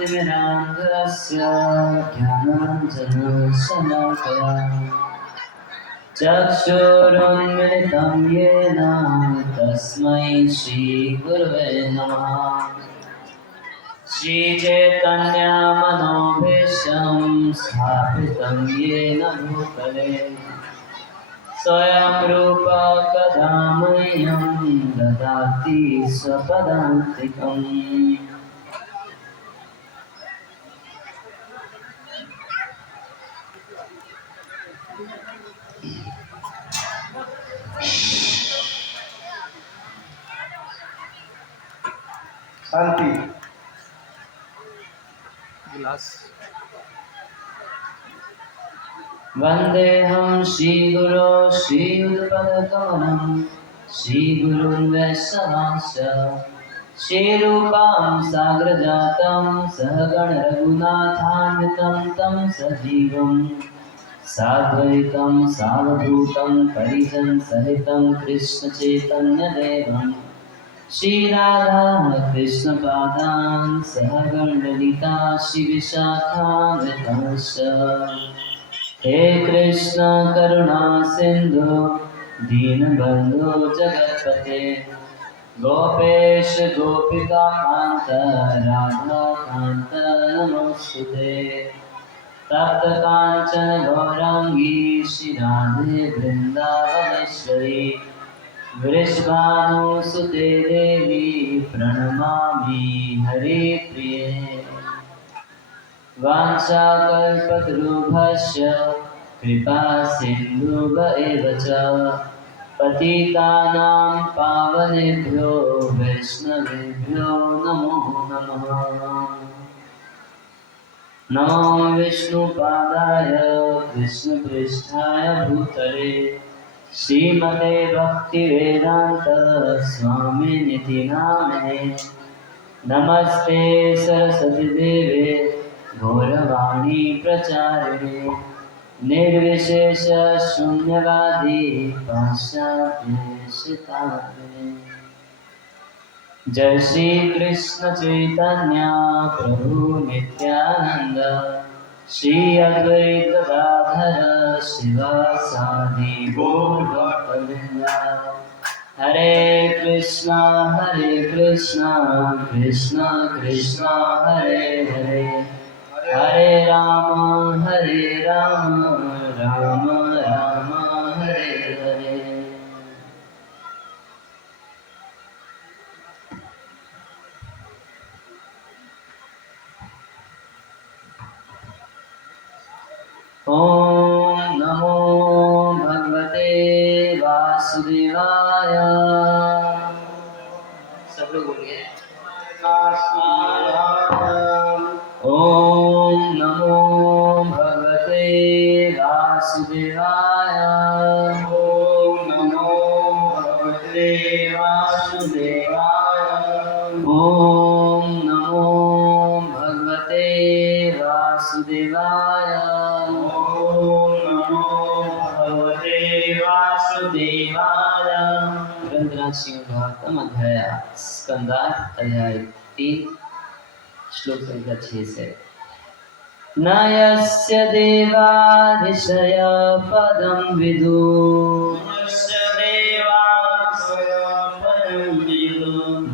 ज्ञानाञ्जनशलाकया ज्ञानाञ्जनशलाकया चक्षुरुन्मिलितं येन तस्मै श्रीगुरवे नमः। श्रीचैतन्यमनोभीष्टं स्थापितं येन भूतले स्वयं रूप कदा मह्यं ददाति स्वपदान्तिकम्। शांति गिलास वन्देऽहं श्रीगुरो श्रीयुतपदकमलं श्रीगुरुन् वैष्णवांश्च श्रीरूपां साग्रजातं सहगण रघुनाथान्वितं तं सजीवं साद्वैतं सावधूतं परिजनसहितं कृष्णचैतन्यदेवं श्रीराधा कृष्णपादान् सहगण ललिता श्रीविशाखान्वितांश्च। हे कृष्ण करुणा सिंधु दीनबंधु जगत्पते गोपेश गोपिका कांत राधा कांत नमोस्तुते। तप्त कांचन गौरांगी श्री राधे वृंदावनेश्वरी वृषभानुसुते देवी प्रणमामि हरिप्रिये। वाञ्छाकल्पतरुभ्यश्च कृपा सिन्धुभ एव च पतितानां पावनेभ्यो वैष्णवेभ्यो नमो नमः। नमो विष्णुपादाय कृष्णपृष्ठाय भूतले श्रीमते भक्तिवेदान्त स्वामिनिति नामिने। नमस्ते सरस्वती देवे गौरवाणी प्रचारिणे निर्विशेष शून्यवादी पाश्चात्येशितारिणे। जय श्री कृष्ण चैतन्य प्रभु नित्यानंद श्री अद्वैत गदाधर शिवासादि गौर भक्तवृंद। हरे कृष्णा कृष्णा कृष्णा हरे हरे हरे राम राम राम हरे हरे। ओम नमो भगवते वासुदेवाय। सब लोग बोलिए ओम नमो भगवते वासुदेवाय। ओम नमो भगवते वासुदेवाय। ओम नमो भगवते वासुदेवाय। ओम नमो भगवते वासुदेवाय। ग्रंथराज श्रीमद्भागवतम अध्याय स्कंदार्थ अध्याय 3 श्लोक संख्या 6 से। न यस्य देवा ऋषय पदं विदु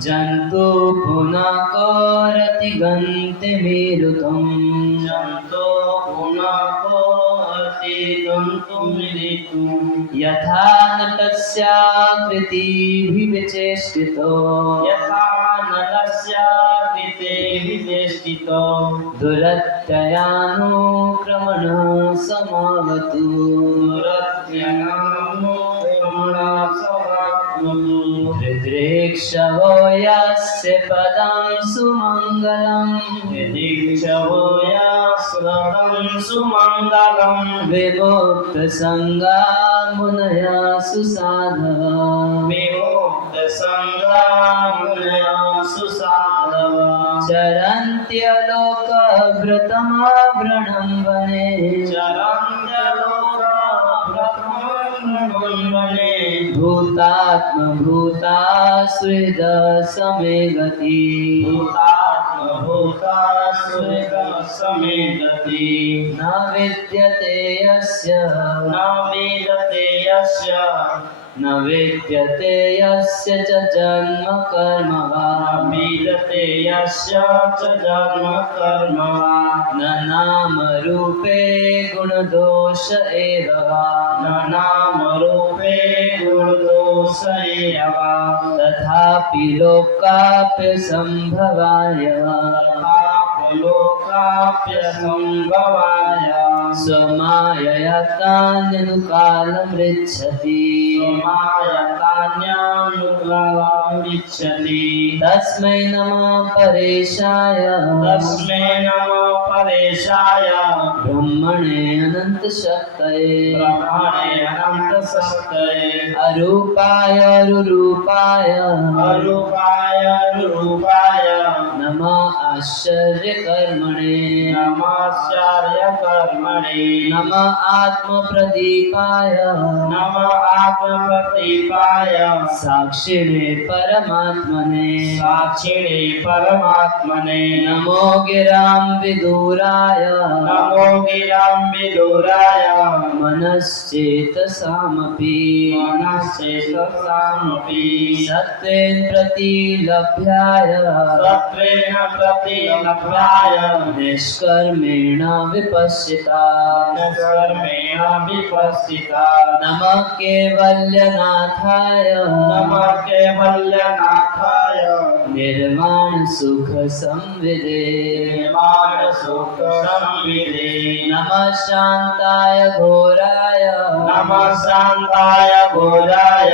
जन्तु पुनः कोरति गन्तिमेरुतम्। यथा नटस्याकृतिभिविचेष्टितो दुरत्ययानुक्रमणः समावतु। हृद्रेक्षवो यस्य पदं सुमङ्गलम् विमुक्तसङ्गा मुनया सुसाधव चरन्त्यलोकभृतमावृणं वने गुणगुणगुणे भूतात्मभूतास्विद समे गति भूतात्मभूतास्वेदसमे गति न विद्यते यस्य न विदते यस्य न विद्यते यस्य च जन्म कर्म वा विदते यस्य च जन्म कर्म वा न नाम रूपे गुणदोष एव वा न नाम रूपे गुणदोष एव तथापि लोकाप्य संभवाय लोकाप्यसंभवाय स्वमायया तान्यनुकालमृच्छति मायतान्यानुग्रहमिच्छति तस्मै नमः परेशाय तस्मै नमः परेशाय ब्रह्मणे अनन्तशक्तये ब्रह्मणे अनन्तशक्तये अरूपाय रुरूपाय अरूपाय रूपाय नमः आश्चर्यकर्मणे नमस्कार्यकर्मणे नमः आत्मप्रदीपाय नमः आत्मप्रदीपाय साक्षिणे परमात्मने साक्षिणे परमात्मने नमो गिरां विदुराय नमो गिरां विदुराय मनश्चेतसामपि मनश्चेतसामपि सत्त्वेन प्रतिलभ्याय सत्त्वेन प्रतिलभ्याय निष्कर्मेण विपश्चिता निष्कर्मेण विपश्चिता नमः कैवल्यनाथाय नमः कैवल्यनाथाय निर्वाण सुख संविदे निर्वाण सुख संविदे नमः शान्ताय घोराय नमः शान्ताय घोराय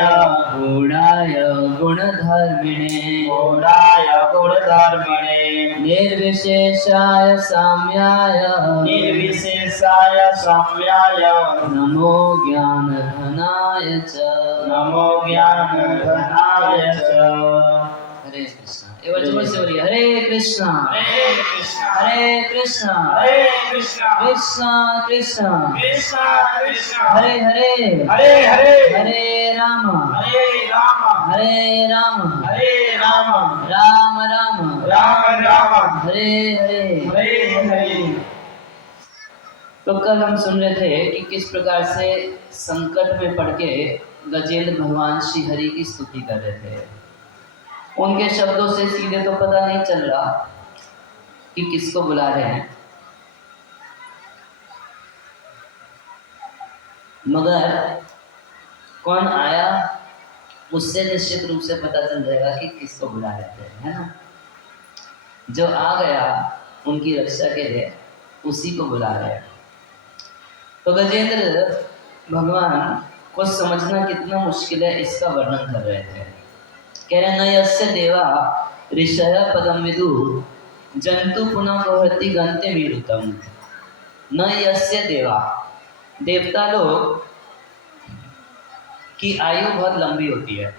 गूढाय गुणधर्मिणे घोराय गुणधर्मणे निर्विशेषाय साम्याय निर्विशेषाय साम्याय नमो ज्ञानघनाय च नमो ज्ञानघनाय च हरे कृष्ण ये वचन से बोलिए हरे कृष्ण हरे कृष्ण हरे कृष्ण हरे कृष्ण कृष्ण कृष्ण कृष्ण कृष्ण हरे हरे हरे हरे हरे राम हरे राम हरे राम हरे राम राम राम राम राम हरे हरे हरे हरे। तो कल हम सुन रहे थे कि किस प्रकार से संकट में पड़ के गजेंद्र भगवान श्री हरि की स्तुति कर रहे थे। उनके शब्दों से सीधे तो पता नहीं चल रहा कि किसको बुला रहे हैं, मगर कौन आया उससे निश्चित रूप से पता चल जाएगा कि किसको बुला रहे थे, है ना। जो आ गया उनकी रक्षा के लिए उसी को बुला रहे हैं। तो गजेंद्र भगवान को समझना कितना मुश्किल है इसका वर्णन कर रहे थे। कह रहे न यस्य देवा ऋषय पदम विदु जंतु पुनः गहति गंते मीरुतम। न यस्य देवा, देवता लोग की आयु बहुत लंबी होती है।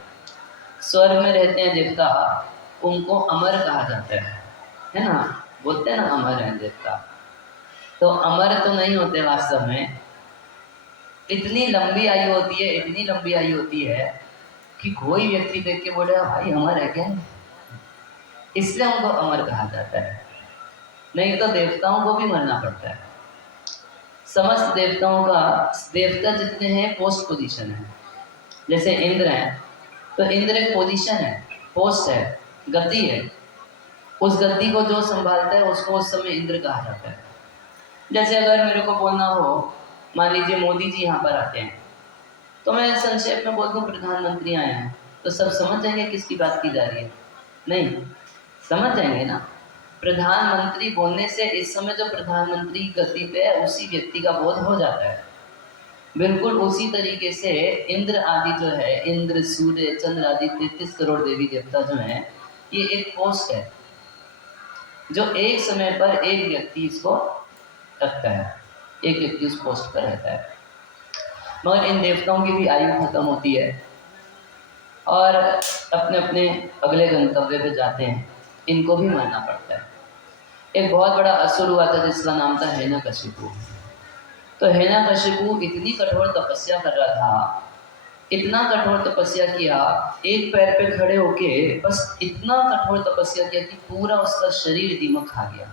स्वर्ग में रहते हैं देवता, उनको अमर कहा जाता है ना। बोलते हैं ना अमर है देवता, तो अमर तो नहीं होते वास्तव में। इतनी लंबी आयु होती है, इतनी लंबी आयु होती है कि कोई व्यक्ति देख के बोले भाई अमर है क्या, इसलिए उनको अमर कहा जाता है। नहीं तो देवताओं को भी मरना पड़ता है। समस्त देवताओं का, देवता जितने हैं पोस्ट पोजीशन है। जैसे इंद्र है तो इंद्र एक पोजीशन है, पोस्ट है, गति है। उस गति को जो संभालता है उसको उस समय इंद्र कहा जाता है। जैसे अगर मेरे को बोलना हो, मान लीजिए मोदी जी यहाँ पर आते हैं, तो मैं संक्षेप में बोल दूँ प्रधानमंत्री आए हैं, तो सब समझ जाएंगे किसकी बात की जा रही है? नहीं समझ जाएंगे ना। प्रधानमंत्री बोलने से इस समय जो प्रधानमंत्री गति पे है उसी व्यक्ति का बोध हो जाता है। बिल्कुल उसी तरीके से इंद्र आदि जो है, इंद्र सूर्य चंद्र आदि 33 करोड़ देवी देवता जो हैं, ये एक पोस्ट है जो एक समय पर एक व्यक्ति इसको रखता है, एक व्यक्ति उस पोस्ट पर रहता है। मगर इन देवताओं की भी आयु खत्म होती है और अपने अपने अगले गंतव्य पे जाते हैं, इनको भी मरना पड़ता है। एक बहुत बड़ा असुर हुआ था जिसका नाम था हिरण्यकशिपु। तो हिरण्यकशिपु इतनी कठोर तपस्या कर रहा था इतना कठोर तपस्या किया, एक पैर पे खड़े होके बस इतना कठोर तपस्या किया कि पूरा उसका शरीर दीमक खा गया।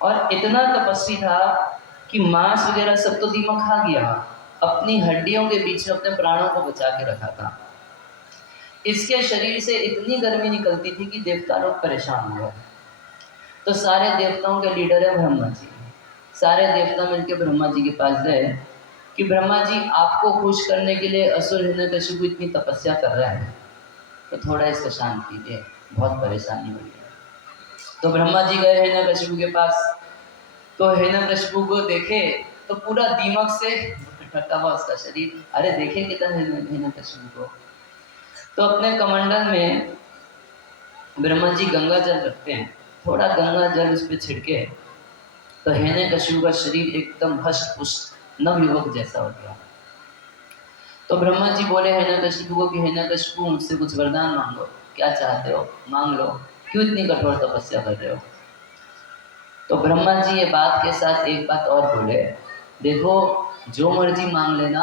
और इतना तपस्वी था कि मांस वगैरह सब तो दीमक खा गया, अपनी हड्डियों के बीच में अपने प्राणों को बचा के रखा था। इसके शरीर से इतनी गर्मी निकलती थी कि देवता लोग परेशान हो गए। तो सारे देवताओं के लीडर है ब्रह्मा जी। सारे देवता मिलकर ब्रह्मा जी के पास गए कि ब्रह्मा जी, आपको खुश करने के लिए असुर हिरण्यकशिपु इतनी तपस्या कर रहा है, तो थोड़ा इसको शांत कीजिए, बहुत परेशानी हो रही है। तो ब्रह्मा जी गए हिरण्यकशिपु के पास, तो हिरण्यकशिपु को देखे तो पूरा दीमक से ढका हुआ उसका शरीर। अरे देखे कितना हिरण्यकशिपु को। तो अपने कमंडल में ब्रह्मा जी गंगा जल रखते हैं, थोड़ा गंगा जल उस पर छिड़के तो हिरण्यकशिपु का शरीर एकदम हष्ट पुष्ट नवयुवक जैसा हो गया। तो ब्रह्मा जी बोले हिरण्यकशिपु को कि हिरण्यकशिपु, मुझसे कुछ वरदान मांगो, क्या चाहते हो मांग लो, क्यों इतनी कठोर तपस्या कर रहे हो। तो ब्रह्मा जी ये बात के साथ एक बात और बोले, देखो जो मर्जी मांग लेना,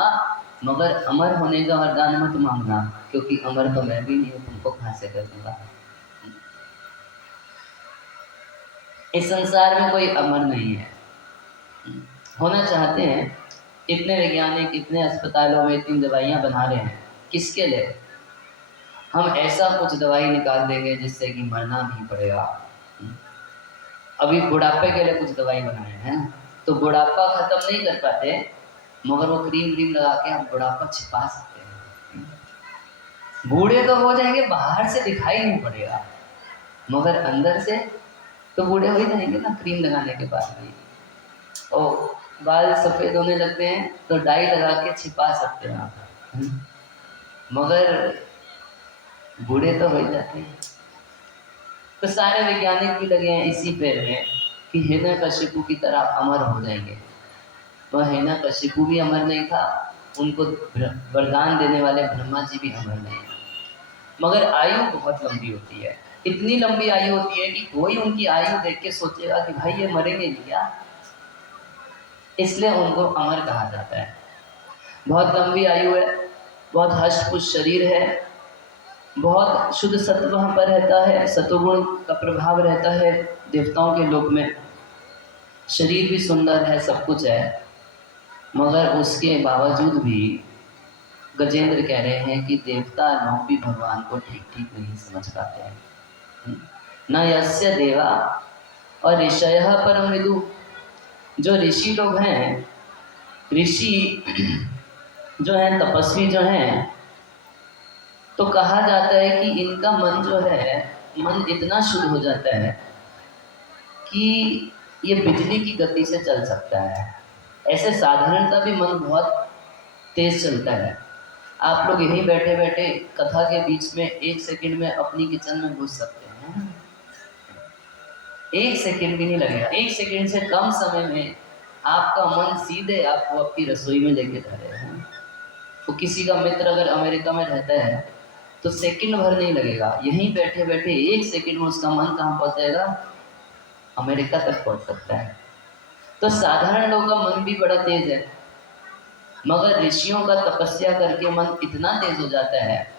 मगर अमर होने का वरदान मत मांगना, क्योंकि अमर तो मैं भी नहीं हूँ, तुमको कहाँ से कर दूंगा। इस संसार में कोई अमर नहीं है। होना चाहते हैं, इतने वैज्ञानिक इतने अस्पतालों में इतनी दवाइयाँ बना रहे हैं, किसके लिए? हम ऐसा कुछ दवाई निकाल देंगे जिससे कि मरना नहीं पड़ेगा। अभी बुढ़ापे के लिए कुछ दवाई बनाए हैं, तो बुढ़ापा खत्म नहीं कर पाते, मगर वो क्रीम व्रीम लगा के हम बुढ़ापा छिपा सकते हैं। बूढ़े तो हो जाएंगे, बाहर से दिखाई नहीं पड़ेगा, मगर अंदर से तो बूढ़े हो ही जाएंगे ना क्रीम लगाने के बाद भी। और बाल सफ़ेद होने लगते हैं तो डाई लगा के छिपा सकते हैं आप, मगर बूढ़े तो हो ही जाते हैं। तो सारे वैज्ञानिक भी लगे हैं इसी पैर में कि हिरण्यकशिपु की तरह अमर हो जाएंगे। वह हिरण्यकशिपु भी अमर नहीं था, उनको वरदान देने वाले ब्रह्मा जी भी अमर नहीं, मगर आयु बहुत लंबी होती है। इतनी लंबी आयु होती है कि कोई उनकी आयु देख के सोचेगा कि भाई ये मरेंगे नहीं क्या, इसलिए उनको अमर कहा जाता है। बहुत लंबी आयु है, बहुत हष्ट-पुष्ट शरीर है, बहुत शुद्ध सत्व वहाँ पर रहता है, सत्वगुण का प्रभाव रहता है देवताओं के लोक में। शरीर भी सुंदर है, सब कुछ है, मगर उसके बावजूद भी गजेंद्र कह रहे हैं कि देवता लोग भी भगवान को ठीक ठीक नहीं समझ पाते हैं। न यस्य देवा और ऋषयः परम विदु। जो ऋषि लोग हैं, ऋषि जो हैं, तपस्वी जो हैं, तो कहा जाता है कि इनका मन जो है, मन इतना शुद्ध हो जाता है कि ये बिजली की गति से चल सकता है। ऐसे साधारणता भी मन बहुत तेज चलता है। आप लोग यहीं बैठे बैठे कथा के बीच में 1 सेकंड में अपनी किचन में घुस सकते हैं। 1 सेकंड भी नहीं लगेगा। 1 सेकंड से कम समय में आपका मन सीधे आपको आपकी रसोई में लेके जा रहे हैं। तो किसी का मित्र अगर अमेरिका में रहता है तो सेकंड भर नहीं लगेगा, यहीं बैठे बैठे 1 सेकंड में उसका मन कहाँ पहुँच जाएगा, अमेरिका तक पहुँच सकता है। तो साधारण लोगों का मन भी बड़ा तेज है, मगर ऋषियों का तपस्या करके मन इतना तेज हो जाता है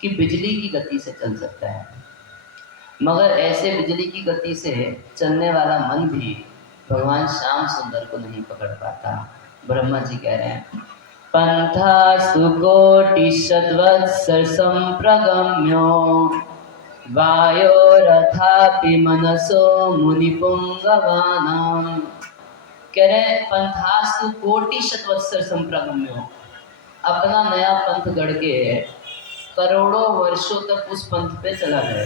कि बिजली की गति से चल सकता है। मगर ऐसे बिजली की गति से चलने वाला मन भी भगवान श्याम सुंदर को नहीं पकड़ पाता। ब्रह्मा जी कह रहे हैं, पंथास्तु कोटिशतवत्सर संप्रगम्यो वायोरथापि मनसो मुनिपुंगवानां। कह रहे हैं, पंथास्तु कोटिशतवत्सर संप्रगम्यो। अपना नया पंथ गढ़ के करोड़ों वर्षों तक उस पंथ पे चला गया।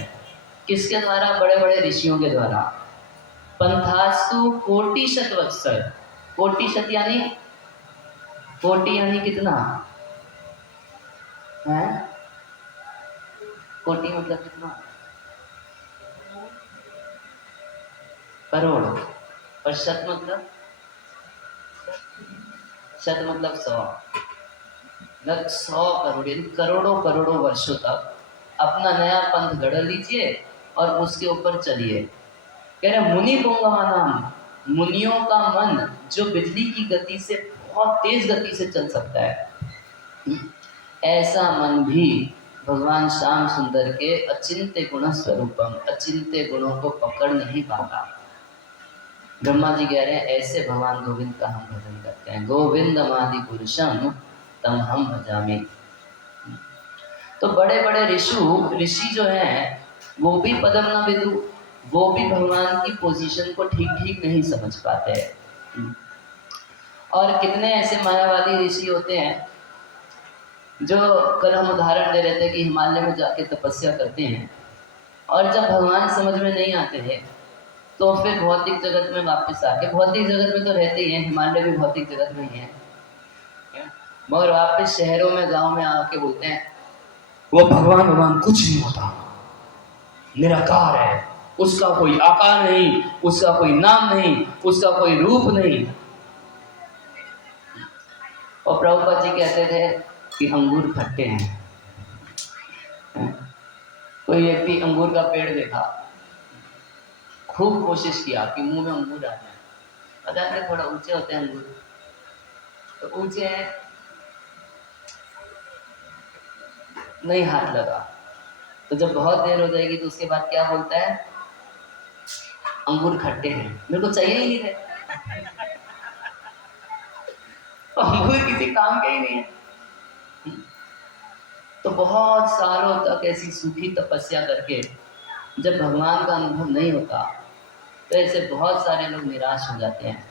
किसके द्वारा? बड़े बड़े ऋषियों के द्वारा। पंथास्तु कोटिशतवत्सर। कोटिशत यानी, कोटि यानी कितना है? कोटि मतलब कितना? करोड़। और शत मतलब? शत मतलब 100। मतलब 100 करोड़, यानी करोड़ों करोड़ों वर्षों तक अपना नया पंथ गढ़ लीजिए और उसके ऊपर चलिए। कह रहे मुनि पुंगवानाम, मुनियों का मन जो बिजली की गति से बहुत तेज गति से चल सकता है। ऐसा मन भी भगवान श्याम सुंदर के अचिंत्य गुण स्वरूपम, अचिंत्य गुणों को पकड़ नहीं पाता। ब्रह्मा जी कह रहे हैं ऐसे भगवान गोविंद का हम भजन करते हैं। गोविंद आदि पुरुषम तम हम भजामि। तो बड़े बड़े ऋषि जो हैं वो भी पदम न विदु, वो भी भगवान की पोजीशन को ठीक ठीक नहीं समझ पाते हैं। और कितने ऐसे मायावादी ऋषि होते हैं जो कल हम उदाहरण दे रहे थे कि हिमालय में जाके तपस्या करते हैं और जब भगवान समझ में नहीं आते हैं तो फिर भौतिक जगत में वापस आके, भौतिक जगत में तो रहते ही हैं, हिमालय भी भौतिक जगत में ही है, मगर वापस शहरों में गांव में आके बोलते हैं वो भगवान कुछ नहीं होता, निराकार है, उसका कोई आकार नहीं, उसका कोई नाम नहीं, उसका कोई रूप नहीं। और प्रभुपाद जी कहते थे कि अंगूर खट्टे हैं। कोई व्यक्ति अंगूर का पेड़ देखा, खूब कोशिश किया कि मुंह में अंगूर आ जाए, पता नहीं थोड़ा ऊंचे होते हैं अंगूर, तो ऊंचे हैं, नहीं हाथ लगा, तो जब बहुत देर हो जाएगी तो उसके बाद क्या बोलता है, अंगूर खट्टे हैं, मेरे को चाहिए ही नहीं थे। अंगूर किसी काम के ही नहीं है। तो बहुत सालों तक ऐसी सूखी तपस्या करके जब भगवान का अनुभव नहीं होता तो ऐसे बहुत सारे लोग निराश हो जाते हैं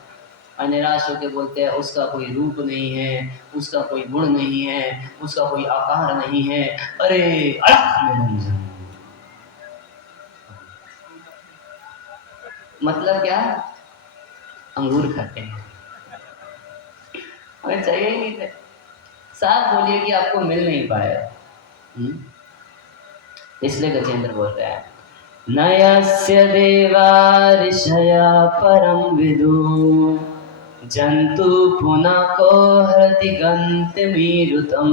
और निराश होकर बोलते हैं उसका कोई रूप नहीं है, उसका कोई गुण नहीं है, उसका कोई आकार नहीं है, अरे अलख निरंजन। मतलब क्या, अंगूर खाते हैं, हमें चाहिए ही नहीं थे। साफ बोलिए कि आपको मिल नहीं पाया। इसलिए गजेंद्र बोल रहा है नयस्य देवा ऋषया परम विदु जंतु पुनः को हृदि गंतमीरुतम।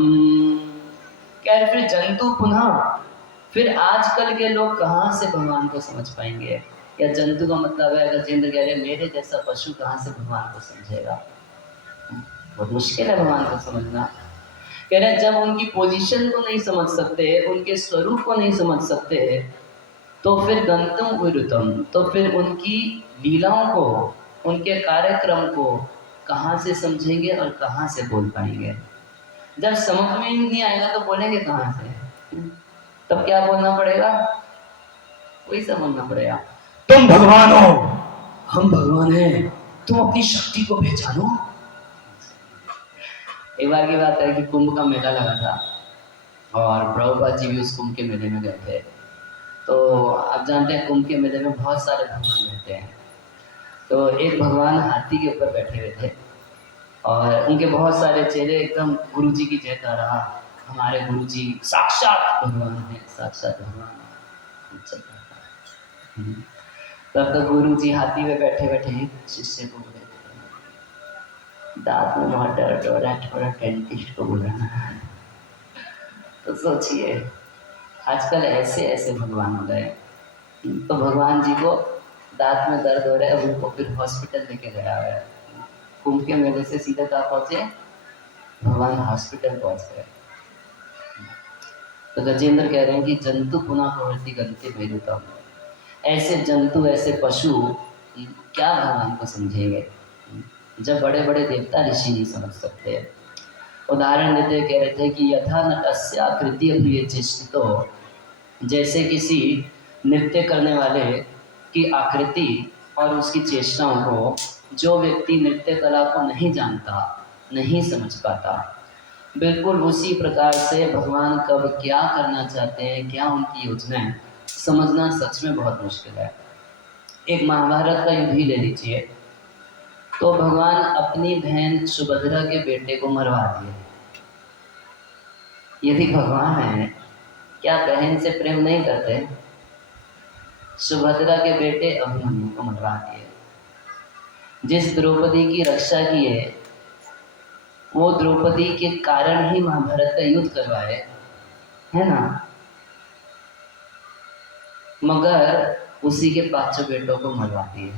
क्या है फिर जंतु पुनः, फिर आजकल के लोग कहाँ से भगवान को समझ पाएंगे? या जंतु का मतलब है गजेंद्र कह रहे मेरे जैसा पशु कहाँ से भगवान को समझेगा? बहुत मुश्किल है भगवान को समझना। कह रहे जब उनकी पोजीशन को नहीं समझ सकते, उनके स्वरूप को नहीं समझ सकते, तो फिर गंतम विरुतम, तो फिर उनकी लीलाओं को, उनके कार्यक्रम को कहाँ से समझेंगे और कहाँ से बोल पाएंगे? जब समझ में ही नहीं आएगा तो बोलेंगे कहाँ से? तब क्या बोलना पड़ेगा? वही समझना पड़ेगा, तुम भगवान हो, हम भगवान हैं, तुम अपनी शक्ति को पहचानो। एक बार की बात है कि कुंभ का मेला लगा था और प्रभुपाद जी भी उस कुंभ के मेले में गए थे। तो आप जानते हैं कुंभ के मेले में बहुत सारे भगवान रहते हैं। तो एक भगवान हाथी के ऊपर बैठे हुए थे और उनके बहुत सारे चेले एकदम गुरु जी की जय कर रहा, हमारे गुरु जी साक्षात भगवान है, साक्षात भगवान। तब तो गुरु जी हाथी में बैठे बैठे शिष्य को बोले दांत में थोड़ा डेंटिस्ट को बुलाना। तो सोचिए आजकल ऐसे ऐसे भगवान हो गए। तो भगवान जी को दांत में दर्द हो रहा है, उनको फिर हॉस्पिटल लेके गया है। कुंभ के मेले से सीधे कहाँ पहुंचे? भगवान हॉस्पिटल पहुंच गए। तो गजेंद्र कह रहे हैं कि जंतु पुनः प्रवृत्ति गलती मेरुता, ऐसे जंतु ऐसे पशु क्या भगवान को समझेंगे जब बड़े बड़े देवता ऋषि नहीं समझ सकते। उदाहरण देते कह रहे थे कि यथा नटस्य आकृति प्रिय चेष्टितो, जैसे किसी नृत्य करने वाले की आकृति और उसकी चेष्टाओं को जो व्यक्ति नृत्य कला को नहीं जानता, नहीं समझ पाता, बिल्कुल उसी प्रकार से भगवान कब क्या करना चाहते हैं, क्या उनकी योजना है, समझना सच में बहुत मुश्किल है। एक महाभारत का युद्ध ही ले लीजिए, तो भगवान अपनी बहन सुभद्रा के बेटे को मरवा दिए। यदि भगवान है, क्या बहन से प्रेम नहीं करते? सुभद्रा के बेटे अभिमन्यु को मरवा दिए। जिस द्रौपदी की रक्षा की है, वो द्रौपदी के कारण ही महाभारत का युद्ध करवाए, है ना? मगर उसी के 5 बेटों को मरवा दिए।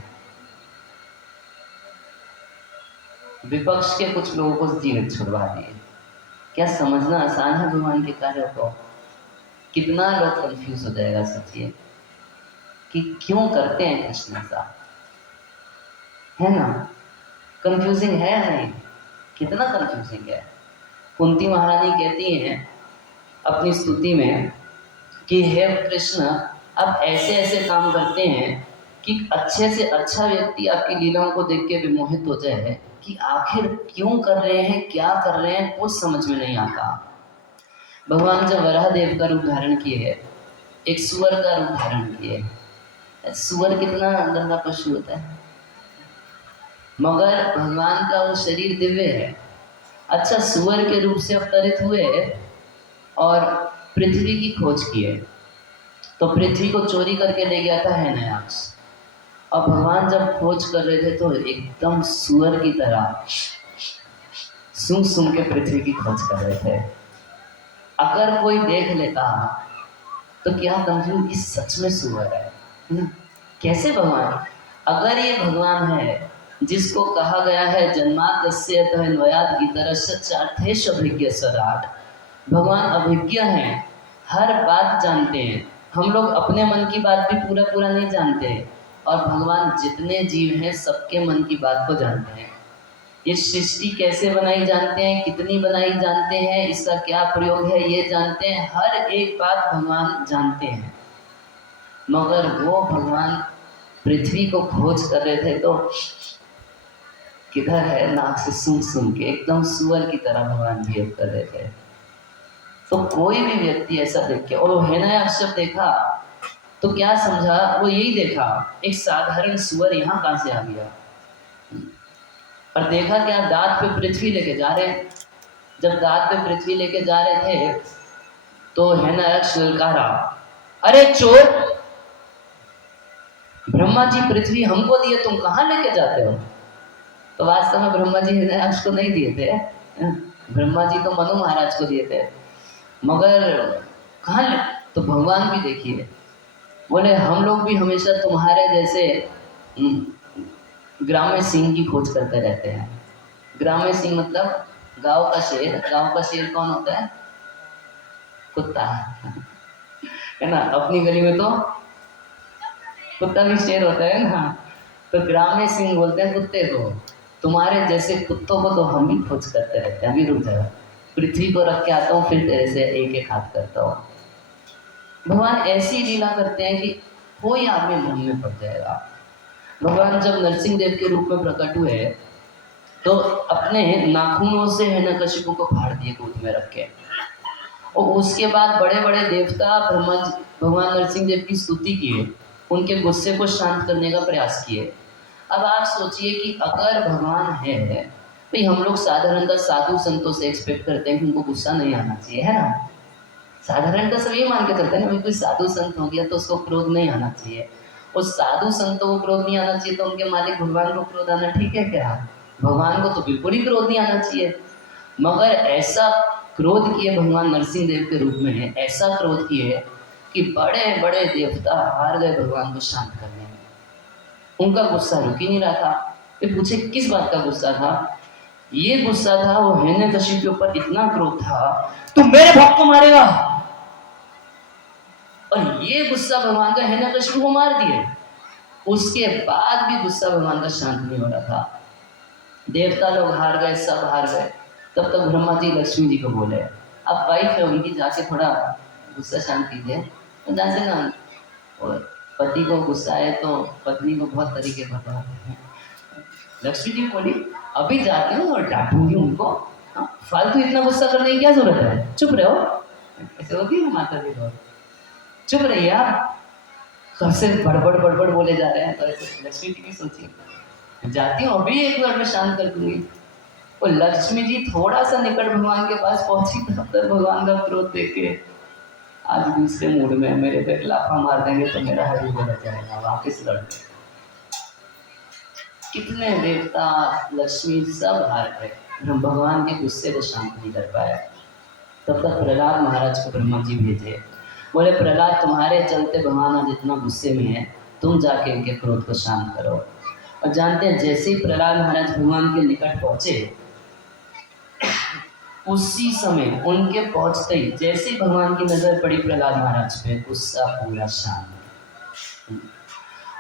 विपक्ष के कुछ लोगों को जीवित छुड़वा दिए। क्या समझना आसान है भगवान के कार्यों को? कितना लोग कंफ्यूज हो जाएगा सोचिए कि क्यों करते हैं कृष्ण ऐसा, है ना? कंफ्यूजिंग है या नहीं? कितना कंफ्यूजिंग है। कुंती महारानी कहती हैं अपनी स्तुति में कि हे कृष्ण, आप ऐसे ऐसे काम करते हैं कि अच्छे से अच्छा व्यक्ति आपकी लीलाओं को देख के विमोहित हो जाए कि आखिर क्यों कर रहे हैं, क्या कर रहे हैं, कुछ समझ में नहीं आता। भगवान जब वराह देव का रूप धारण किए, एक सुअर का रूप धारण किए। सुअर कितना गंदा पशु होता है, मगर भगवान का वो शरीर दिव्य है। अच्छा, सुअर के रूप से अवतरित हुए और पृथ्वी की खोज किए, तो पृथ्वी को चोरी करके ले गया था हिरण्याक्ष। और भगवान जब खोज कर रहे थे तो एकदम सुअर की तरह सूंघ सूंघ के पृथ्वी की खोज कर रहे थे। अगर कोई देख लेता तो क्या कंफ्यूज, इस सच में सुअर है ना? कैसे भगवान? अगर ये भगवान है जिसको कहा गया है जन्माद्यस्य तन्वयात् इतरस्य चार्थेषु अभिज्ञ सदात्, भगवान अभिज्ञ हैं, हर बात जानते हैं। हम लोग अपने मन की बात भी पूरा पूरा नहीं जानते, और भगवान जितने जीव हैं सबके मन की बात को जानते हैं। ये सृष्टि कैसे बनाई जानते हैं, कितनी बनाई जानते हैं, इसका क्या प्रयोग है ये जानते हैं, हर एक बात भगवान जानते हैं। मगर वो भगवान पृथ्वी को खोज कर रहे थे तो किधर है, नाक से सूंघ सूंघ के एकदम सुअर की तरह भगवान बिहेव कर रहे थे। तो कोई भी व्यक्ति ऐसा देख के, और हिरण्याक्ष जब देखा तो क्या समझा, वो यही देखा एक साधारण सुअर यहाँ कहाँ से आ गया, और देखा क्या, दांत पे पृथ्वी लेके जा रहे हैं। जब दांत पे पृथ्वी लेके जा रहे थे तो हिरण्याक्ष ललकारा, अरे चोर, ब्रह्मा जी पृथ्वी हमको दिए, तुम कहाँ लेके जाते हो? तो वास्तव में ब्रह्मा जी हिरण्याक्ष को नहीं दिए थे, ब्रह्मा जी तो मनु महाराज को दिए थे, मगर कहाँ ले? तो भगवान भी देखिए बोले, हम लोग भी हमेशा तुम्हारे जैसे ग्राम्य सिंह की खोज करते रहते हैं। ग्राम्य सिंह मतलब गांव का शेर। गांव का शेर कौन होता है? कुत्ता, है ना? अपनी गली में तो कुत्ता भी शेर होता है ना। तो ग्राम्य सिंह बोलते हैं कुत्ते को, तुम्हारे जैसे कुत्तों को तो हम भी खोज करते रहते हैं। अभी रुक जाओ, पृथ्वी को रख के आता हूँ, फिर तेरे से एक एक हाथ करता हूँ। भगवान ऐसी लीला करते हैं कि कोई आदमी भ्रम में पड़ जाएगा। भगवान जब नरसिंह देव के रूप में प्रकट हुए तो अपने नाखूनों से हिरण्यकशिपु को फाड़ दिए गोद में रख के, और उसके बाद बड़े बड़े देवता भगवान नरसिंह देव की स्तुति किए, उनके गुस्से को शांत करने का प्रयास किए। अब आप सोचिए कि अगर भगवान है, भाई हम लोग साधारणतः साधु संतों से एक्सपेक्ट करते हैं कि उनको गुस्सा नहीं आना चाहिए, है ना? साधारणतः सब ये मान के चलते हैं ना, कोई साधु संत हो गया तो उसको क्रोध नहीं आना चाहिए। उस साधु संतों को क्रोध नहीं आना चाहिए तो उनके मालिक भगवान को क्रोध आना ठीक है क्या? भगवान को तो बिल्कुल ही क्रोध नहीं आना चाहिए। मगर ऐसा क्रोध किए भगवान नरसिंह देव के रूप में, ऐसा क्रोध किए कि बड़े बड़े देवता हार गए भगवान को शांत करने में। उनका गुस्सा रुक ही नहीं रहा था। फिर पूछे किस बात का गुस्सा था? ये गुस्सा था, वो हिरण्यकशिपु के ऊपर इतना क्रोध था, तू मेरे भक्त को मारेगा। और ये गुस्सा भगवान का हिरण्यकशिपु को मार दिए। उसके बाद भी गुस्सा भगवान का शांत नहीं हो रहा था। देवता लोग हार गए, सब हार गए। तब तक ब्रह्मा जी लक्ष्मी जी को बोले, अब वाइफ है उनकी, जाके थोड़ा गुस्सा शांत कीजिए। तो जानते ना, और पति को गुस्सा है तो पत्नी को बहुत तरीके बताते हैं। लक्ष्मी जी बोली, अभी जाती हूँ और डांटूंगी उनको, फालतू इतना गुस्सा करने की क्या जरूरत है, चुप रहो। ऐसे होती है माता जी को, चुप रहिए आप, कब से बड़बड़ बड़बड़ बोले जा रहे हैं। तो ऐसे लक्ष्मी जी की सोचिए, जाती हूँ अभी एक बार में शांत कर दूंगी। और लक्ष्मी जी थोड़ा सा निकट भगवान के पास पहुंची तब तक भगवान का क्रोध देख के, आज दूसरे मूड में मेरे पे लाफा मार देंगे तो मेरा हरी बोला जाएगा, वापिस लड़। कितने देवता लक्ष्मी सब हार गए, भगवान के गुस्से को शांत नहीं कर पाए। तब तक प्रहलाद महाराज को ब्रह्मा जी भेजे, बोले प्रहलाद तुम्हारे चलते भगवान आज इतना गुस्से में है, तुम जाके इनके क्रोध को शांत करो। और जानते हैं जैसे ही प्रहलाद महाराज भगवान के निकट पहुंचे उसी समय उनके पहुंचते ही जैसे ही भगवान की नजर पड़ी प्रहलाद महाराज पे, गुस्सा पूरा शांत।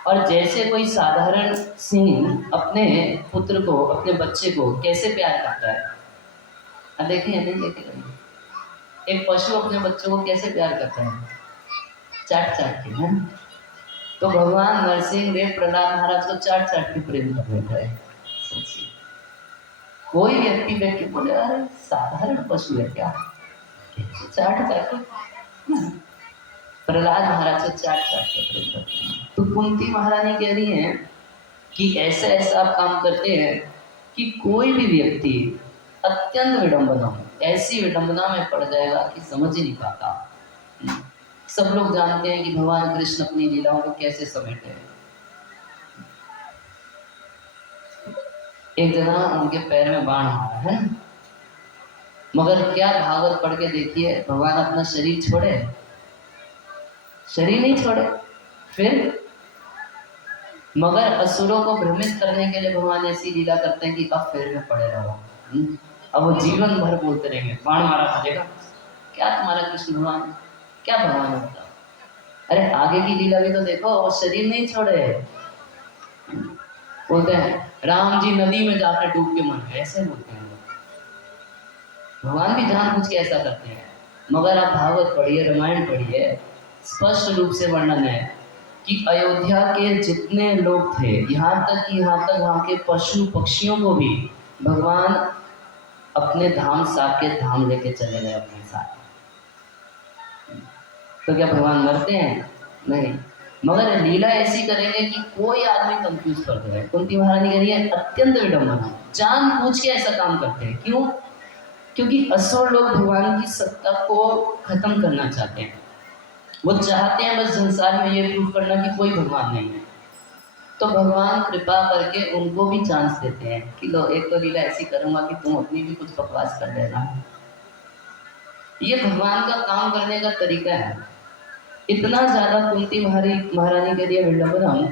और जैसे कोई साधारण सिंह अपने पुत्र को, अपने बच्चे को कैसे प्यार करता है, अब देखिए नहीं देखे, एक पशु अपने बच्चों को कैसे प्यार करता है, चाट चाट के, है। तो भगवान नरसिंह देव प्रहलाद महाराज को चाट चाट के प्रेम कर देता है। सोचिए, कोई व्यक्ति देख के बोले अरे साधारण पशु है क्या, चाट चाट के, प्रहलाद महाराज को चाट चाट के प्रेम करते हैं। तो कुंती महारानी कह रही हैं कि ऐसा ऐसा आप काम करते हैं कि कोई भी व्यक्ति अत्यंत विडंबना हो, ऐसी विडंबना में पड़ जाएगा कि समझ ही नहीं पाता। सब लोग जानते हैं कि भगवान कृष्ण अपनी लीलाओं को कैसे समेटे हैं। एक जना उनके पैर में बाण मारा है, मगर क्या भागवत पढ़ के देखिए, भगवान अपना शरीर छोड़े, शरीर नहीं छोड़े। फिर मगर असुरों को भ्रमित करने के लिए भगवान ऐसी लीला करते हैं कि अब पैर में पड़े रहो। अब वो जीवन भर बोलते रहेंगे बाण मारा था, क्या तुम्हारा कृष्ण भगवान, क्या भगवान होता। अरे आगे की लीला भी तो देखो, वो शरीर नहीं छोड़े। बोलते हैं राम जी नदी में जाकर डूब के मर गए, ऐसे बोलते हैं भगवान भी जानबूझ के ऐसा करते हैं। मगर आप भागवत पढ़िए, रामायण पढ़िए, स्पष्ट रूप से वर्णन है कि अयोध्या के जितने लोग थे, यहाँ तक वहाँ के पशु पक्षियों को भी भगवान अपने धाम साकेत धाम लेके चले गए अपने साथ। तो क्या भगवान मरते हैं? नहीं, मगर लीला ऐसी करेंगे कि कोई आदमी कंफ्यूज कर दे। कुंती महारानी कह रही है अत्यंत विडंबना, जानबूझ के ऐसा काम करते हैं। क्यों? क्योंकि असुर लोग भगवान की सत्ता को खत्म करना चाहते हैं। वो चाहते हैं बस संसार में ये प्रूव करना कि कोई भगवान नहीं है। तो भगवान कृपा करके उनको भी चांस देते हैं कि लो एक तो लीला ऐसी करूंगा कि तुम अपनी भी कुछ बकवास कर देना। ये भगवान का काम करने का तरीका है। इतना ज्यादा कुंती महारानी के लिए विडंबनम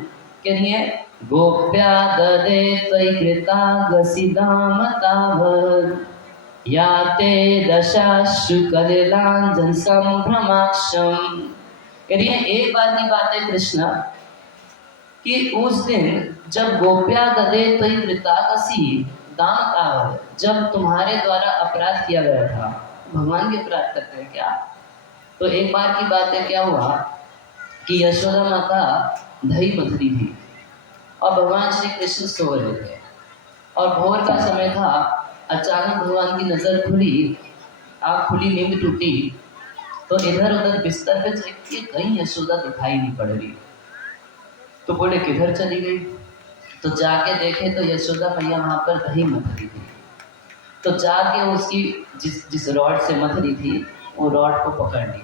के लिए गोप्या ददे त्वयि कृता गसिदाम तावद याते दशाशु कलिलांजन संभ्रमाक्षम। करिए एक बार की बात है कृष्ण कि उस दिन जब गोप्या ददे त्वयि कृता गसी दाम तावद, जब तुम्हारे द्वारा अपराध किया गया था, भगवान भी अपराध करते हैं क्या? तो एक बार की बात है, क्या हुआ कि यशोदा माता दही मथ रही थी और भगवान श्री कृष्ण सो रहे थे और भोर का समय था। अचानक भगवान की नजर खुली, आँख खुली, नींद टूटी, तो इधर उधर बिस्तर पे देखिए कहीं यशोदा दिखाई नहीं पड़ रही। तो बोले किधर चली गई? तो जाके देखे तो यशोदा मैया वहाँ पर दही मथ रही थी। तो जाके उसकी जिस रॉड से मथ रही थी वो रॉड को पकड़ लिए,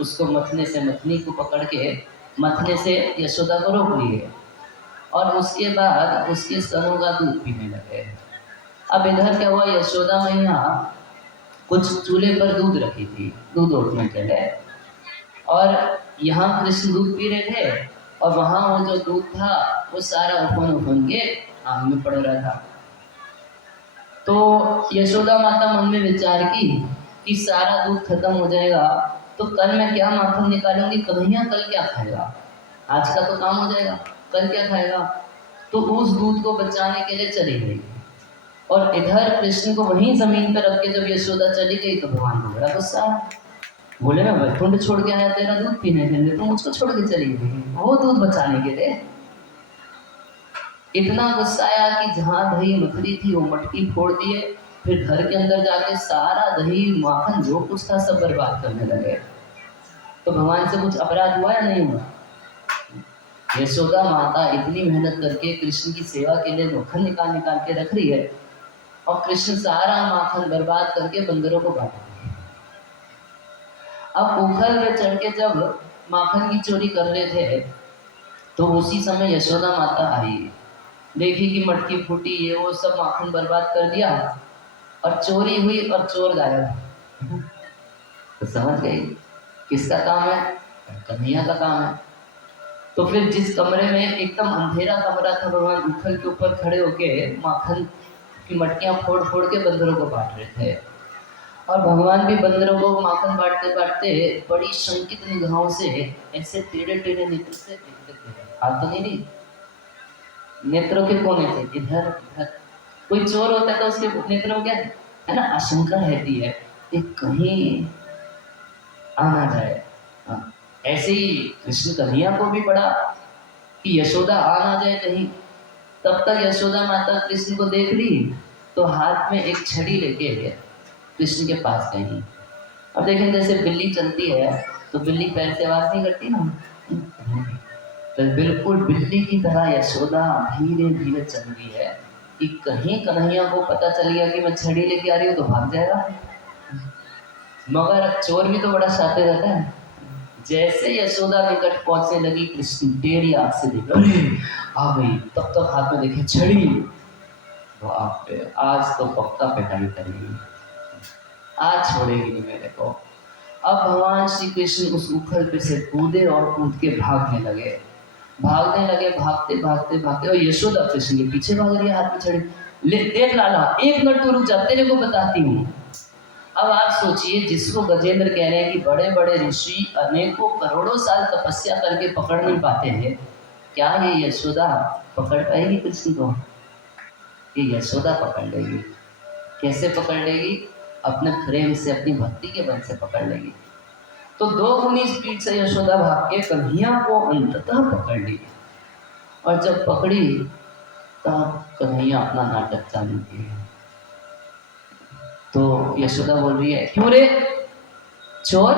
उसको मथने से मथनी को पकड़ के मथने से यशोदा को रोक लिए और उसके बाद उसके स्तनों का दूध पीने लगे। अब इधर क्या हुआ, यशोदा मैया कुछ चूल्हे पर दूध रखी थी दूध उठने के लिए, और यहाँ कृष्ण दूध पी रहे थे और वहाँ वो जो दूध था वो सारा उफन के आग में पड़ रहा था। तो यशोदा माता मन में विचार की कि सारा दूध खत्म हो जाएगा तो कल मैं क्या माखन निकालूंगी, कन्हैया कल क्या खाएगा, आज का तो काम हो जाएगा, कल क्या खाएगा। तो उस दूध को बचाने के लिए चली गई और इधर कृष्ण को वहीं जमीन पर रख के जब यशोदा चली गई तो भगवान को बड़ा गुस्सा, बोले मैं वैकुंठ छोड़ के आया तेरा दूध पीने के लिए, तुम मुझको छोड़ के चली गई वो दूध बचाने के लिए। इतना गुस्सा आया कि जहाँ दही मथरी थी वो मटकी फोड़ दिए, फिर घर के अंदर जाके सारा दही माखन जो कुछ था सब बर्बाद करने लगे। तो भगवान से कुछ अपराध हुआ या नहीं हुआ? यशोदा माता इतनी मेहनत करके कृष्ण की सेवा के लिए माखन निकाल के रख रही है और कृष्ण सारा माखन बर्बाद करके बंदरों को बांट रहे। अब उखल में चढ़ के जब माखन की चोरी कर रहे थे तो उसी समय यशोदा माता आई, देखी कि मटकी फूटी, ये वो सब माखन बर्बाद कर दिया और चोरी हुई और चोर गायब। तो समझ गई किसका काम है? कन्हैया का काम है। तो फिर जिस कमरे में एकदम अंधेरा कमरा था, भगवान उखल के ऊपर खड़े होके माखन की मटकियां फोड़ फोड़ के बंदरों को बांट रहे थे। और भगवान भी बंदरों को माखन बांटते बांटते बड़ी शंकित निगाहों से ऐसे टेढ़े टेढ़े नेत्र से देखते थे। हाथ तो नहीं दी, नेत्रों के कोने से इधर उधर। कोई चोर होता है तो उसके नेत्रों में क्या है ना, आशंका रहती है कि कहीं आ ना जाए। हाँ, ऐसे ही कृष्ण कन्हैया को भी पड़ा कि यशोदा आ ना जाए कहीं। तब तक यशोदा माता कृष्ण को देख ली तो हाथ में एक छड़ी लेके कृष्ण के पास गई। अब देखें जैसे बिल्ली चलती है तो बिल्ली पैर से आवाज नहीं करती ना, तो बिल्कुल बिल्ली की तरह यशोदा धीरे धीरे चल रही है कि कहीं कन्हैया को पता चल गया कि मैं छड़ी लेके आ रही हूँ तो भाग जाएगा। मगर चोर भी तो बड़ा शातिर रहता है। जैसे यशोदा निकट पहुंचने लगी कृष्ण टेढ़ी आंख से देखा, अरे आ गई। तब तक हाथ में देखे छड़ी। बाप रे, आज तो पक्का पिटाई करेगी, आज छोड़ेगी नहीं मेरे को। अब भगवान श्री कृष्ण उस उखल पे से कूदे और कूद के भागने लगे। भागते भागते भागते और यशोदा कृष्ण के पीछे भाग रही है हाथ में छड़ी ले। देख लाला, एक मिनट तो रुक जा, तेरे को बताती हूँ। अब आप सोचिए, जिसको गजेंद्र कह रहे हैं कि बड़े बड़े ऋषि अनेकों करोड़ों साल तपस्या करके पकड़ नहीं पाते हैं, क्या ये यशोदा पकड़ पाएगी कृष्ण को? ये यशोदा पकड़ लेगी। कैसे पकड़ लेगी? अपने प्रेम से, अपनी भक्ति के बल से पकड़ लेगी। तो 2 गुनी स्पीड से यशोदा भाग के कन्हैया को अंततः पकड़ ली। और जब पकड़ी तब कन्हैया अपना नाटक चालू किया। तो यशोदा बोल रही है, क्यों रे चोर?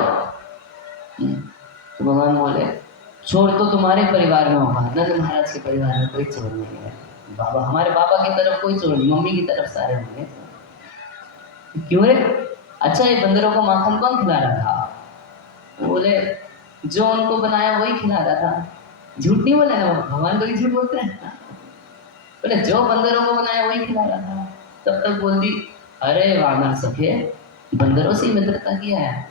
तो भगवान बोले, चोर तो तुम्हारे परिवार में होगा, नंद महाराज के परिवार में कोई चोर नहीं है। बाबा, हमारे बाबा की तरफ कोई चोर नहीं, मम्मी की तरफ सारे होंगे। क्यों रे? अच्छा, ये बंदरों को माखन कौन खिला रहा था? बोले, जो उनको बनाया वही खिला रहा था। झूठ नहीं बोले ना, भगवान को झूठ बोलते हैं। बोले, जो बंदरों को बनाया वही खिला रहा था। तब तक बोलती, अरे वानर सखे, बंदरों से मित्रता किया है?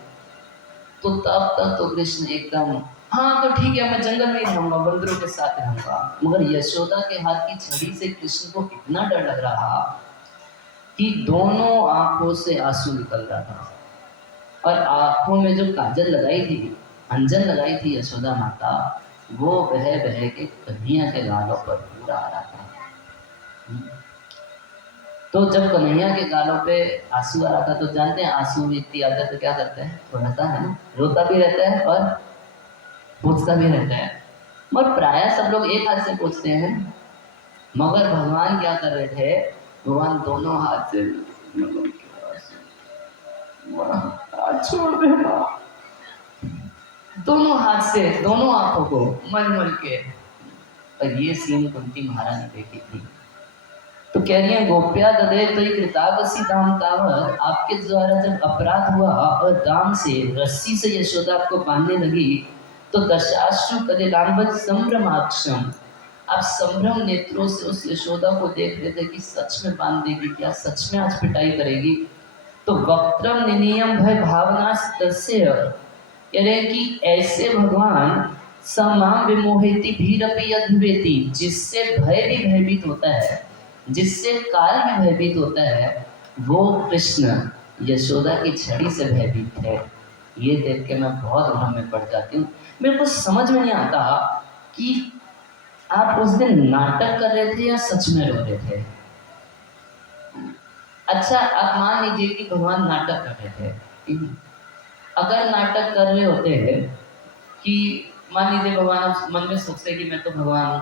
तो तब तक तो कृष्ण एकदम, हाँ तो ठीक है, मैं जंगल में ही रहूंगा, बंदरों के साथ रहूंगा। मगर यशोदा के हाथ की छड़ी से कृष्ण को इतना डर लग रहा कि दोनों आंखों से आंसू निकल रहा था। और आंखों में जो काजल लगाई थी, अंजन लगाई थी यशोदा माता, वो बह बह के कन्हैया के गालों पर पूरा आ रहा था। तो जब कन्हैया के गालों पे आंसू आ रहा था, तो जानते हैं आंसू व्यक्ति आता है तो क्या करते हैं, थोड़ा सा है ना, रोता भी रहता है और पूछता भी रहता है। मगर प्राय सब लोग एक हाथ से पूछते हैं, मगर भगवान क्या कर रहे थे? भगवान दोनों हाथ से छोड़ देना, दोनों हाथ से, दोनों आंखों को मल मल के। और ये सीन कुंती महारानी देखी थी। तो कह रही है, गोप्या ददे तो कृतावसी दाम तावत, आपके द्वारा जब अपराध हुआ और दाम से, रस्सी से यशोदा आपको बांधने लगी, तो दशाश्रु कदिलांबत संभ्रमाक्षम, आप संभ्रम नेत्रों से उस यशोदा को देख रहे थे कि सच में बांध देगी क्या, सच में आज पिटाई करेगी। तो वक्त्रम निनियम भय भावना तस्य, कह रहे हैं कि ऐसे भगवान समाम विमोहिति भीरपि यद्वेति, जिससे भय भी भयभीत होता है, जिससे काल भी भयभीत होता है, वो कृष्ण यशोदा की छड़ी से भयभीत है। ये देख के मैं बहुत भ्रम में पड़ जाती हूँ। मेरे को समझ में नहीं आता कि आप उस दिन नाटक कर रहे थे या सच में रो रहे थे। अच्छा, आप मान लीजिए कि भगवान नाटक कर रहे थे। अगर नाटक कर रहे होते हैं कि मान लीजिए भगवान मन में सोचते कि मैं तो भगवान,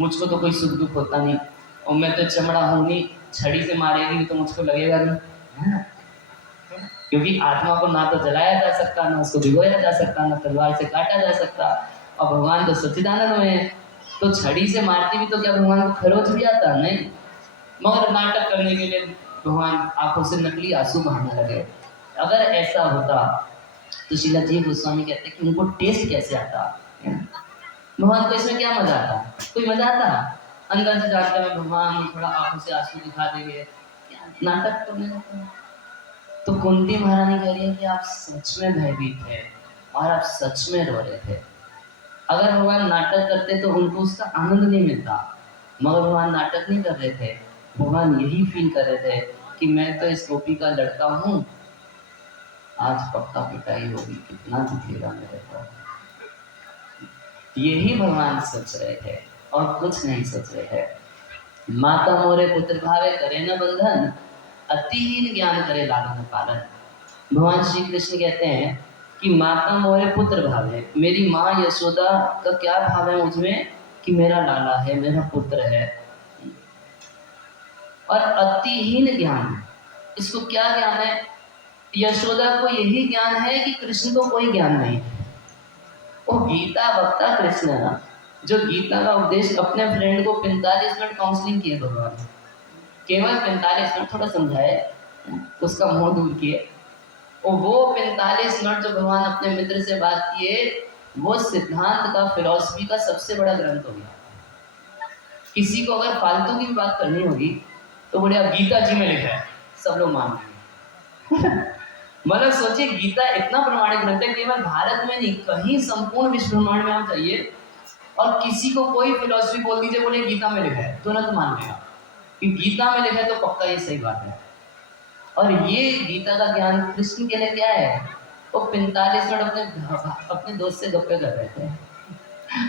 मुझको तो कोई सुख दुख होता नहीं, और मैं तो चमड़ा हूँ नहीं, छड़ी से मारेगी तो मुझको लगेगा नहीं, है ना? क्योंकि आत्मा को ना तो जलाया जा सकता, ना उसको भिगोया जा सकता, ना तलवार से काटा जा सकता, और भगवान तो सच्चिदानंद में है, तो छड़ी से मारती भी तो क्या भगवान को खरोच भी आता? नहीं। मगर नाटक करने के लिए भगवान आंखों से नकली आंसू बहाने लगे। अगर ऐसा होता तो शीला जी गोस्वामी कहते कि उनको टेस्ट कैसे आता? भगवान को इसमें क्या मजा आता? कोई मजा आता? अंदर से जाकर मैं भगवान थोड़ा आंखों से आंसू दिखा देंगे, नाटक करने लगता। तो कुंती महारानी कह रही है कि आप सच में भयभीत थे और आप सच में रो रहे थे। अगर भगवान नाटक करते तो उनको उसका आनंद नहीं मिलता, मगर भगवान नाटक नहीं कर रहे थे। भगवान यही फील कर रहे थे कि मैं तो इस गोपी का लड़का हूँ, आज पक्का पिटाई होगी, कितना दुखेगा मेरे को। यही भगवान सोच रहे थे और कुछ नहीं सोच रहे थे। माता मोरे पुत्र भावे करे न बंधन, अतिहीन ज्ञान करे लालन पालन। भगवान श्री कृष्ण कहते हैं कि माता मोरे पुत्र भावे, मेरी माँ यशोदा का क्या भाव है मुझमें कि मेरा लाला है, मेरा पुत्र है। और अतिहीन ज्ञान, इसको क्या ज्ञान है? यशोदा को यही ज्ञान है कि कृष्ण को कोई ज्ञान नहीं है। वो गीता वक्ता कृष्ण है ना, जो गीता का उपदेश अपने फ्रेंड को 45 मिनट काउंसलिंग किए भगवान, केवल 45 मिनट थोड़ा समझाए, उसका मोह दूर किए। और वो 45 मिनट जो भगवान अपने मित्र से बात किए, वो सिद्धांत का, फिलॉसफी का सबसे बड़ा ग्रंथ हो गया। किसी को अगर फालतू की भी बात करनी होगी तो बोले अब गीता जी में लिखा है, सब लोग मान लेंगे। मतलब सोचिए, गीता इतना प्रमाणिक ग्रंथ है, केवल भारत में नहीं, कहीं संपूर्ण विश्व ब्रह्मांड में आप जाइए और किसी को कोई फिलॉसफी बोल दीजिए, बोले गीता में लिखा है, तुरंत मान लेगा कि गीता में लिखा है तो पक्का ये सही बात है। और ये गीता का ज्ञान कृष्ण के लिए क्या है? वो 45 मिनट अपने दोस्त से गप्पे कर रहे थे।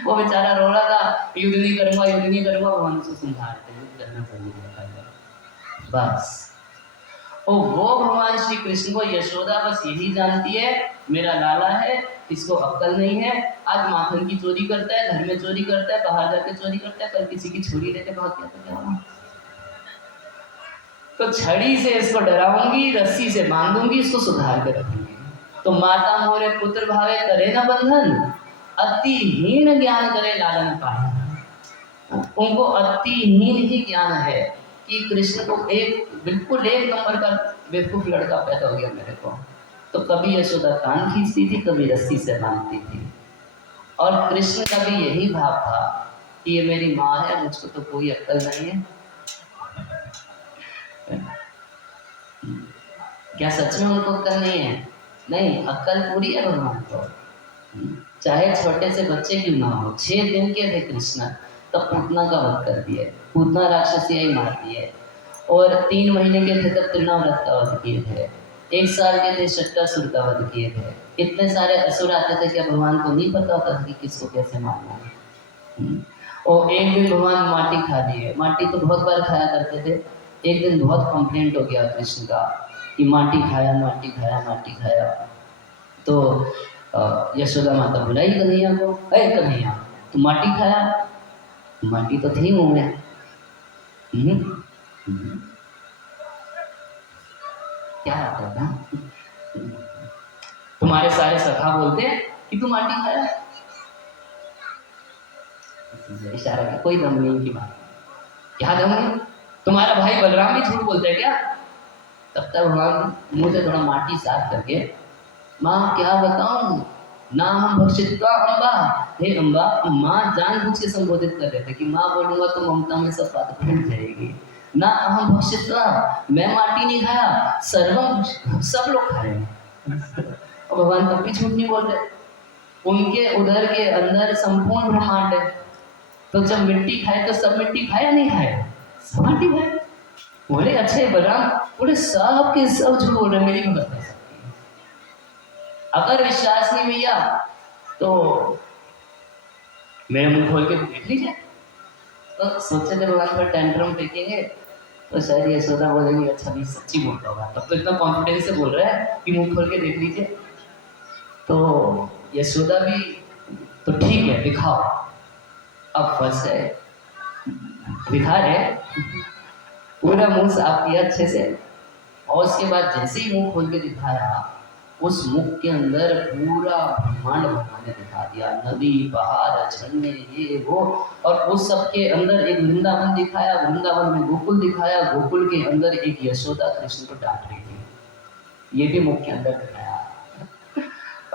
वो बेचारा रो रहा था, युद्ध नहीं करूंगा, युद्ध नहीं करूंगा। भगवान उसको समझा रहे थे युद्ध करना जरूरी है बस। और वो भगवान श्री कृष्ण को यशोदा बस यही जानती है, मेरा लाला है, इसको अक्ल नहीं है, आज माखन की चोरी करता है, घर में चोरी करता है, बाहर जाके चोरी करता है, कल किसी की छुरी लेके भाग गया तो क्या होगा? तो छड़ी से इसको डराऊंगी, रस्सी से बांधूंगी, इसको सुधार के रखूंगी। तो माता मोरे पुत्र भावे करे न बंधन, अतिहीन ज्ञान करे लालन पालन। उनको अतिहीन ही ज्ञान है कि कृष्ण को बिल्कुल एक नंबर का बेवकूफ लड़का पैदा हो गया मेरे को। तो कभी यशोदा कान खींचती थी, कभी रस्सी से बांधती थी। और कृष्ण का भी यही भाव था कि ये मेरी माँ है, मुझको तो कोई अक्ल नहीं है। क्या सच में उनको अक्ल नहीं है? नहीं, अक्ल पूरी है भगवान को। चाहे छोटे से बच्चे क्यों ना हो, 6 दिन के थे कृष्ण, तब पूतना का वध कर दिए, पूतना राक्षसी ही मार दिए। और 3 महीने के थे तब तृणाव्रत का वध किए थे। 1 साल के थे शट्टासुर का वध किए थे। इतने सारे असुर आते थे, क्या भगवान को नहीं पता होता कि किसको कैसे मारना है? और एक दिन भगवान माटी खा लिए। माटी तो बहुत बार खाया करते थे, एक दिन बहुत कंप्लेंट हो गया कृष्ण का कि माटी खाया, माटी खाया, माटी खाया। तो यशोदा माता बुलाई कन्हैया को, अरे कन्हैया तू माटी खाया? माटी तो थी मुंह में। क्या आता था? तुम्हारे सारे सखा बोलते कि तू माटी खाया। इशारा की कोई दम नहीं की बात, क्या दम नहीं? तुम्हारा भाई बलराम भी झूठ बोलता है क्या? तब तक भगवान मुंह से थोड़ा माटी साफ करके, माँ क्या बताऊं, ना हम भक्षिता अम्बा, हे अम्बा। माँ जानबूझ के संबोधित कर रहे थे कि माँ बोलूंगा तो ममता में सब बात भूल जाएगी। ना अहम भक्षिता, मैं माटी नहीं खाया, सर्वम, सब लोग खाए। और भगवान तब भी झूठ नहीं बोल रहे। उनके उधर के अंदर संपूर्ण ब्रह्मांड है, तो जब मिट्टी खाए तो सब मिट्टी खाए या नहीं खाए? सब मिट्टी खाए। बोले अच्छे बलराम, बोले सब के सब झूठ बोल रहे, मेरी भगत है। अगर विश्वास नहीं भैया तो मेरे मुंह खोल के देख लीजिए। तो सोचे थे भगवान पर टेंट्रम फेंकेंगे तो शायद यशोदा बोलेंगे अच्छा भी सच्ची बोलता होगा, तब तो इतना कॉन्फिडेंस से बोल रहा है कि मुंह खोल के देख लीजिए। तो यशोदा भी तो ठीक है दिखाओ। अब फंस गए, दिखा रहे, पूरा मुंह साफ किया अच्छे से, और उसके बाद जैसे ही मुंह खोल के दिखाया, उस मुख के अंदर पूरा ब्रह्मांड भगवान ने दिखा दिया, नदी पहाड़ झरने ये वो। और उस सब के अंदर एक वृंदावन दिखाया, वृंदावन में गोकुल दिखाया, गोकुल के अंदर एक यशोदा कृष्ण को डांट रही थी, ये भी मुख के अंदर दिखाया।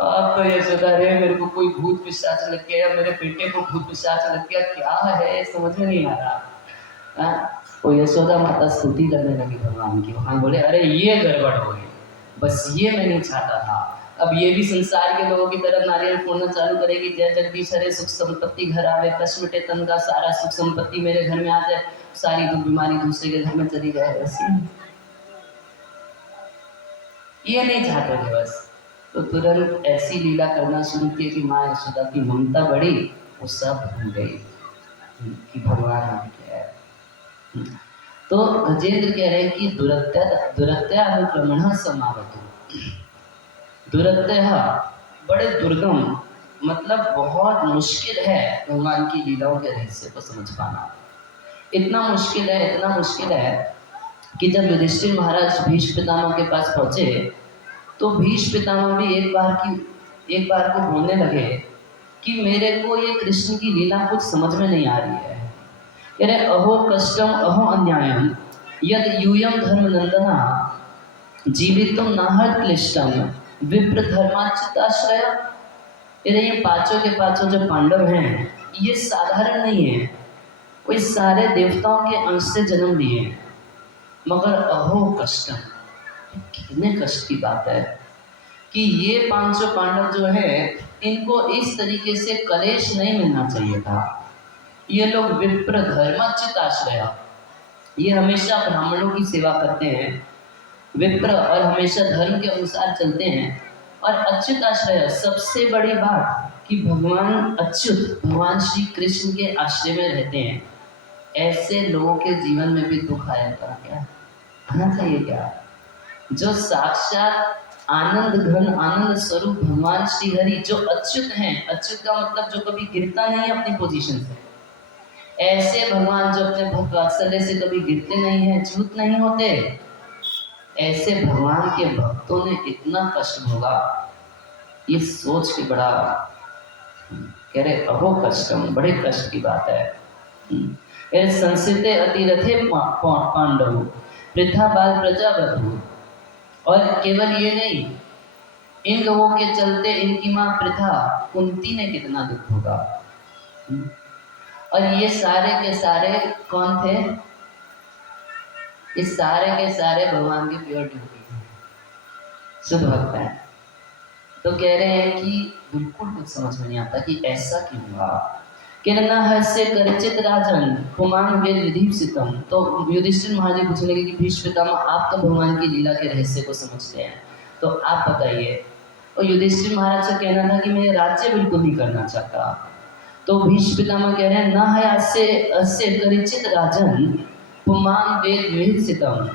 अब तो यशोदा रे मेरे को कोई भूत पिशाच लग गया, मेरे बेटे को भूत पिशाच लग गया, क्या है समझ में नहीं आ रहा। वो यशोदा माता स्तुति करने लगी भगवान की। वहां बोले अरे ये गड़बड़ हो गई, बस ये मैं नहीं चाहता था। अब ये भी संसार के लोगों की तरफ नारियल फोड़ना चालू करेगी, जय जगदीश हरे सुख संपत्ति घर आवे, कष्ट मिटे तन का सारा, सुख संपत्ति मेरे घर में आ जाए, सारी दुख बीमारी दूसरे के घर में चली जाए। बस ये नहीं चाहते थे, बस तो तुरंत ऐसी लीला करना शुरू की कि माँ यशोदा की ममता बढ़ी, वो सब भूल गई कि भगवान हम क्या है। तो गजेंद्र कह रहे हैं कि दुरत्या अनुक्रमण समावतु। दुरत्या बड़े दुर्गम, मतलब बहुत मुश्किल है भगवान की लीलाओं के रहस्य को समझ पाना। इतना मुश्किल है कि जब युधिष्ठिर महाराज भीष्म पितामह के पास पहुंचे तो भीष्म पितामह भी एक बार को बोलने लगे कि मेरे को ये कृष्ण की लीला कुछ समझ में नहीं आ रही है। कह रहे अहो कष्टम अहो अन्यायम यद यूयम धर्म नंदना जीवितुम नाहर क्लिष्टम विप्र धर्माच्युताश्रय। ये पांचों के पांचों जो पांडव हैं ये साधारण नहीं है, कोई सारे देवताओं के अंश से जन्म लिए, मगर अहो कष्टम, कितने कष्ट की बात है कि ये 500 पांडव जो है इनको इस तरीके से कलेश नहीं मिलना चाहिए था। ये लोग विप्र धर्माच्युत आश्रय, ये हमेशा ब्राह्मणों की सेवा करते हैं, विप्र और हमेशा धर्म के अनुसार चलते हैं। और अच्युत आश्रय, सबसे बड़ी बात कि भगवान अच्युत, भगवान श्री कृष्ण के आश्रय में रहते हैं। ऐसे लोगों के जीवन में भी दुख आया था क्या? आना चाहिए क्या? जो साक्षात आनंद घन आनंद स्वरूप भगवान श्री हरि जो अच्युत हैं, अच्युत का मतलब जो कभी गिरता नहीं है अपनी पोजीशन से, ऐसे भगवान जो अपने भक्त वात्सल्य से कभी गिरते नहीं है, च्युत नहीं होते, ऐसे भगवान के भक्तों ने इतना कष्ट भोगा, ये सोच के बड़ा कह रहे अहो कष्टम, बड़े कष्ट की बात है। संसिते अतिरथे पांडव वृथा बाल प्रजा बधू। और केवल ये नहीं, इन लोगों के चलते इनकी माँ प्रथा कुंती ने कितना दुख भोगा। और ये सारे के सारे कौन थे? इस सारे के सारे भगवान के प्योर ड्यूटी थे, शुद्ध भक्त हैं। तो कह रहे हैं कि बिल्कुल कुछ समझ में नहीं आता कि ऐसा क्यों हुआ। किरना हस्य करचित राजन पुमान वेद विधीप्सितम। तो युधिष्ठिर महाराज पूछने लगे कि भीष्म पितामह आप तो भगवान की लीला के रहस्य को समझते हैं, तो आप बताइए। और युधिष्ठिर महाराज से कहना था कि मैं राज्य बिल्कुल नहीं करना चाहता। तो भीष्म पितामह कह रहे हैं न है अस्य करचित राजन पुमान वेद विधीप्सितम।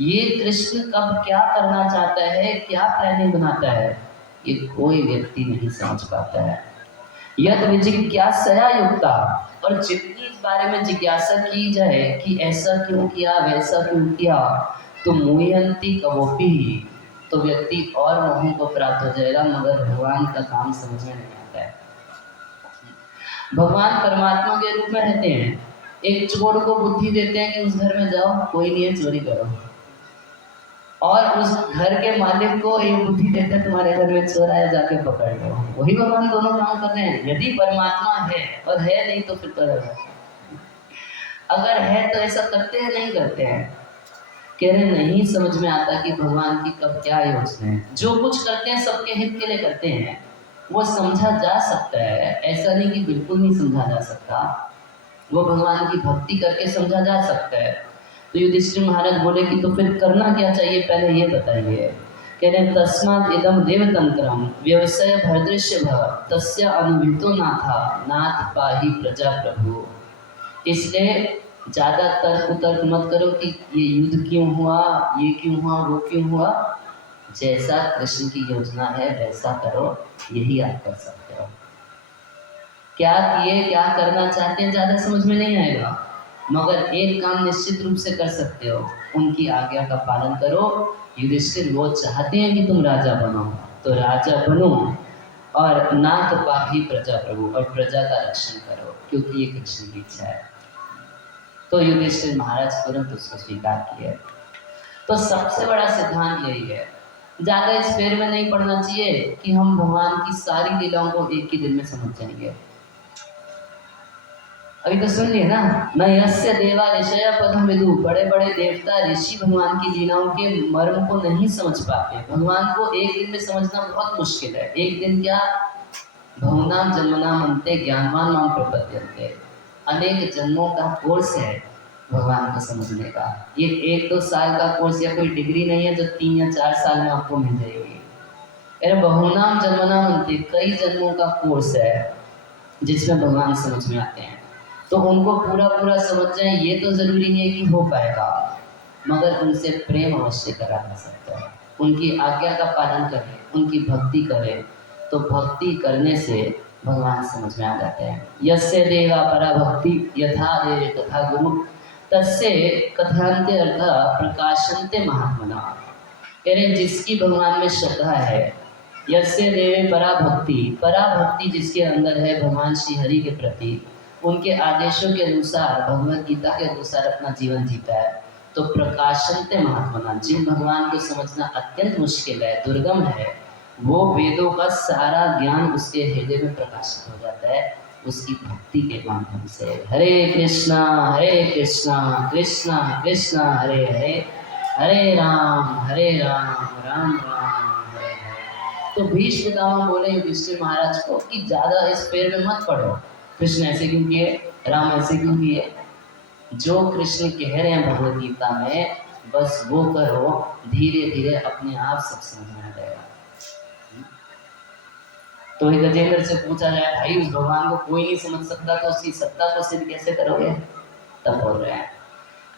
ये कृष्ण कब क्या करना चाहता है, क्या प्लानिंग बनाता है, ये कोई व्यक्ति नहीं समझ पाता है। यद विजिज्ञासया युक्ता, और जितनी इस बारे में जिज्ञासा की जाए कि ऐसा क्यों किया वैसा क्यों किया, तो मुह्यंती कवोपी, तो व्यक्ति और मोह को प्राप्त हो जाएगा, मगर भगवान का काम समझ में नहीं आता है। भगवान परमात्मा के रूप में रहते हैं, एक चोर को बुद्धि देते हैं कि उस घर में जाओ, कोई नहीं है, चोरी करो, और उस घर के मालिक को ये बुद्धि देते हैं तुम्हारे घर में चोर आया, जाके पकड़ लो। वही भगवान दोनों काम कर रहे हैं। यदि परमात्मा है और है नहीं तो फिर करेगा, अगर है तो ऐसा करते हैं नहीं करते हैं। कह रहे नहीं समझ में आता कि भगवान की कब क्या योजना है। जो कुछ करते हैं सबके हित के लिए करते हैं, वो समझा जा सकता है, ऐसा नहीं कि बिल्कुल नहीं समझा जा सकता, वो भगवान की भक्ति करके समझा जा सकता है। तो युधिष्ठिर महाराज बोले कि तो फिर करना क्या चाहिए, पहले ये बताइए। कह रहे तस्मात् इदं देवतंत्रम व्यवसाय भरदृश्य भव तस्य अनुभूतो नाथा नाथ पाहि प्रजा प्रभु। इसलिए ज़्यादा तर्क मत करो कि ये युद्ध क्यों हुआ, ये क्यों हुआ, वो क्यों हुआ। जैसा कृष्ण की योजना है वैसा करो, यही आप कर सकते हो। क्या किए, क्या करना चाहते हैं ज़्यादा समझ में नहीं आएगा, मगर एक काम निश्चित रूप से कर सकते हो, उनकी आज्ञा का पालन करो। युधिष्ठिर वो चाहते हैं कि तुम राजा बनो, तो राजा बनो, और नाथ पाहि प्रजा प्रभु, और प्रजा का रक्षण करो, क्योंकि ये कृष्ण की इच्छा है। तो युधिष्ठिर महाराज तुरंत उसको स्वीकार किया। तो सबसे बड़ा सिद्धांत यही है, ज़्यादा इस फेर में नहीं पढ़ना चाहिए कि हम भगवान की सारी लीलाओं को एक ही दिन में समझ जाएंगे। अभी तो सुन लिए ना, न यस्य देवा ऋषय पदम विदु, बड़े बड़े देवता ऋषि भगवान की लीलाओं के मर्म को नहीं समझ पाते। भगवान को एक दिन में समझना बहुत मुश्किल है। एक दिन क्या, बहुनाम जन्मनाम अन्ते ज्ञानवान माम प्रपद्यन्ते, अनेक जन्मों का कोर्स है भगवान को समझने का। ये 1-2 साल का कोर्स या कोई डिग्री नहीं है जो 3 या 4 साल में आपको मिल जाएगी। अरे बहुनाम जन्मनामंते, कई जन्मों का कोर्स है जिसमें भगवान समझ में आते हैं। तो उनको पूरा पूरा समझ जाए ये तो जरूरी नहीं है कि हो पाएगा, मगर उनसे प्रेम अवश्य करा जा सकता है। उनकी आज्ञा का पालन करें, उनकी भक्ति करें, तो भक्ति करने से भगवान समझ में आ जाते हैं। यस्य देवा परा भक्ति यथा देवे तथा गुरु तस्य कथान्ते अर्थ प्रकाशन्ते महात्मना। कह रहे जिसकी भगवान में श्रद्धा है, यस्य देवे परा भक्ति जिसके अंदर है भगवान श्री हरि के प्रति, उनके आदेशों के अनुसार, भगवद गीता के अनुसार अपना जीवन जीता है, तो प्रकाशन्ते महात्मना, जिन भगवान को समझना अत्यंत मुश्किल है, दुर्गम है, वो वेदों का सारा ज्ञान उसके हृदय में प्रकाशित हो जाता है उसकी भक्ति के माध्यम से। हरे कृष्णा कृष्णा कृष्णा हरे हरे, हरे राम राम राम हरे हरे। तो भीष्म पितामह बोले युधिष्ठिर महाराज को कि ज्यादा इस पेड़ में मत पड़ो, कृष्ण ऐसे क्यों किए, राम ऐसे क्यों किए, जो कृष्ण कह रहे हैं भगवद गीता में बस वो करो, धीरे धीरे अपने आप सब समझ में आ जाएगा। तो ही गजेंद्र से पूछा जाए भाई उस भगवान को कोई नहीं समझ सकता तो उसकी सत्ता को सिद्ध कैसे करोगे? तब बोल रहे हैं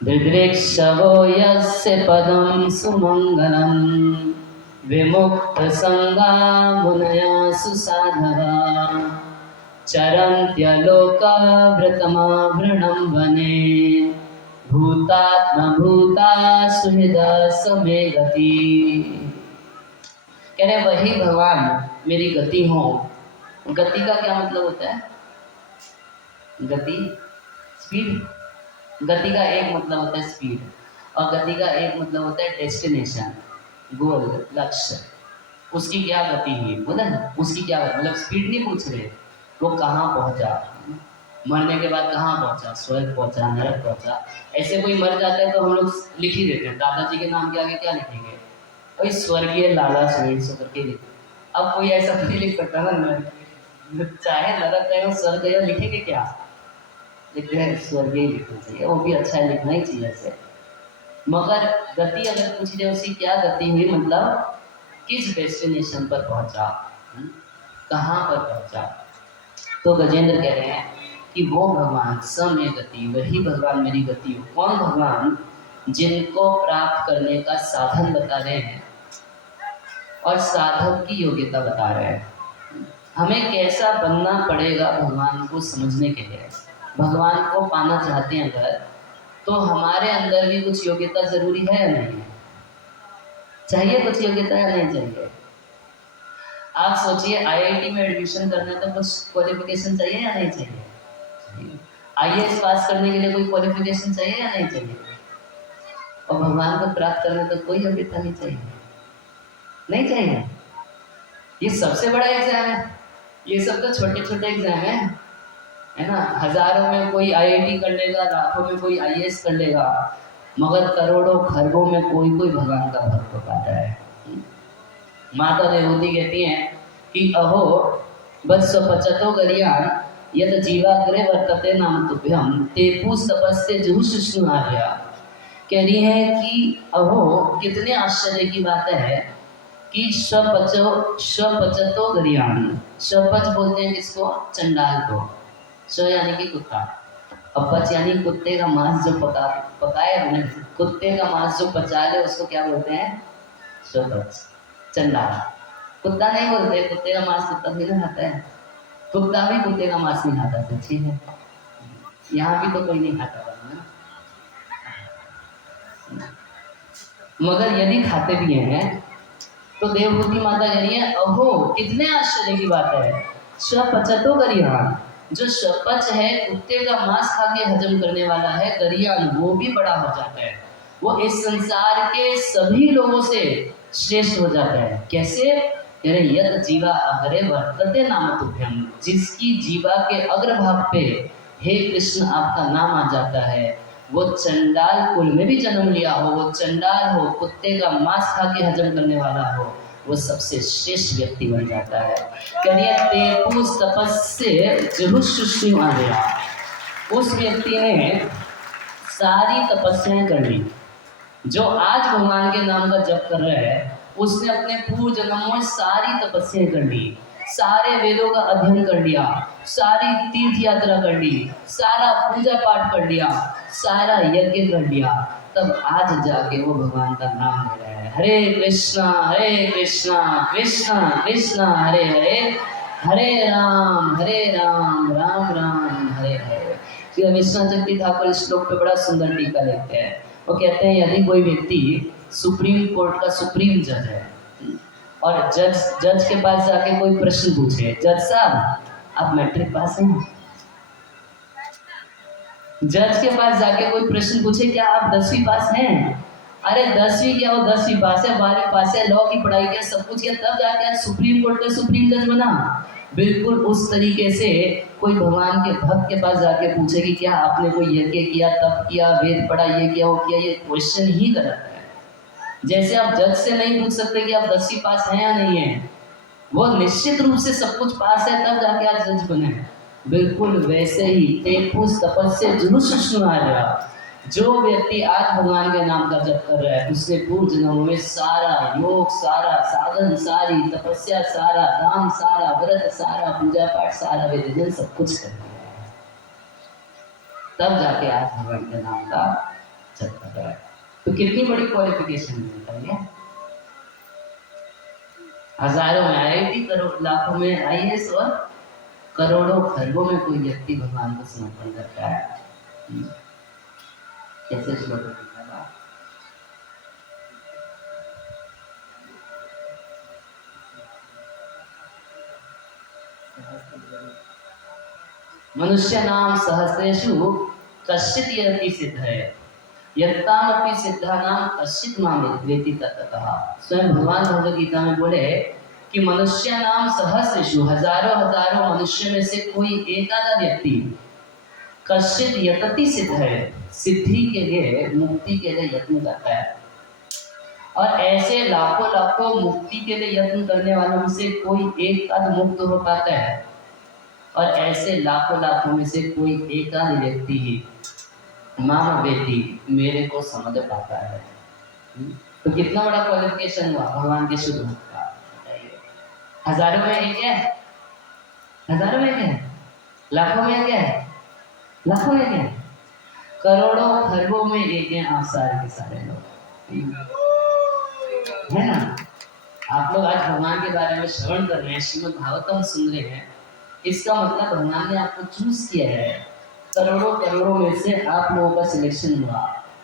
दृदृक्षवो यस्य पदं सुमंगलम विमुक्त संगा मुनया सुसाधवा चरन्त्यलोकावृतमावृणं वने भूतात्मा भूता सुहृदा समे गति। कह रहे वही भगवान मेरी गति हो। गति का क्या मतलब होता है? गति स्पीड। गति का एक मतलब होता है स्पीड, और गति का एक मतलब होता है डेस्टिनेशन, गोल, लक्ष्य। उसकी क्या गति हुई बोला ना, उसकी क्या मतलब स्पीड नहीं पूछ रहे, वो कहाँ पहुंचा, मरने के बाद कहाँ पहुंचा, स्वर्ग पहुंचा, नरक पहुंचा। ऐसे कोई मर जाता है तो हम लोग लिख ही देते हैं, दादाजी के नाम के आगे क्या लिखेंगे, भाई स्वर्गीय लाला सुरेश करके लिख। अब कोई ऐसा नहीं लिख सकता ना, चाहे नरक गए स्वर्ग गए लिखेंगे क्या, लिखते हैं स्वर्गीय लिखना चाहिए, वो भी अच्छा है, लिखना ही चाहिए ऐसे। मगर गति अगर पूछी जाए उसकी क्या गति हुई, मतलब किस डेस्टिनेशन पर पहुंचा, कहाँ पर पहुंचा। तो गजेंद्र कह रहे हैं कि वो भगवान समय गति, वही भगवान मेरी गति हो। कौन भगवान? जिनको प्राप्त करने का साधन बता रहे हैं और साधक की योग्यता बता रहे हैं। हमें कैसा बनना पड़ेगा भगवान को समझने के लिए। भगवान को पाना चाहते हैं अगर, तो हमारे अंदर भी कुछ योग्यता जरूरी है या नहीं? चाहिए कुछ योग्यता या नहीं चाहिए? आप सोचिए आईआईटी में एडमिशन करना है तो कुछ क्वालिफिकेशन चाहिए या नहीं चाहिए? आईएएस पास करने के लिए कोई क्वालिफिकेशन चाहिए या नहीं चाहिए? और भगवान को प्राप्त करने तक कोई योग्यता नहीं चाहिए, नहीं चाहिए। ये सबसे बड़ा एग्जाम है, ये सब तो छोटे छोटे एग्जाम है ना। हजारों में कोई आईआईटी कर लेगा, लाखों में कोई आईएएस कर लेगा, मगर करोड़ों खरबों में कोई कोई भगवान का भक्त हो पाता है। माता देवहूति कहती हैं कि अहो वत्स पचतो गरियान यत जीवाग्रे वर्तते नाम तुभ्यम तेपु तपस्या जुहुषुष्णु आर्या। कह रही है कि अहो कितने आश्चर्य की बात है कि स्वपचतो गरियान, स्वपच बोलते हैं किसको? चंडाल को। स्व यानी कि कुत्ता, अपच यानी कुत्ते का मांस जो पकाए हमने, कुत्ते का मांस जो पचा ले उसको क्या बोलते हैं? स्वपच, चंडाल। कुत्ता नहीं बोलते, कुत्ते का मांस कुत्ता भी नहीं खाता है, कुत्ता भी कुत्ते का मांस नहीं खाता था, ठीक है। यहाँ भी तो कोई नहीं खाता ना, मगर यदि खाते भी हैं तो देवहूति माता कह रही है अहो कितने आश्चर्य की बात है, स्वपचतो गरियान, जो स्वपच है कुत्ते का मांस खा के हजम करने वाला है, गरियान वो भी बड़ा हो जाता है, वो इस संसार के सभी लोगों से श्रेष्ठ हो जाता है। कैसे? कह रहे यत जीवा अग्रे वर्तते नाम तुभ्यम, जिसकी जीवा के अग्रभाग पे हे कृष्ण आपका नाम आ जाता है, वो चंडाल कुल में भी जन्म लिया हो, वो चंडाल हो, कुत्ते का मांस खा के हजम करने वाला हो, वो सबसे श्रेष्ठ व्यक्ति बन जाता है। करिए तेपु तपस्या जुहुषुष्णु आर्या, उस व्यक्ति ने सारी तपस्याएं कर ली। जो आज भगवान के नाम का जप कर रहे हैं उसने अपने पूर्व जन्मों में सारी तपस्या कर ली, सारे वेदों का अध्ययन कर लिया, सारी तीर्थ यात्रा कर ली, सारा पूजा पाठ कर लिया, सारा यज्ञ कर लिया, तब आज जाके वो भगवान का नाम ले रहा है, हरे कृष्णा कृष्णा कृष्णा हरे हरे, हरे राम राम राम हरे हरे। श्री विश्वनाथ चक्रवर्ती ठाकुर इस श्लोक पे बड़ा सुंदर टीका लिखते हैं। वो कहते हैं यदि कोई व्यक्ति सुप्रीम कोर्ट का सुप्रीम जज है और जज के पास जाके कोई प्रश्न पूछे, जज साहब आप मैट्रिक पास हैं? जज के पास जाके कोई प्रश्न पूछे क्या आप 10वीं पास हैं? अरे 10वीं क्या, वो 10वीं पास है, 12वीं पास है, लॉ की पढ़ाई किया, सब कुछ किया, तब जाके आज सुप्रीम कोर्ट का सुप्रीम जज बना। बिल्कुल उस तरीके से कोई भगवान के भक्त के पास जाके पूछे कि क्या आपने कोई यज्ञ किया, तप किया, वेद पढ़ा, ये किया, वो किया, ये क्वेश्चन ही गलत है। जैसे आप जज से नहीं पूछ सकते कि आप 10वीं पास हैं या नहीं है, वो निश्चित रूप से सब कुछ पास है तब जाके आज जज बने। बिल्कुल वैसे ही तेपुस तपस्या जुलूस आ, जो व्यक्ति आज भगवान के नाम का जप कर रहा है उसने पूर्व जन्मों में सारा योग, सारा साधन, सारी तपस्या, सारा दान, सारा व्रत, सारा पूजा पाठ, सारा वेद सब कुछ कर दिया है, तब जाके आज भगवान के नाम का जप कर रहा है। तो कितनी बड़ी क्वालिफिकेशन मिलता है, हजारों में IIT, करोड़ लाखों में IAS और करोड़ों खरबों में कोई व्यक्ति भगवान को समर्पण करता है। कैसे श्लोक है? मनुष्य नाम सहस्रेषु कश्चित् यदि सिद्ध है, यत्तामपि सिद्धानाम कश्चित् माम वेति तत्ततः। स्वयं भगवान भगवद गीता में बोले कि मनुष्य नाम सहस्रेषु, हजारों हजारों मनुष्य में से कोई एक आधा व्यक्ति कश्चित् यतति सिद्ध है, सिद्धि के लिए, मुक्ति के लिए यत्न करता है, और ऐसे लाखों लाखों मुक्ति के लिए यत्न करने वालों में से कोई एक आध मुक्त हो पाता है, और ऐसे लाखों लाखों में से कोई एक आध व्यक्ति ही माम वेति, मेरे को समझ पाता है। तो कितना बड़ा क्वालिफिकेशन हुआ भगवान के शुद्ध भक्त का। हजारों में एक है, हजारों में एक है, लाखों में एक है, लाखों में एक है, करोड़ों खरबों में एक है, आप सारे के सारे लोग, है ना। आप लोग आज भगवान के बारे में श्रवण कर रहे हैं, श्रीमद् भागवतम सुन रहे हैं, इसका मतलब भगवान ने आपको चूज किया है। करोड़ों करोड़ों में से आप लोगों का सिलेक्शन हुआ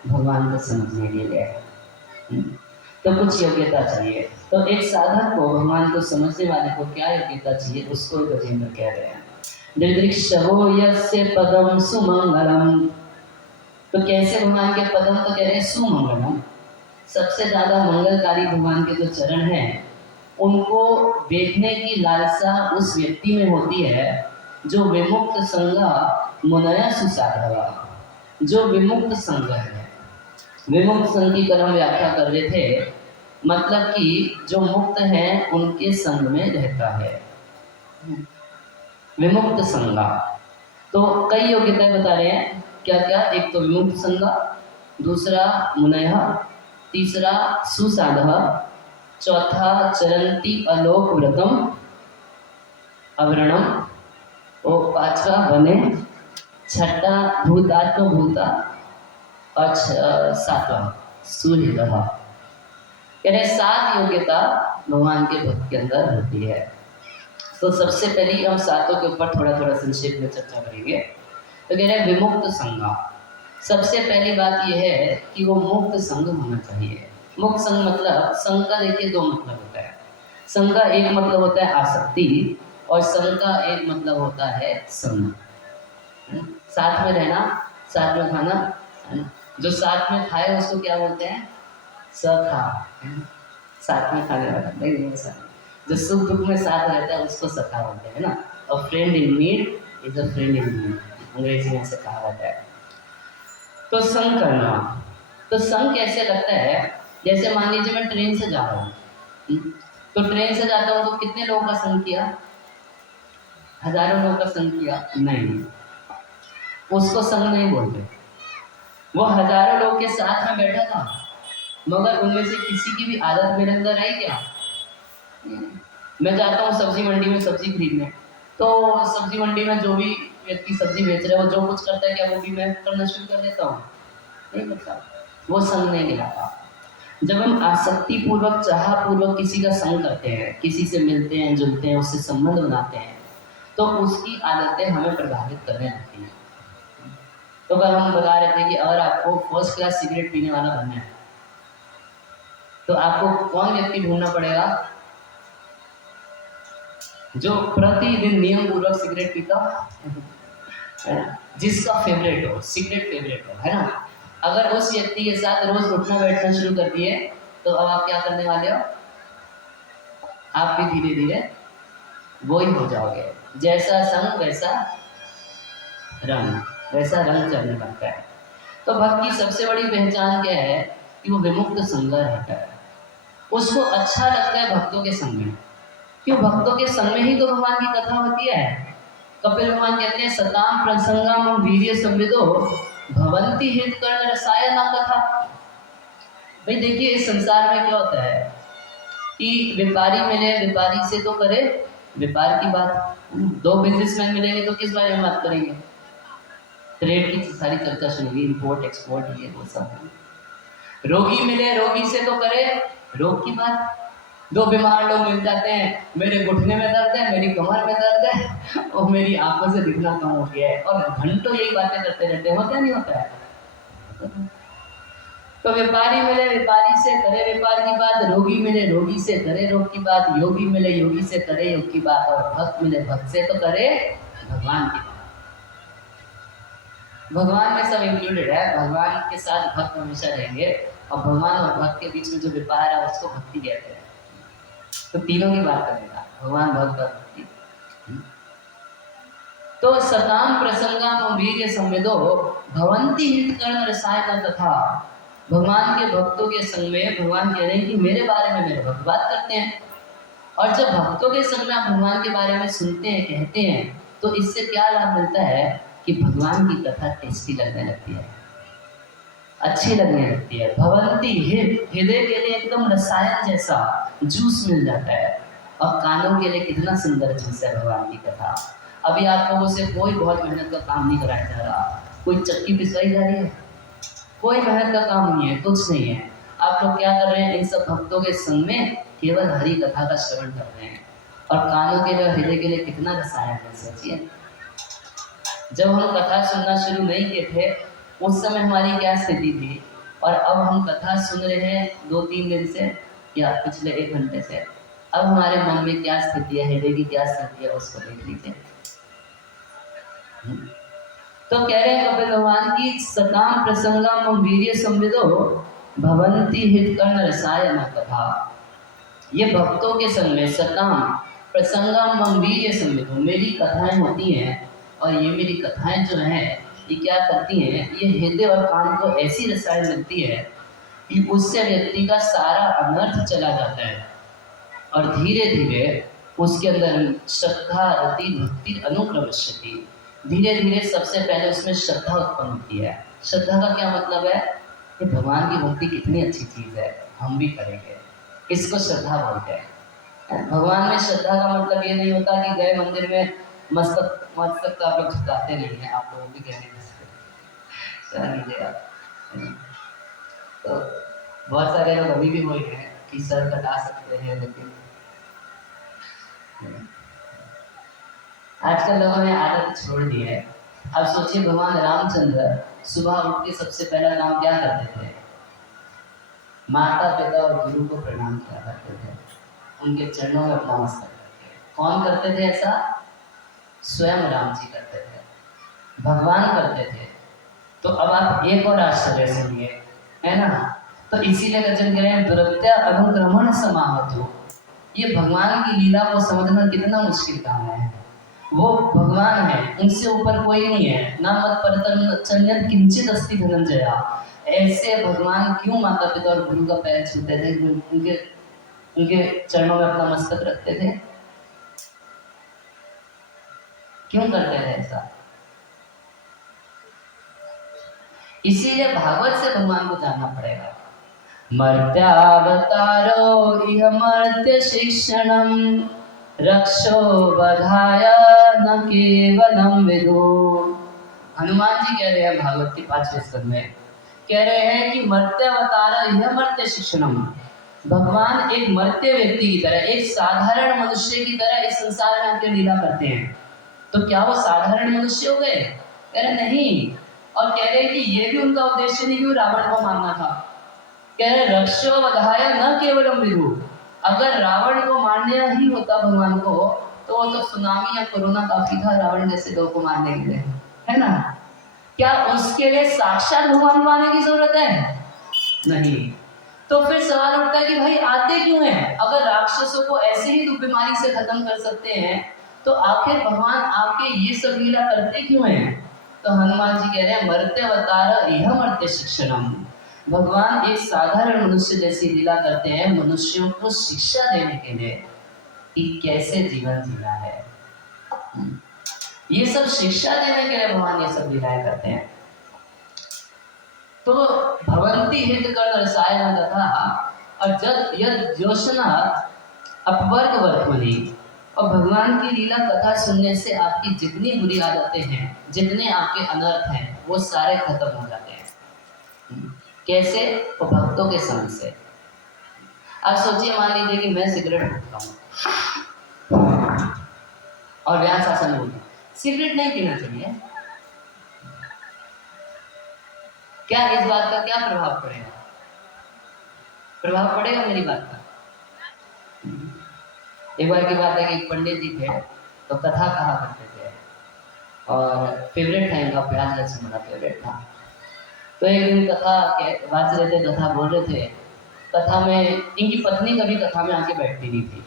भगवान को समझने के लिए। तो कुछ योग्यता चाहिए। तो एक साधक को, भगवान को समझने वाले को क्या योग्यता चाहिए, उसको गजेंद्र कह रहे हैं। दिदृक्षवो यस्य पदम सुमंगलम। तो कैसे भगवान के पदम तो कह रहे हैं सुमंगलम, सबसे ज्यादा मंगलकारी भगवान के जो चरण हैं उनको देखने की लालसा उस व्यक्ति में होती है जो विमुक्त संगा मुनया सुसाधवा। जो विमुक्त संग है, विमुक्त संग की कल हम व्याख्या कर रहे थे, मतलब कि जो मुक्त हैं उनके संग में रहता है, विमुक्त संगा। तो कई योग्यताएं बता रहे हैं, क्या क्या? एक तो विमुक्त संगा, दूसरा मुनय, तीसरा सुसाध, चौथा चरंती अलोक व्रतम अवरणम, और पांचवा बने, छठा भूतात्म भूता, और सातवां सूर्य। कह रहे 7 योग्यता भगवान के भक्त के अंदर होती है। तो सबसे पहले हम 7 के ऊपर थोड़ा थोड़ा संक्षेप में चर्चा करेंगे। तो कह रहे विमुक्त संग। सबसे पहली बात यह है कि वो मुक्त संग होना चाहिए। मुक्त संग मतलब, संग का देखिए 2 मतलब होता है। संग का एक मतलब होता है आसक्ति, और संग का एक मतलब होता है संग, साथ में रहना, साथ में खाना। जो साथ में खाए उसको क्या बोलते हैं? सखा, साथ में खाने वाला। नहीं, जो सुख दुख में साथ रहता है उसको सखा बोलते हैं ना। और friend in need is a friend in need, अंग्रेजी में से कहा जाता है। तो संग करना, तो संग कैसे लगता है? जैसे मान लीजिए मैं ट्रेन से जा रहा हूँ, तो ट्रेन से जाता हूँ तो कितने लोगों का संग किया? हजारों लोगों का संग किया? नहीं, उसको संग नहीं बोलते। वो हजारों लोग के साथ में बैठा था, मगर उनमें से किसी की भी आदत मेरे अंदर है क्या? मैं जाता हूँ सब्जी मंडी में सब्जी खरीदने, तो सब्जी मंडी में जो भी व्यक्ति सब्जी बेच रहा है वो जो कुछ करता है, क्या वो भी मैं करना शुरू कर देता हूँ? नहीं करता। वो संग नहीं गिराता। जब हम आसक्ति पूर्वक, चाह पूर्वक किसी का संग करते हैं, किसी से मिलते हैं, जुलते हैं, उससे संबंध बनाते हैं, तो उसकी आदतें हमें प्रभावित करने लगती हैं। तो कल हम बता रहे थे कि अगर आपको फर्स्ट क्लास सिगरेट पीने वाला बनना है, तो आपको कौन व्यक्ति ढूंढना पड़ेगा? जो प्रतिदिन नियम पूर्वक सिगरेट पीता है ना, जिसका फेवरेट हो, सिगरेट फेवरेट हो, है ना। अगर उस व्यक्ति के साथ रोज उठना बैठना शुरू कर दिए, तो अब आप क्या करने वाले हो? आप भी धीरे धीरे वो ही हो जाओगे। जैसा संग वैसा रंग, वैसा रंग चढ़ने लगता है। तो भक्त की सबसे बड़ी पहचान क्या है? कि वो विमुक्त संग रहता है। उसको अच्छा लगता है भक्तों के संग में। क्यों? भक्तों के संग में ही तो भगवान की कथा होती है। कपिल भगवान कहते हैं सताम प्रसंगम वीर्य संविदो भवंती हित कर्ण रसायन कथा। भाई देखिए, इस संसार में क्या होता है कि व्यापारी मिले, व्यापारी से तो करे व्यापार की बात। दो बिजनेसमैन मिलेंगे तो किस बारे में बात करेंगे? ट्रेड की सारी चर्चा सुनेंगे, इंपोर्ट एक्सपोर्ट, ये वो सब। रोगी मिले, रोगी से तो करे रोग की बात। दो बीमार लोग मिल जाते हैं, मेरे घुटने में दर्द है, मेरी कमर में दर्द है और मेरी आंखों से दिखना कम हो गया है, और घंटों यही बातें करते रहते हैं। होता नहीं होता है? तो व्यापारी मिले, व्यापारी से करे व्यापार की बात। रोगी मिले, रोगी से करे रोग की बात। योगी मिले, योगी से करे योग की बात। और भक्त मिले, भक्त से तो करे भगवान की बात। भगवान में सब इंक्लूडेड है। भगवान के साथ भक्त हमेशा रहेंगे, और भगवान और भक्त के बीच में जो व्यापार है उसको भक्ति कहते हैं। तो तीनों की बात करेगा, भगवान, भक्त और भक्ति। तो सताम प्रसंगम वीर्य संविदो भवंती हित कर्ण रसायन तथा। भगवान के भक्तों के संग में भगवान कह रहे हैं कि मेरे बारे में मेरे भक्त बात करते हैं। और जब भक्तों के संग में आप भगवान के बारे में सुनते हैं, कहते हैं, तो इससे क्या लाभ मिलता है कि भगवान की कथा टेस्टी लगने लगती है, अच्छी लगने लगती है। भवंती हित, हृदय के लिए एकदम रसायन जैसा जूस मिल जाता है, और कानों के लिए कितना सुंदर जूस है भगवान की कथा। अभी आप लोगों से कोई बहुत मेहनत का काम नहीं कराया जा रहा, कोई चक्की पिसवाई जा रही है, कोई मेहनत का काम नहीं है, कुछ नहीं है। आप लोग क्या कर रहे हैं? इन सब भक्तों के संग में केवल हरि कथा का श्रवण कर रहे हैं, और कानों के लिए, हृदय के लिए कितना रसायन है, सोचिए। जब हम कथा सुनना शुरू नहीं किए थे, उस समय हमारी क्या स्थिति थी, और अब हम कथा सुन रहे हैं 2-3 दिन से या पिछले 1 घंटे से, अब हमारे मन में क्या स्थिति है, हृदय की क्या स्थिति है, उसको देख लीजिए। तो कह रहे हैं कपिल भगवान की सताम प्रसंगम वीर्य संविदो भवंती हित कर्ण रसायन कथा। ये भक्तों के संग में सताम प्रसंगम वीर्य संविदो, मेरी कथाएं होती हैं, और ये मेरी कथाएं जो हैं ये क्या करती हैं, ये हृदय और कान को ऐसी रसायन मिलती है कि उससे व्यक्ति का सारा अनर्थ चला जाता है, और धीरे धीरे उसके अंदर श्रद्धा रति भक्ति अनुक्रमशति, धीरे धीरे सबसे पहले उसमें श्रद्धा उत्पन्न होती है। श्रद्धा का क्या मतलब है कि भगवान की भक्ति कितनी अच्छी चीज़ है, हम भी करेंगे, इसको श्रद्धा बोलते हैं। भगवान में श्रद्धा का मतलब ये नहीं होता कि गए मंदिर में मस्तक तो आप लोग झुकाते नहीं हैं, आप लोगों की कहने तो बहुत सारे लोग अभी भी बोल रहे हैं कि सर कटा सकते हैं, लेकिन आजकल लोगों ने आदत छोड़ दी है। अब सोचिए, भगवान रामचंद्र सुबह उठ के सबसे पहला काम क्या करते थे? माता पिता और गुरु को प्रणाम किया करते थे, उनके चरणों में अपना मस्तक रखते। कौन करते थे ऐसा? स्वयं राम जी करते थे, भगवान करते थे। तो अब आप एक और आश्चर्य सुनिए, है ना। तो इसीलिए गजन कह रहे हैं दुरत्या अनुक्रमण समाहतु। ये भगवान की लीला को समझना कितना मुश्किल काम है। वो भगवान है, उनसे ऊपर कोई नहीं है। ना मत परतरण्यं किंचित अस्ति धनंजया। ऐसे भगवान क्यों माता पिता और गुरु का पैर छूते थे, उनके चरणों में अपना मस्तक रखते थे? क्यों करते थे ऐसा? इसीलिए भागवत से भगवान को जानना पड़ेगा। मर्त्यावतारो इह मर्त्य शिक्षणम रक्षो वधाय न केवलम विदु। हनुमान जी कह रहे हैं भागवत के 5वें स्कंद में, कह रहे हैं कि मर्त्यावतारा इह मर्त्य शिक्षणम, भगवान एक मर्त्य व्यक्ति की तरह, एक साधारण मनुष्य की तरह इस संसार में आकर लीला करते हैं। तो क्या वो साधारण मनुष्य हो गए? कह रहे नहीं। और कह रहे कि ये भी उनका उद्देश्य नहीं कि वो रावण को मारना था। कह रहे रक्षो वधाय न केवलम विदु, अगर रावण को मारना ही होता भगवान को, तो वो तो सुनामी या कोरोना काफी था रावण जैसे लोगों को मारने के लिए, है ना? क्या उसके लिए साक्षात भगवान को आने की जरूरत है? नहीं। तो फिर सवाल उठता है कि भाई आते क्यों हैं? अगर राक्षसों को ऐसे ही तो बीमारी से खत्म कर सकते हैं, तो आखिर भगवान आके ये सब लीला करते क्यों हैं? तो हनुमान जी कह रहे हैं मर्त्यावतार इह मर्त्य शिक्षणम, भगवान एक साधारण मनुष्य जैसी लीला करते हैं मनुष्यों को शिक्षा देने के लिए कि कैसे जीवन जीना है। ये सब शिक्षा देने के लिए भगवान ये सब लीलाएं करते हैं। तो भवंती हित कर रसायन तथा और जब यद जोशना अपवर्ग वर्तमनी, और भगवान की लीला कथा सुनने से आपकी जितनी बुरी आदतें हैं, जितने आपके अनर्थ हैं, वो सारे खत्म हो जाते हैं। कैसे? वो भक्तों के संग से। अब सोचिए, मान लीजिए कि मैं सिगरेट फूकता हूँ और व्यास शासन बोलता सिगरेट नहीं पीना चाहिए, क्या इस बात का क्या प्रभाव पड़ेगा? प्रभाव पड़ेगा मेरी बात का? एक बार की बात है कि एक पंडित जी थे, तो कथा कहा करते थे और फेवरेट था इनका, प्याज लहसुन बड़ा फेवरेट था। तो एक दिन कथा वाच रहे थे, कथा बोल रहे थे। कथा में इनकी पत्नी कभी कथा में आके बैठती नहीं थी,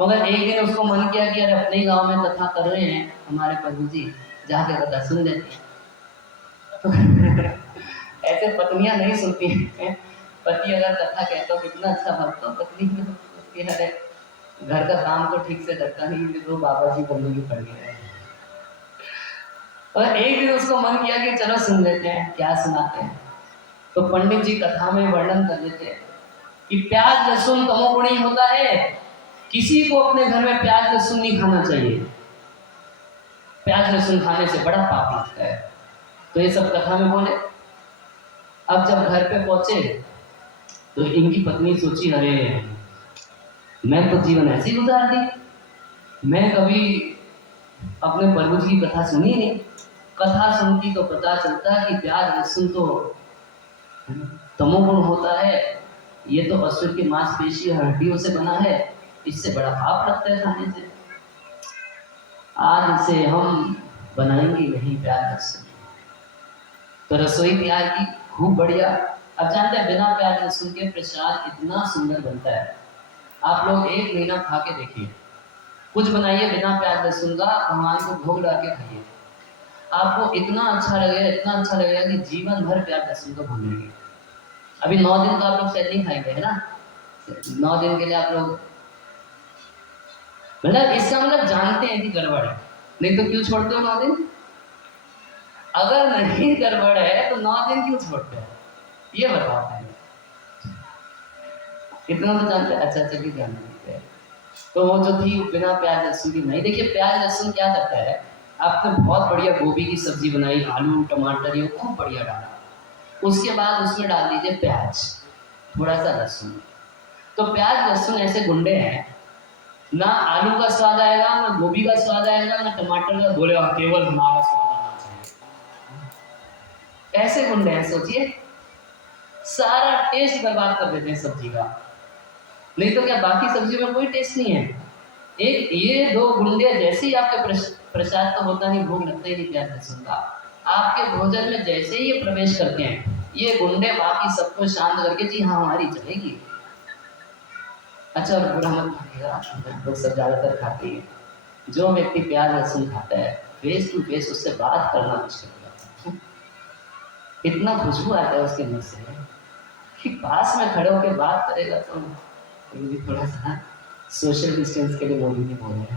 मगर एक दिन उसको मन किया कि यार अपने ही गांव में कथा कर रहे हैं हमारे प्रभु जी, जाके कथा सुन लेते। तो ऐसे पत्नियां नहीं सुनती हैं। पति अगर कथा कहता हो कितना अच्छा भक्त हो, पत्नी उसके हरे घर का काम तो ठीक से करता नहीं, तो बाबा जी बनने की पड़ गए। और एक दिन उसको मन किया कि चलो सुन लेते हैं क्या सुनाते हैं। तो पंडित जी कथा में वर्णन कर देते हैं कि प्याज लहसुन तमोगुणी होता है, किसी को अपने घर में प्याज लहसुन नहीं खाना चाहिए, प्याज लहसुन खाने से बड़ा पाप लगता है। तो ये सब कथा में बोले। अब जब घर पे पहुंचे तो इनकी पत्नी सोची, अरे मैं तो जीवन ऐसे ही गुजार दी, मैं कभी अपने प्रभु जी की कथा सुनी नहीं। कथा सुनती तो पता चलता कि प्याज लहसुन तो तमोगुण होता है, ये तो असुर की मांसपेशी हड्डियों से बना है, इससे बड़ा पाप लगता है खाने से। आज से हम बनाएंगे नहीं प्याज लहसुन। तो रसोई तैयार की, खूब बढ़िया। अब जानते हैं बिना प्याज लहसुन के प्रसाद इतना सुंदर बनता है, आप लोग 1 महीना खा के देखिए। कुछ बनाइए बिना प्याज लहसुन का, भगवान को भोग डाल के खाइए, आपको इतना अच्छा लगेगा, इतना अच्छा लगेगा कि जीवन भर प्याज लहसुन को भूलेंगे। अभी 9 दिन तो आप लोग शायद नहीं खाएंगे, है ना? 9 दिन के लिए आप लोग, मतलब इसका मतलब जानते हैं कि गड़बड़ है, नहीं तो क्यों छोड़ते हो 9 दिन? अगर नहीं गड़बड़ है तो 9 दिन क्यों छोड़ते हैं? ये बताओ पहले। इतना तो जानते हैं, अच्छा अच्छा की ध्यान देते हैं। तो वो जो थी बिना प्याज लहसुन की नहीं। देखिए प्याज लहसुन क्या करता है, आपने बहुत बढ़िया गोभी की सब्जी बनाई, आलू टमाटर ये खूब बढ़िया डाला, उसके बाद उसमें डाल दीजिए प्याज, थोड़ा सा लहसुन। तो प्याज लहसुन ऐसे गुंडे हैं, ना आलू का स्वाद आएगा, ना गोभी का स्वाद आएगा, ना टमाटर का, बोले केवल हमारा स्वाद आना चाहिए। ऐसे गुंडे हैं, सोचिए सारा टेस्ट बर्बाद कर देते हैं सब्जी का। नहीं तो क्या बाकी सब्जी में कोई टेस्ट नहीं है? एक ये 2 गुंडे जैसे ही आपके प्रसाद तो होता नहीं, भोग लगता ही नहीं प्याज लहसुन का, आपके भोजन में जैसे ही ये प्रवेश करते हैं, ये गुंडे बाकी सबको शांत करके जी हाँ हमारी चलेगी। अच्छा और बुरा मत मानिएगा, लोग सब ज्यादातर खाते हैं। जो व्यक्ति प्याज लहसुन खाता है फेस टू फेस उससे बात करना मुश्किल हो जाता है। इतना खुशबू आता है उसके मुंह से कि पास में खड़े होकर बात करेगा तो भी थोड़ा सा सोशल डिस्टेंस के लिए वो भी नहीं बोल रहे हैं।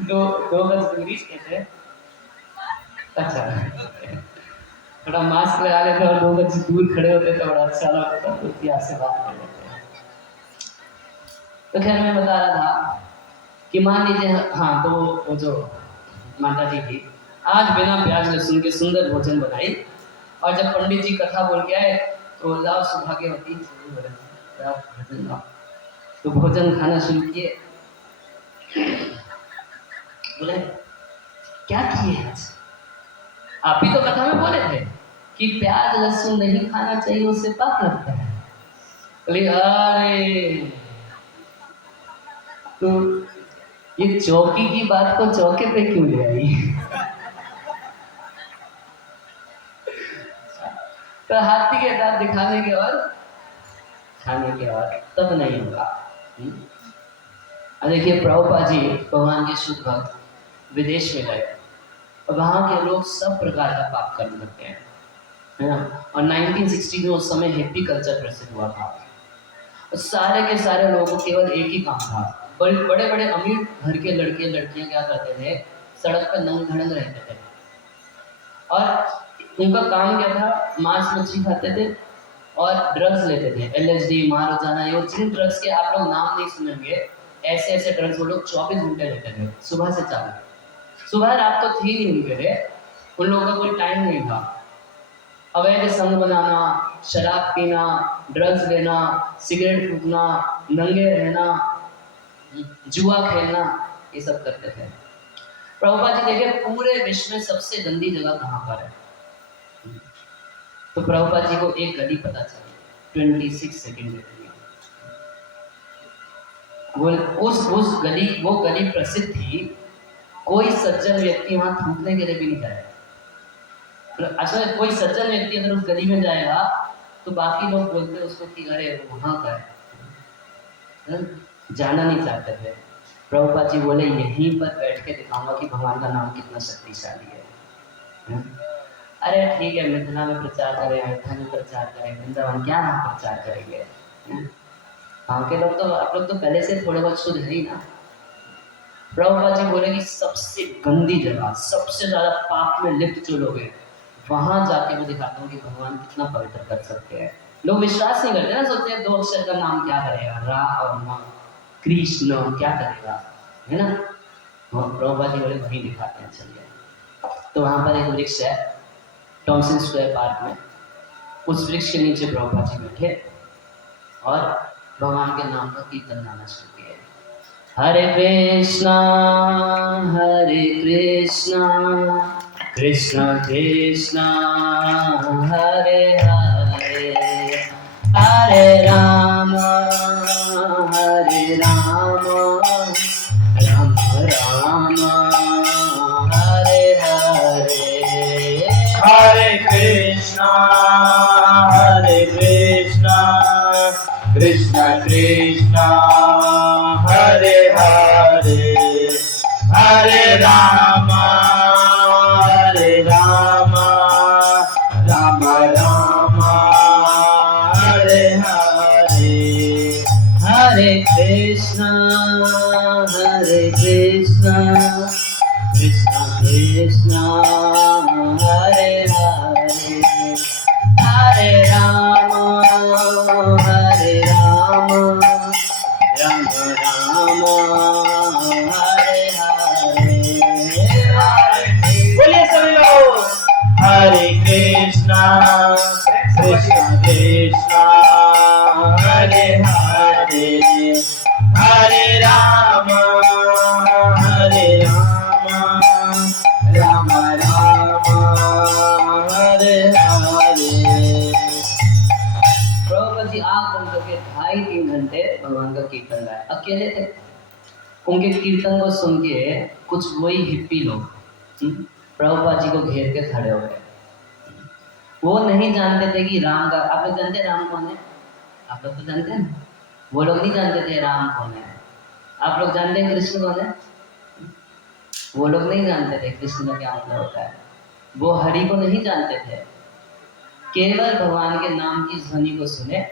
दो गज दूरी कहते हैं। अच्छा थोड़ा मास्क लगा लेते और 2 गज दूर खड़े होते तो बड़ा अच्छा लगता, तो प्यार से बात कर लेते हैं। तो खैर मैं बता रहा था कि मान लीजिए, हाँ, तो वो जो माता जी थी आज बिना प्याज लहसुन के सुंदर भोजन बनाई, और जब पंडित जी कथा बोल के आए तो लाओ सौभाग्यवती भोजन लाओ, तो भोजन खाना शुरू किए। बोले क्या किए आज? आप ही तो कथा में बोले थे कि प्याज लहसुन नहीं खाना चाहिए, उससे पाप लगता है। बोले अरे, तो ये चौकी की बात को चौके पे क्यों ले आई? तो हाथी के दांत दिखाने के और खाने के और तब नहीं होगा। अब देखिए प्रभुपाद जी भगवान के शुद्ध भक्त विदेश में गए और वहाँ के लोग सब प्रकार का पाप करने लगते हैं, है ना। और 1960 में उस समय हिप्पी कल्चर प्रसिद्ध हुआ था और सारे के सारे लोगों को केवल एक ही काम था। बड़े बड़े बड़े अमीर घर के लड़के लड़कियां क्या करते थे, सड़क पर नंग धड़ंग रहते थे और उनका काम क्या था, मांस मछली खाते थे और ड्रग्स लेते थे, LSD, मारोजाना, ये जिन ड्रग्स के आप लोग नाम नहीं सुनेंगे, ऐसे ऐसे ड्रग्स वो लोग 24 घंटे लेते थे, सुबह से चालू। सुबह रात तो थी नहीं उनके लिए, उन लोगों का कोई टाइम नहीं था। अवैध संग बनाना, शराब पीना, ड्रग्स लेना, सिगरेट फूकना, नंगे रहना, जुआ खेलना, ये सब करते थे। प्रभुपाद जी देखिए पूरे विश्व में सबसे गंदी जगह कहाँ पर है, तो प्रभुपाद जी को एक गली पता चली 26 सेकंड में। उस गली, वो गली प्रसिद्ध थी, कोई सज्जन व्यक्ति वहां थूकने के लिए भी नहीं जाएगा। अच्छा, कोई सज्जन व्यक्ति अगर उस गली में जाएगा तो बाकी लोग बोलते उसको कि अरे वहां का है, जाना नहीं चाहते थे। प्रभुपाद जी बोले यहीं पर बैठ के दिखाऊंगा कि भगवान का नाम कितना शक्तिशाली है। अरे ठीक है, मिथिला में प्रचार करें, अयोध्या में प्रचार करें, वृंदावन क्या नाम प्रचार करेंगे? वहाँ के लोग तो, आप लोग तो पहले से थोड़े बहुत शुद्ध है ही ना। प्रभुपाद जी बोले कि सबसे गंदी जगह, सबसे ज्यादा पाप में लिप्त जो लोग हैं, वहां जाके मैं दिखाता हूँ कि भगवान कितना पवित्र कर सकते हैं। लोग विश्वास नहीं करते ना, सोचते हैं 2 अक्षर का नाम क्या करेगा, रा और म, कृष्ण क्या करेगा, है ना। प्रभुपाद जी बोले वहीं दिखाते हैं, चलिए। तो वहां पर एक वृक्ष है टॉमसन स्क्वायर पार्क में, उस वृक्ष के नीचे प्रभुपाद जी बैठे और भगवान के नाम का कीर्तन गाना शुरू किया। हरे कृष्णा कृष्ण कृष्णा हरे हरे, हरे राम राम राम हरे हरे। हरे कृष्णा कृष्ण कृष्ण हरे हरे, हरे राम राम राम हरे हरे। हरे कृष्णा कृष्ण कृष्ण हरे हरे, हरे राम राम राम हरे हरे। बोलिए सभी लोग, हरे कृष्णा कृष्ण हरे हरे, हरे राम राम राम हरे हरे। प्रभुपाद जी आंख बंद करके 2.5-3 घंटे भगवान का कीर्तन गाए, अकेले थे। उनके कीर्तन को सुन के कुछ वही हिप्पी लोग प्रभुपाद जी को घेर के खड़े हो गए। वो नहीं जानते थे कि राम का, आप लोग जानते हैं राम कौन है? आप लोग तो जानते हैं, वो लोग नहीं जानते थे राम कौन है। आप लोग जानते हैं कृष्ण कौन है? वो लोग नहीं जानते थे कृष्ण का क्या मतलब होता है। वो हरि को नहीं जानते थे, केवल भगवान के नाम की ध्वनि को सुने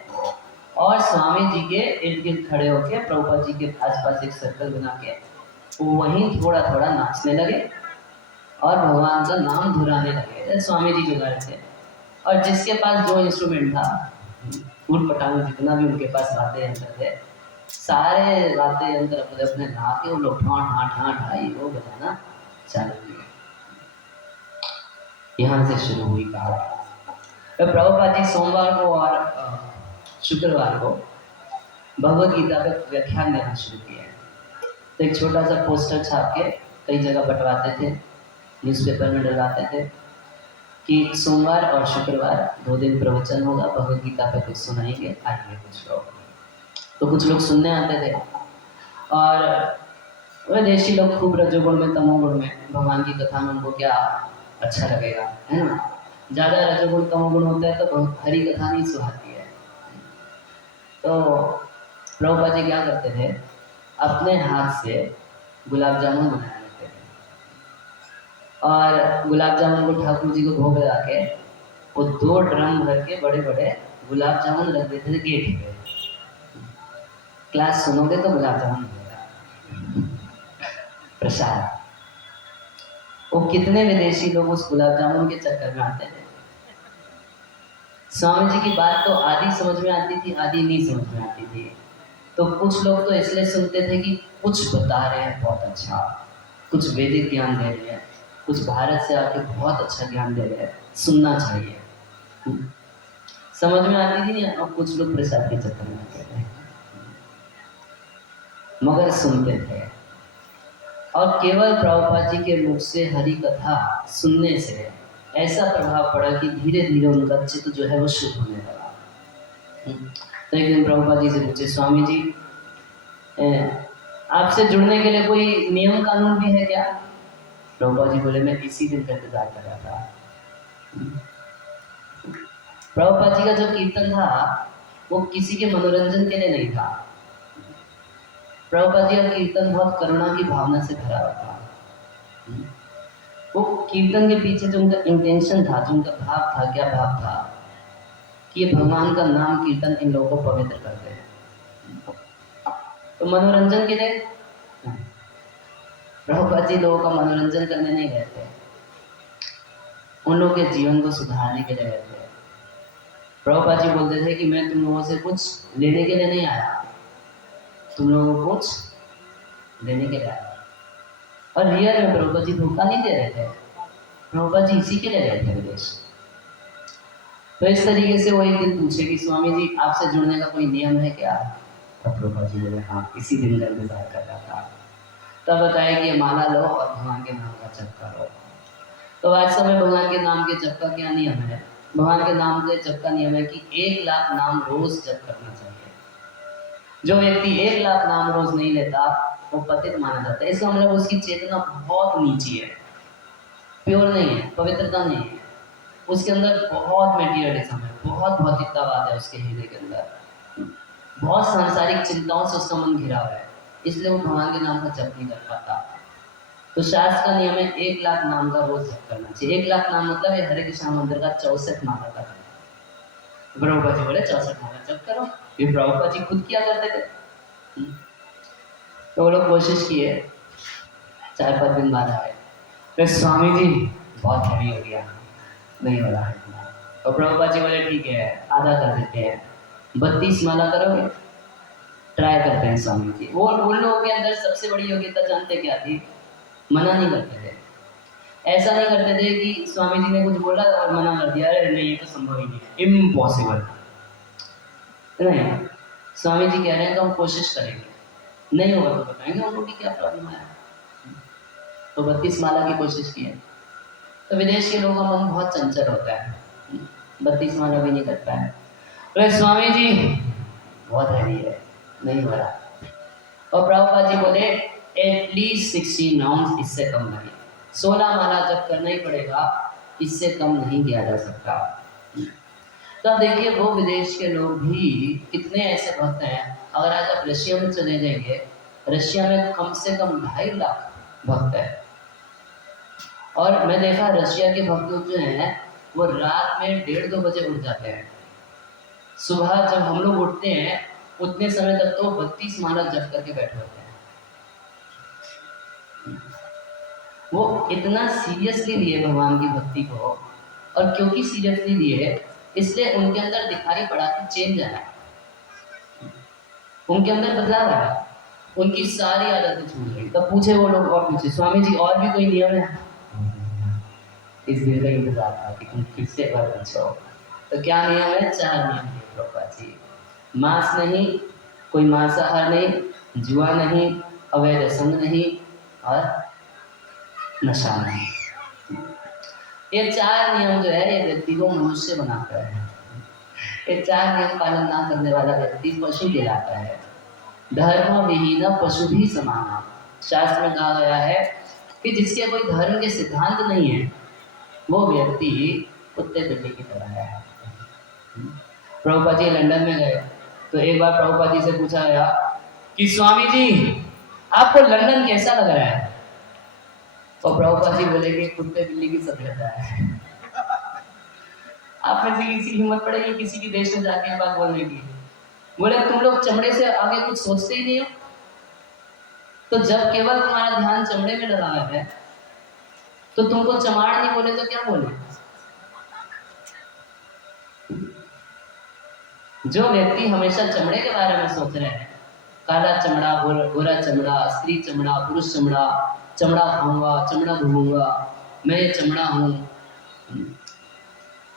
और स्वामी जी के इर्द गिर्द खड़े होकर प्रभुपाद जी के आसपास एक सर्कल बना के वो वहीं थोड़ा थोड़ा नाचने लगे और भगवान का नाम धुराने लगे। स्वामी जी जो गा रहे थे और जिसके पास जो इंस्ट्रूमेंट था, ऊट पटांग जितना भी उनके पास वाद्य यंत्र थे, सारे वाद्य यंत्र अपने अपने ला के वो लोग ठाँ ठाँ ठाँ ठाई वो बजाना चालू किए। यहाँ से शुरू हुई कहानी। तो प्रभुपाद जी सोमवार को और शुक्रवार को भगवद गीता पे व्याख्यान देना शुरू किए। तो एक छोटा सा पोस्टर छाप के कई जगह बंटवाते थे, न्यूज़पेपर में डलवाते थे कि सोमवार और शुक्रवार 2 दिन प्रवचन होगा, भगवद गीता पे कुछ सुनाएंगे, आइए कुछ लोग। तो कुछ लोग सुनने आते थे और वह देशी लोग खूब रजोगुण में तमोगुण में, भगवान की कथा में उनको क्या अच्छा लगेगा, है ना। ज़्यादा रजोगुण तमोगुण होता है तो हरी कथा नहीं सुहाती है। तो प्रभुपाद जी क्या करते थे, अपने हाथ से गुलाब जामुन बना लेते थे और गुलाब जामुन को ठाकुर जी को भोग लगा के वो 2 ड्रम भर के बड़े बड़े गुलाब जामुन रख देते थे गेट पे। क्लास सुनोगे तो गुलाब जामुन मिलेगा प्रसाद। वो कितने विदेशी लोग उस गुलाब जामुन के चक्कर में आते थे। स्वामी जी की बात तो आधी समझ में आती थी, आधी नहीं समझ में आती थी। तो कुछ लोग तो इसलिए सुनते थे कि कुछ बता रहे हैं बहुत अच्छा, कुछ वैदिक ज्ञान दे रहे हैं, कुछ भारत से आके बहुत अच्छा ज्ञान दे रहे हैं, सुनना चाहिए। समझ में आती थी नहीं, और कुछ लोग प्रसाद के चक्कर में आते थे मगर सुनते थे। और केवल प्रभुपाद जी के मुख से हरि कथा सुनने से ऐसा प्रभाव पड़ा कि धीरे धीरे उनका चित्त जो है वो शुद्ध होने लगा। तो एक दिन प्रभुपाद जी से पूछे, स्वामी जी आपसे जुड़ने के लिए कोई नियम कानून भी है क्या? प्रभुपाद जी बोले, मैं इसी दिन का इंतजार कर रहा था। प्रभुपाद जी का जो कीर्तन था वो किसी के मनोरंजन के लिए नहीं था। प्रभुपाद जी का कीर्तन बहुत करुणा की भावना से भरा हुआ था। वो कीर्तन के पीछे जो उनका इंटेंशन था, जो उनका भाव था, क्या भाव था कि ये भगवान का नाम कीर्तन इन लोगों को पवित्र करते हैं। तो मनोरंजन के लिए प्रभुपाद जी लोगों का मनोरंजन करने नहीं गए थे, उन लोगों के जीवन को सुधारने के लिए गए थे। प्रभुपाद जी बोलते थे कि मैं तुम लोगों से कुछ लेने के लिए नहीं आया, तुम लोगों को कुछ देने के लिए आया। और रियल में प्रभुपाद जी धोखा नहीं दे रहे थे, प्रभुपाद जी इसी के लिए गए थे विदेश। तो इस तरीके से वो एक दिन पूछे कि स्वामी जी आपसे जुड़ने का कोई नियम है क्या? तो प्रभुपाद जी बोले, हाँ इसी दिन का इंतजार कर रहा था। तब बताया कि ये माला लो और भगवान के नाम का जप करो। तो वास्तव में भगवान के नाम के जप का क्या नियम है? भगवान के नाम के जप का नियम है कि 1 लाख नाम रोज जप करना चाहिए। जो व्यक्ति 1 लाख नाम रोज नहीं लेता वो पतित माना जाता है। इसका मतलब उसकी चेतना बहुत नीची है, प्योर नहीं है, पवित्रता नहीं है, उसके अंदर बहुत मेटीरियलिज्म है, बहुत भौतिकतावाद है उसके हृदय के अंदर, बहुत सांसारिक चिंताओं से उसका मन घिरा हुआ है, इसलिए वो भगवान के नाम का जप नहीं कर पाता। तो शास्त्र का नियम है 1 लाख नाम का रोज जप करना चाहिए। 1 लाख नाम मतलब है हरे कृष्ण मंदिर का 64 माला का। प्रभुपाद जी बोले 64 माला जप करो, ये प्रभुपाद जी खुद किया करते थे। तो वो लोग कोशिश किए, 4-5 दिन बाद आए, फिर स्वामी जी बहुत हैवी हो गया, नहीं हो रहा है। तो प्रभुपाद जी बोले ठीक है आधा कर देते हैं, 32 माला करोगे? ट्राई करते हैं स्वामी जी। वो उन लोगों के अंदर सबसे बड़ी योग्यता जानते क्या थी? मना नहीं करते थे। ऐसा नहीं करते थे कि स्वामी जी ने कुछ बोला और मना कर दिया, अरे नहीं ये तो संभव ही नहीं है, इम्पॉसिबल। नहीं, स्वामी जी कह रहे हैं तो हम कोशिश करेंगे, नहीं होगा तो बताएंगे उनको कि क्या प्रॉब्लम है। तो 32 माला की कोशिश की है। तो विदेश के लोगों का मन बहुत चंचल होता है, 32 माला भी नहीं कर पाए। अरे स्वामी जी बहुत हैवी है, नहीं हो रहा। और प्रभुपाद जी बोले एटलीस्ट 16 राउंड, इससे कम नहीं। 16 माला जब करना ही पड़ेगा, इससे कम नहीं किया जा सकता। तो अब देखिए वो विदेश के लोग भी कितने ऐसे भक्त हैं। अगर आज आप रशिया में चले जाएंगे, रशिया में कम से कम 2.5 लाख भक्त है। और मैं देखा रशिया के भक्त लोग जो हैं वो रात में 1:30-2 बजे उठ जाते हैं। सुबह जब हम लोग उठते हैं उतने समय तक तो 32 माला जप करके बैठे होते हैं। वो इतना सीरियसली लिए भगवान की भक्ति को और क्योंकि सीरियसली लिए इसलिए उनके अंदर दिखाई पड़ा कि चेंज आया, उनके अंदर बदलाव आया, उनकी सारी आदतें छूट गई। तब पूछे वो लोग, और पूछे स्वामी जी और भी कोई नियम है? इस दिन का इंतजार था कि तुम फिर से एक बार पूछो। तो क्या नियम है? 4 नियम है प्रभुपाद जी। मांस नहीं, कोई मांसाहार नहीं, जुआ नहीं, अवैध संग नहीं और नशा नहीं। ये 4 नियम जो है ये व्यक्ति को मनुष्य बनाता है। ये 4 नियम पालन ना करने वाला व्यक्ति पशु कहलाता है। धर्म विहीन पशु भी समाना। शास्त्र में कहा गया है कि जिसके कोई धर्म के सिद्धांत नहीं है वो व्यक्ति कुत्ते बिल्ली की तरह है। प्रभुपाद जी लंदन में गए तो एक बार प्रभुपाद जी से पूछा गया कि स्वामी जी आपको लंदन कैसा लग रहा है? तो प्रभुपाद जी बोले कि कुत्ते बिल्ली की सभ्यता है। आप में से किसी की हिम्मत पड़ेगी किसी की देश में जाके ये बात बोलने की? बोले तुम लोग चमड़े से आगे कुछ सोचते ही नहीं हो। तो जब केवल तुम्हारा ध्यान चमड़े में लगा है तो तुमको चमाड़ नहीं बोले तो क्या बोले? जो व्यक्ति हमेशा चमड़े के बारे में सोच रहे हैं, काला चमड़ा, गोरा चमड़ा, स्त्री चमड़ा, पुरुष चमड़ा, चमड़ा खाऊंगा, चमड़ा घूमूंगा, मैं ये चमड़ा हूं,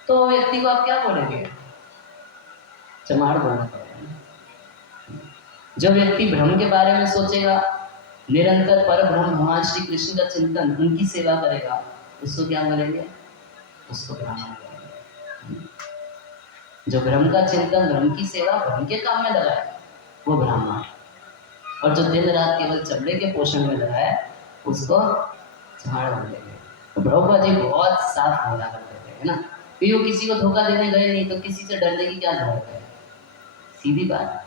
तो व्यक्ति को आप क्या बोलेंगे? चमाड़ बोलना पड़ेगा। जो व्यक्ति ब्रह्म के बारे में सोचेगा, निरंतर पर ब्रह्म भगवान श्री कृष्ण का चिंतन, उनकी सेवा करेगा, उसको क्या बोलेंगे? उसको ब्राह्मण बोलेंगे। जो ब्रह्म का चिंतन, ब्रह्म की सेवा, ब्रह्म के काम में लगा है वो ब्राह्मण। और जो दिन रात केवल चमड़े के पोषण में लगा है उसको चमाड़ बोलेंगे। तो प्रभुपाद जी बहुत साफ बोला करते थे, है ना? कि वो किसी को धोखा देने गए नहीं तो किसी से डरने की क्या जरूरत है? सीधी बात,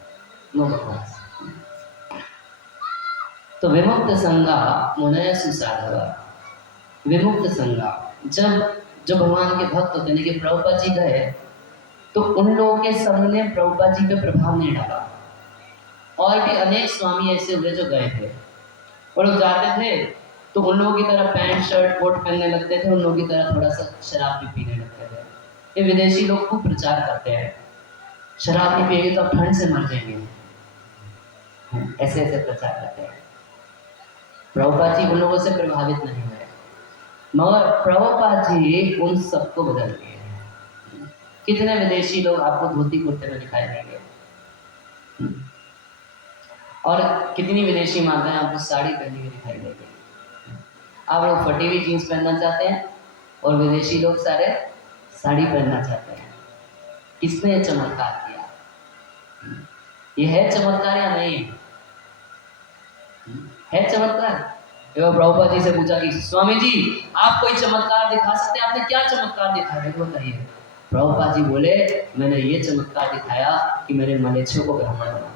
नो बकवास। तो विमुक्त संगा मुनय सुसाधव। विमुक्त संगा, जब भगवान के भक्त होते हैं कि प्रभुपाद जी गए तो उन लोगों के संग ने प्रभुपाद जी पे प्रभाव नहीं डाला। और भी अनेक स्वामी ऐसे हुए जो गए थे, वो लोग जाते थे तो उन लोगों की तरह पैंट शर्ट कोट पहनने लगते थे, उन लोगों की तरह थोड़ा सा शराब भी पीने लगते थे। ये विदेशी लोग खूब प्रचार करते हैं, शराब नहीं पिएंगे तो आप ठंड से मर जाएंगे, ऐसे ऐसे प्रचार करते हैं। प्रभुपाद जी उन लोगों से प्रभावित नहीं हुए, मगर प्रभुपाद जी उन सबको बदल दिए। कितने विदेशी लोग आपको धोती कुर्ते में दिखाई देंगे, और कितनी विदेशी माताएं आपको साड़ी पहनी हुई दिखाई देंगी। आप लोग फटी हुई जीन्स पहनना चाहते हैं और विदेशी लोग सारे साड़ी पहनना चाहते हैं। किसने ये चमत्कार किया? ये है चमत्कार या नहीं है? चमत्कार। एवं प्रभुपाद जी से पूछा कि स्वामी जी आप कोई चमत्कार दिखा सकते हैं? आपने क्या चमत्कार दिखाया है बताइए। प्रभुपाद जी बोले मैंने ये चमत्कार दिखाया कि मेरे मलेच्छों को ब्राह्मण बना दिया।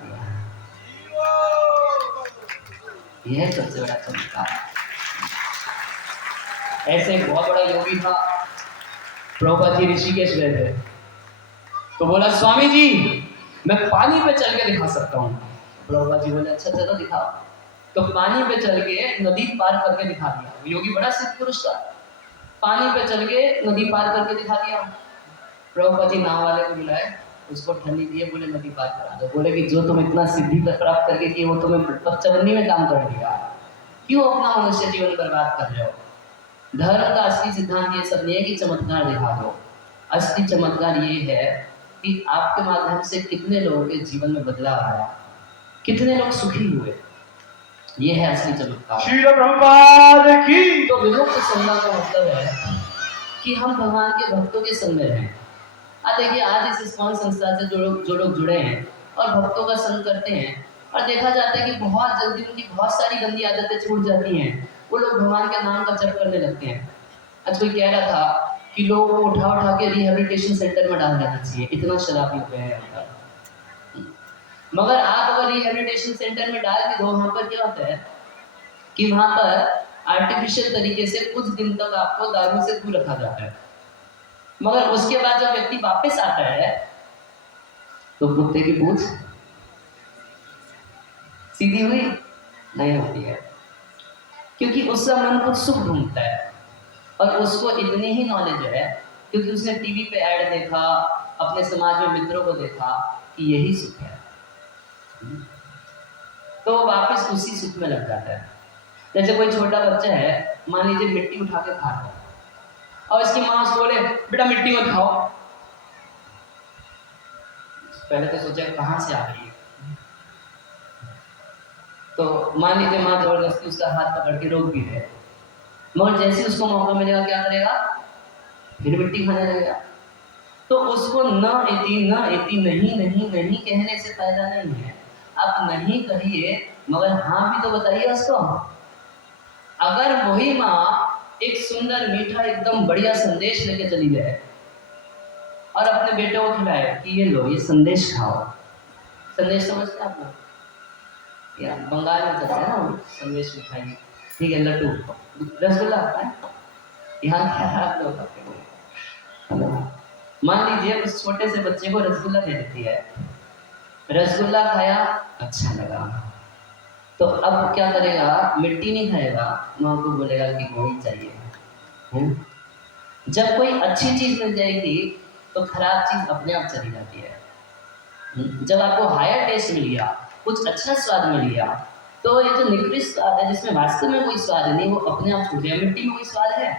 यह है सबसे बड़ा चमत्कार। ऐसे एक बहुत बड़ा योगी था, प्रभुपाद जी ऋषिकेश गए थे तो बोला स्वामी जी मैं पानी पे चल के दिखा सकता हूँ। प्रभुपाद जी बोले अच्छा चलो दिखाओ। तो पानी पे चल के नदी पार करके दिखा दिया। योगी बड़ा सिद्ध पुरुष था, पानी पे चल के नदी पार करके दिखा दिया। प्रभुपाद जी नाव वाले को बुलाए, उसको ठंडी दिए, बोले नदी पार करा दो। बोले कि जो तुम इतना सिद्धि प्राप्त करके किए वो तुम्हें चवन्नी में काम कर दिया, क्यों अपना मनुष्य जीवन बर्बाद कर रहे हो? धर्म का असली सिद्धांत ये सब नहीं है कि चमत्कार दिखा दो। असली चमत्कार ये है कि आपके माध्यम से कितने लोगों के जीवन में बदलाव आया, कितने लोग सुखी हुए, ये है असली चमत्कार। श्री प्रभुपाद की। तो विमुक्त संज्ञा का मतलब है कि हम भगवान के भक्तों के संग में रहें। देखिए आज इस इस्कॉन संस्था से जो लोग जुड़े हैं और भक्तों का संग करते हैं, और देखा जाता है कि बहुत जल्दी उनकी बहुत सारी गंदी आदतें छूट जाती हैं। वो लोग भगवान के नाम का जप करने लगते हैं। आज कोई कह रहा था कि लोगों को उठा उठा के रिहेबिलिटेशन सेंटर में डाल देना चाहिए, इतना शराबी हो गए हैं यहाँ पर। मगर आप अगर रिहेबिलिटेशन सेंटर में डाल के दो, वहाँ पर क्या होता है कि वहाँ पर आर्टिफिशियल तरीके से कुछ दिन तक आपको दारू से दूर रखा जाता है, मगर उसके बाद जब व्यक्ति वापस आता है तो कुत्ते की पूंछ सीधी हुई नहीं होती है, क्योंकि उसका मन कुछ सुख ढूंढता है और उसको इतनी ही नॉलेज है क्योंकि उसने टीवी पे ऐड देखा, अपने समाज में मित्रों को देखा कि यही सुख है, तो वापस उसी सुख में लग जाता है। जैसे कोई छोटा बच्चा है, मान लीजिए मिट्टी उठा के खा रहा है और इसकी माँ उसको बोले बेटा मिट्टी मत खाओ, पहले तो सोचा कहाँ से आ गई है, तो मान लीजिए माँ जबरदस्ती उसका हाथ पकड़ के रोक भी है, मगर जैसे उसको मौका मिलेगा क्या करेगा, फिर मिट्टी खाने लगेगा। तो उसको न इति नहीं नहीं नहीं कहने से फायदा नहीं है। आप नहीं कहिए मगर हाँ भी तो बताइए उसको। अगर वही माँ एक सुंदर मीठा एकदम बढ़िया संदेश लेके चली जाए और अपने बेटे को खिलाए कि ये लो ये संदेश खाओ, संदेश समझते हैं आप लोग, या बंगाल में चलता है ना संदेश मिठाई, ठीक है, लड्डू रसगुल्ला है, यहाँ क्या है आप लोग खाते हो। मान लीजिए उस छोटे से बच्चे को रसगुल्ला दे देती है, रसगुल्ला खाया अच्छा लगा, तो अब क्या करेगा, मिट्टी नहीं खाएगा, माँ को बोलेगा कि वही चाहिए। जब कोई अच्छी चीज मिल जाएगी तो खराब चीज अपने आप चली जाती है। जब आपको हायर टेस्ट मिल गया, कुछ अच्छा स्वाद मिल गया, तो ये जो निकृष्ट स्वाद है जिसमें वास्तव में कोई स्वाद नहीं, वो अपने आप छूट गया। मिट्टी में कोई स्वाद है,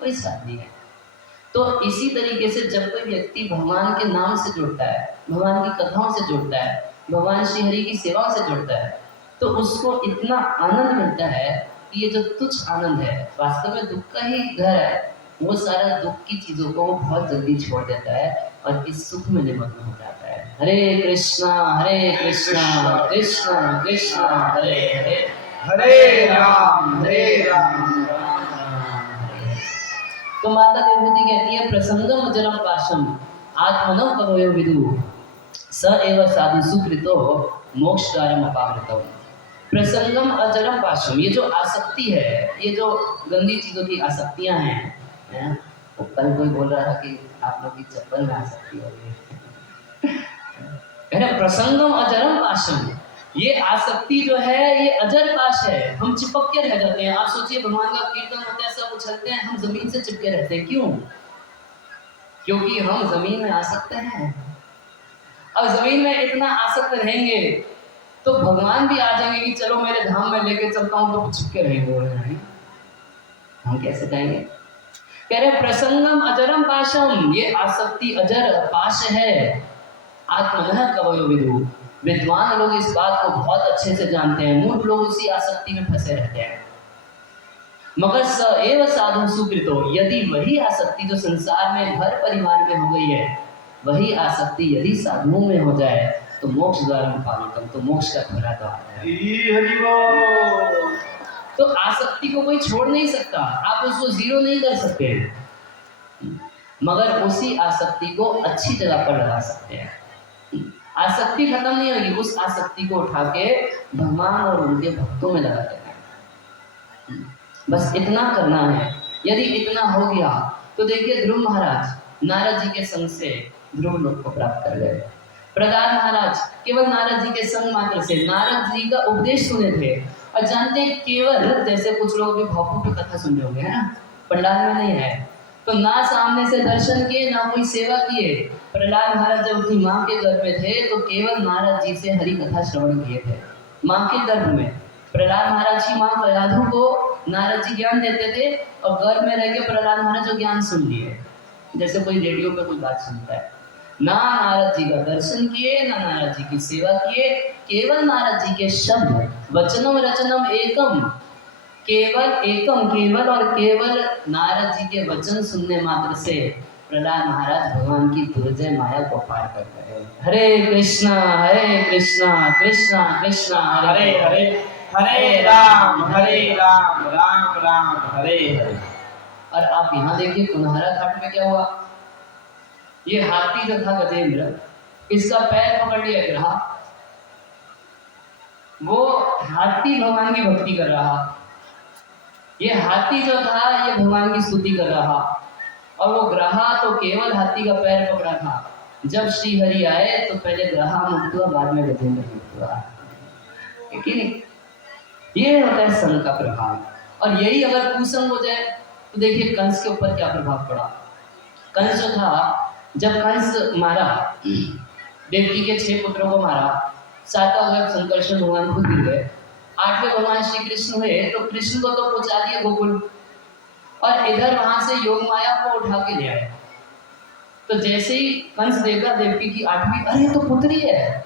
कोई स्वाद नहीं है। तो इसी तरीके से जब कोई व्यक्ति भगवान के नाम से जुड़ता है, भगवान की कथाओं से जुड़ता है, भगवान श्री हरि की सेवाओं से जुड़ता है, तो उसको इतना आनंद मिलता है कि ये जो तुच्छ आनंद है, वास्तव में दुख का ही घर है, वो सारा दुख की चीजों को बहुत जल्दी छोड़ देता है और इस सुख में निमग्न हो जाता है। हरे कृष्णा कृष्णा कृष्णा हरे हरे, हरे राम राम तो माता देवहूति कहती है प्रसंगम अजरम पाशम आत्मनः कवयो विदु स एव साधु सुकृतो मोक्ष द्वारम अपावृतम। प्रसंगम अजरम पाशम, ये जो आसक्ति है, ये जो गंदी चीजों की आसक्तियां हैं, तो कल कोई बोल रहा था कि आप लोग की चप्पल में आसक्ति हो रही है। प्रसंगम अजरम पाशम, ये आसक्ति जो है ये अजर पाश है, हम चिपक के रह जाते हैं। आप सोचिए भगवान का कीर्तन होता है, सब उछलते हैं, हम जमीन से चिपके रहते हैं, क्यों? क्योंकि हम जमीन में आसक्त हैं। अब जमीन में इतना आसक्त रहेंगे तो भगवान भी आ जाएंगे कि चलो मेरे धाम में लेके चलता हूँ, तो चिपके रहेंगे, हम कैसे जाएंगे? कह रहे प्रसंगम अजरम पाशम, ये आसक्ति अजर पाश है। आत्मनः कवयो विदु, विद्वान लोग इस बात को बहुत अच्छे से जानते हैं, मूर्ख लोग उसी आसक्ति में फंसे रहते हैं। मगर स एव साधु सुकृतो, यदि वही आसक्ति जो संसार में घर परिवार में हो गई है, वही आसक्ति यदि साधुओं में हो जाए तो मोक्ष द्वारा पावतम, तो मोक्ष का खुला द्वार है। तो आसक्ति को कोई छोड़ नहीं सकता, आप उसको जीरो नहीं कर सकते, मगर उसी आसक्ति को अच्छी जगह पर लगा सकते हैं। आसक्ति खत्म नहीं होगी, उस आसक्ति को उठा के भगवान और उनके भक्तों में लगा देना है। बस इतना करना है। यदि इतना हो गया तो देखिए ध्रुव महाराज नारद जी के संग से ध्रुव लोक को प्राप्त कर गए। प्रहलाद महाराज केवल नारद जी के संग मात्र से नारद जी का उपदेश सुने थे, और जानते हैं केवल, जैसे कुछ लोग भी भौपों की कथा सुन रहे होंगे, है ना, पंडाल में नहीं है, तो ना सामने से दर्शन किए ना कोई सेवा किए। प्रहलाद महाराज जब अपनी माँ के गर्भ में थे तो केवल नारद जी से हरि कथा श्रवण किए थे, माँ के गर्भ में। प्रहलाद महाराज की माँ प्रहलादों को नारद जी ज्ञान देते थे और गर्भ में रह के प्रहलाद महाराज जो ज्ञान सुन लिए, जैसे कोई रेडियो पे कोई बात सुनता है। ना नारद जी का दर्शन किए, ना नारद जी की सेवा किए, केवल नारद जी के शब्द, वचनम रचनम एकम, केवल एकम, केवल और केवल नारद जी के वचन सुनने मात्र से प्रहलाद महाराज भगवान की दुर्जय माया को पार कर गए। हरे कृष्णा कृष्णा कृष्णा हरे हरे, हरे राम राम राम हरे हरे। और आप यहाँ देखिए कुम्हारा घाट में क्या हुआ, ये हाथी जो था गजेंद्र, इसका पैर पकड़ लिया ग्रहा, वो हाथी भगवान की भक्ति कर रहा, ये हाथी जो था ये भगवान की स्तुति कर रहा, और वो ग्रहा तो केवल हाथी का पैर पकड़ा था। जब श्री हरि आए तो पहले ग्रहा मुक्त हुआ, बाद में गजेंद्र मुक्त हुआ। ये होता है संग का प्रभाव। और यही अगर कुसंग हो जाए तो देखिए कंस के ऊपर क्या प्रभाव पड़ा। कंस जो था, जब कंस मारा, देवकी के 6 पुत्रों को मारा, 7वां ग्रह संकर्षण भगवान खुद गिर गए, 8वें भगवान श्री कृष्ण हुए, तो कृष्ण को तो पहुंचा दिया गोकुल, और इधर वहां से योग माया को उठा के ले आए। तो जैसे ही कंस देखा देवकी की 8वीं, अरे तो पुत्री है,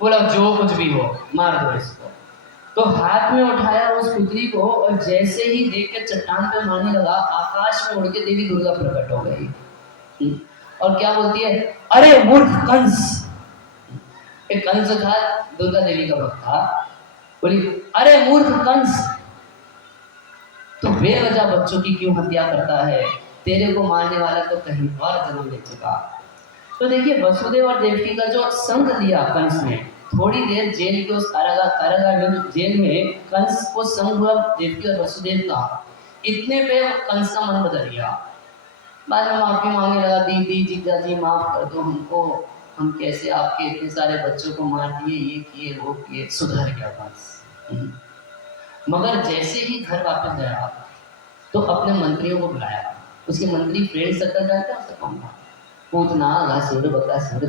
बोला जो कुछ भी हो मार दो इसको। तो हाथ में उठाया उस पुत्री को, और जैसे ही देख के चट्टान पे मारने लगा, आकाश में उड़ के देवी दुर्गा प्रकट हो गई। और क्या बोलती है, अरे मूर्ख कंस। एक कंस था, दुर्गा देवी का भक्त था, बोली अरे मूर्ख कंस, तो बेवजह बच्चों की क्यों हत्या करता है, तेरे को मारने वाला तो कहीं और जन्म ले चुका। तो देखिए वसुदेव और देवकी का जो संग लिया कंस ने, थोड़ी देर जेल के उस कारागार जेल में कंस को संग हुआ देवकी और वसुदेव का, इतने पे कंस का मन बदल गया। बाद में माफी मांगने लगा, दीदी जीजा जी माफ कर दो हमको, हम कैसे आपके इतने सारे बच्चों को मार दिए, ये किए वो किए, सुधर गया कंस। मगर जैसे ही घर वापस गया तो अपने मंत्रियों को बुलाया, उसके मंत्री फ्रेंड सर्कल रहता है, उससे कौन था, पूतना घासुर बकासुर,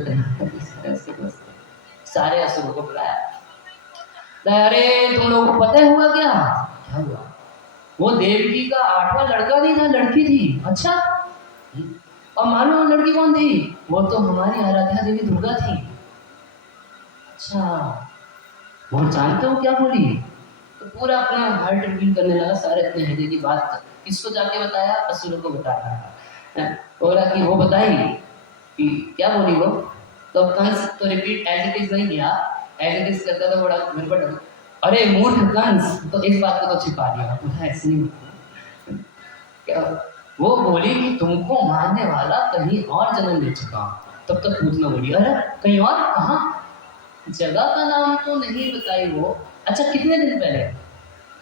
सारे असुरों को बुलाया। अरे तुम लोगों को पता हुआ क्या, क्या हुआ, वो देवकी का 8वां लड़का नहीं था, लड़की थी। अच्छा, और मालूम वो लड़की कौन थी, वो तो हमारी आराध्या देवी दुर्गा थी। अच्छा, वो जानते हो क्या बोली, तो पूरा अपना हार्ट रिवील करने लगा, सारे अपने हृदय की बात किसको जाके बताया, असुरों को बताया। बोला कि वो बताई कि क्या बोली वो, तो कंस तो रिपीट एज इट इज नहीं किया, एज इट इज करता तो बड़ा गड़बड़, अरे मूर्ख कंस, तो इस बात को तो छिपा दिया, बोला ऐसे नहीं क्या, वो बोली कि तुमको मारने वाला कहीं और जन्म ले चुका। तब तक पूतना बोली, अरे कहीं और, कहाँ, जगह का नाम तो नहीं बताई वो। अच्छा कितने दिन पहले,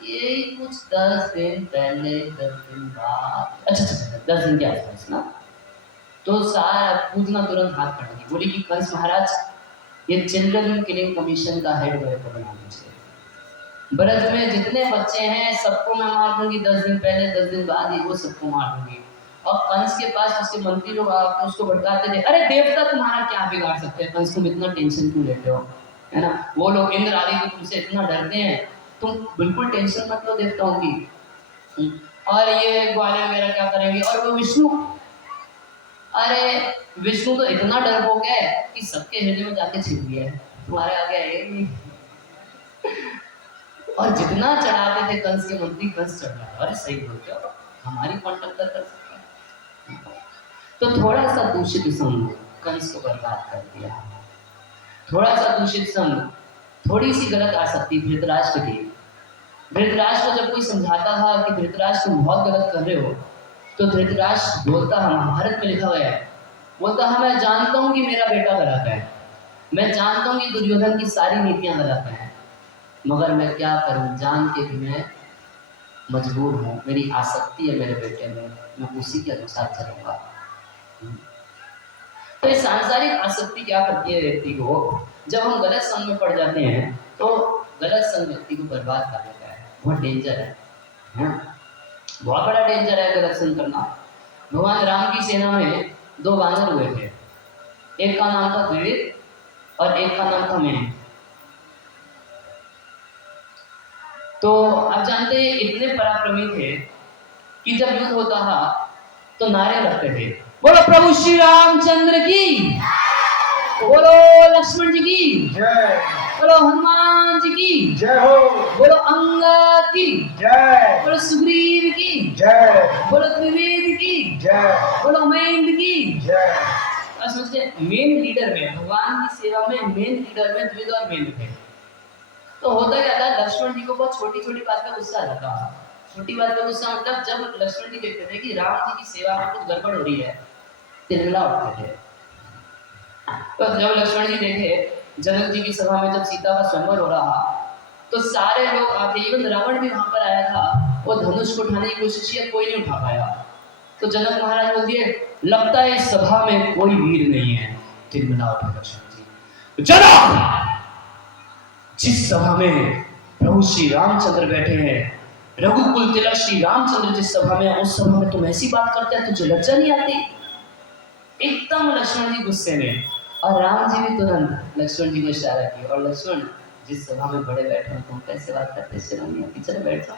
ये कुछ 10 दिन पहले, 10 दिन बाद, अच्छा 10 दिन के आसपास ना। तो सारा पूतना तुरंत हाथ पकड़ ली, बोली कि कंस महाराज, ये चिल्ड्रन किलिंग कमीशन का हेड मेरे को बना दीजिए, ब्रज में जितने बच्चे हैं सबको मैं मार दूंगी, 10 दिन पहले 10 दिन बाद ही वो सबको मार दूंगी। और कंस के पास उसके मंत्री लोग आके उसको भड़काते थे, अरे देवता तुम्हारा क्या बिगाड़ सकते हैं, कंस तुम इतना टेंशन क्यों लेते हो, है ना, वो लोग इंद्र आदि तो तुमसे इतना डरते हैं, तुम बिल्कुल टेंशन मत लो देवताओं की। और ये ग्वाले वगैरह क्या करेंगे, और वो विष्णु, अरे विष्णु तो इतना डरपोक है कि सबके हृदय में जाके छिप गया है, तुम्हारे आगे आएगी। और जितना चढ़ाते थे कंस के मंत्री, कंस चढ़ रहा, अरे सही बोलते हो, हमारी कौन टक्कर कर सकता है। तो थोड़ा सा दूषित संग कंस को बर्बाद कर दिया, थोड़ा सा दूषित संग, थोड़ी सी गलत आसक्ति धृतराष्ट्र की। धृतराष्ट्र को जब कोई समझाता था कि धृतराष्ट्र तुम बहुत गलत कर रहे हो, तो धृतराष्ट्र बोलता है, महाभारत में लिखा गया है, बोलता है मैं जानता हूँ कि मेरा बेटा गलत है, मैं जानता हूँ कि दुर्योधन की सारी नीतियां गलत हैं, मगर मैं क्या करूं, जान के भी मैं मजबूर हूं, मेरी आसक्ति है मेरे बेटे में, मैं उसी के अनुसार चलूंगा। तो ये सांसारिक आसक्ति क्या करती है व्यक्ति को, जब हम गलत संग में पड़ जाते हैं तो गलत संग व्यक्ति को बर्बाद कर देता है, बहुत डेंजर है, बहुत बड़ा डेंजर है गलत संग करना। भगवान राम की सेना में 2 वानर हुए थे, एक का नाम था विवेक और एक का नाम था मेन। तो आप जानते हैं इतने पराक्रमी थे कि जब युद्ध होता था तो नारे लगते थे, बोलो प्रभु श्री रामचंद्र की, बोलो लक्ष्मण जी की जय, बोलो हनुमान जी की जय हो, बोलो अंगद की जय, बोलो सुग्रीव की जय, बोलो त्रिवेद की जय, बोलो महेंद्र की जय। और सोचते मेन लीडर में, भगवान की सेवा में मेन लीडर में द्विज और महेंद्र थे। तो होता क्या था, लक्ष्मण जी को बहुत छोटी छोटी बात पे गुस्सा आता था। छोटी बात पे गुस्सा मतलब जब लक्ष्मण जी देखते थे कि राम जी की सेवा में कुछ गड़बड़ हो रही है, तिलमिला उठते थे। तो जब लक्ष्मण जी देखे जनक जी की सभा में जब सीता का स्वयंवर हो रहा, तो सारे लोग आते, इवन रावण भी वहां पर आया था, वो धनुष को उठाने की कोशिश की, कोई नहीं उठा पाया। तो जनक महाराज बोल दिए, लगता है इस सभा में कोई वीर नहीं है। तिलमिला उठे लक्ष्मण जी, जनक, जिस सभा में प्रभु श्री रामचंद्र बैठे हैं, रघुकुल तिलक श्री रामचंद्र जिस सभा में, उस सभा में तुम ऐसी बात करते हैं, तुझे लज्जा नहीं आती? एकदम लक्ष्मण जी गुस्से में, और राम जी भी तुरंत लक्ष्मण जी को इशारा किया, और लक्ष्मण जिस सभा में बड़े बैठे हो तुम कैसे बात करते, शर्म नहीं आती, चले बैठ जाओ।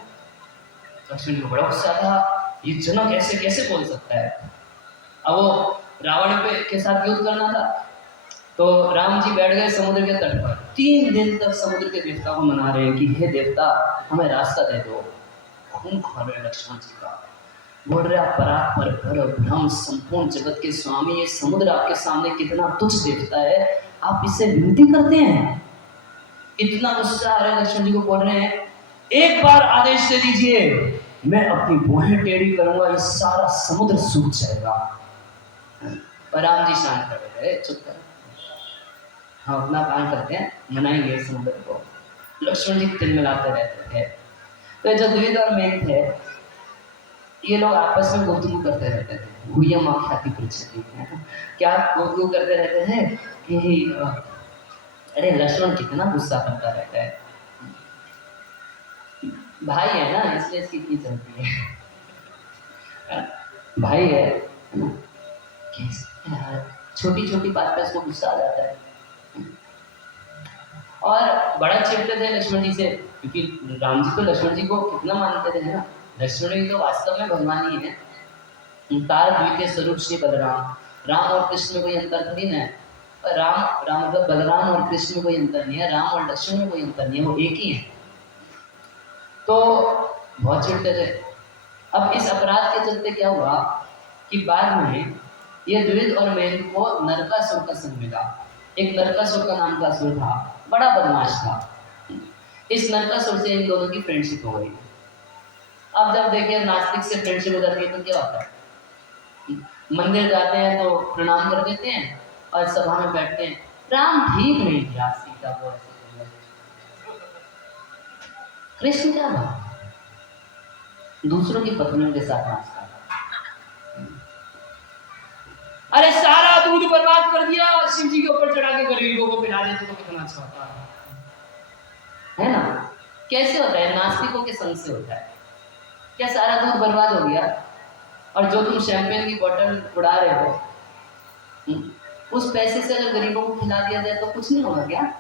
लक्ष्मण जी को बड़ा गुस्सा था, ये जनक ऐसे कैसे बोल सकता है। अब वो रावण के साथ युद्ध करना था, तो राम जी बैठ गए समुद्र के तट पर। 3 दिन तक समुद्र के देवता को मना रहे हैं कि हे देवता हमें रास्ता दे दो। खून खा रहे लक्ष्मण जी का, बोल रहे आप परात्पर पर ब्रह्म संपूर्ण जगत के स्वामी, ये समुद्र आपके सामने कितना तुच्छ देवता है, आप इससे विनती करते हैं। इतना गुस्सा आ रहा है लक्ष्मण जी को, बोल रहे हैं एक बार आदेश दे दीजिए, मैं अपनी भुहें टेढ़ी करूंगा, ये सारा समुद्र सूख जाएगा। और राम जी शांत कर रहे, चुप कर, हाँ अपना काम करते हैं, मनाएंगे समुद्र को। लक्ष्मण जी तिलमिलाते रहते थे। तो जो द्विविद और मेन थे, ये लोग आपस में गुफ्तगू करते रहते थे, हुयम आख्याति पृच्छति, क्या गुफ्तगू करते रहते हैं कि अरे लक्ष्मण कितना गुस्सा करता रहता है, भाई है ना इसलिए इसकी इतनी चलती है, भाई है ना, छोटी छोटी बात पे इसको गुस्सा आ जाता है। और बड़ा चिढ़ते थे लक्ष्मण जी से, क्योंकि राम जी तो लक्ष्मण जी को कितना मानते थे ना, लक्ष्मण जी तो वास्तव में भगवान ही है, तार द्वितीय स्वरूप श्री बलराम, राम और कृष्ण में कोई अंतर थोड़ी ना है, राम मतलब बलराम और कृष्ण में कोई अंतर नहीं है, राम और लक्ष्मण में कोई अंतर नहीं है, वो एक ही है। तो बहुत चिढ़ते थे। अब इस अपराध के चलते क्या हुआ कि बाद में ये द्विविद और मेन को नरकासुर का संग मिला। एक नरकासुर का नाम का असुर था, बड़ा बदमाश था। इस नरकासुर से इन दोनों की फ्रेंडशिप हो गई। अब जब देखिए नास्तिक से फ्रेंडशिप हो जाती है तो क्या होता है, मंदिर जाते हैं तो प्रणाम कर देते हैं और सभा में बैठते हैं, राम ठीक नहीं किया सीता को ऐसे, कृष्ण क्या बात, दूसरों की पत्नियों के साथ नाचता, अरे सारा दूध बर्बाद कर दिया, शिव जी के ऊपर चढ़ा के गरीबों को पिला देते तो कितना अच्छा होता है ना। कैसे होता है, नास्तिकों के संग से होता है। क्या सारा दूध बर्बाद हो गया, और जो तुम शैंपेन की बोतल उड़ा रहे हो उस पैसे से अगर गरीबों को खिला दिया जाए तो कुछ नहीं होगा क्या।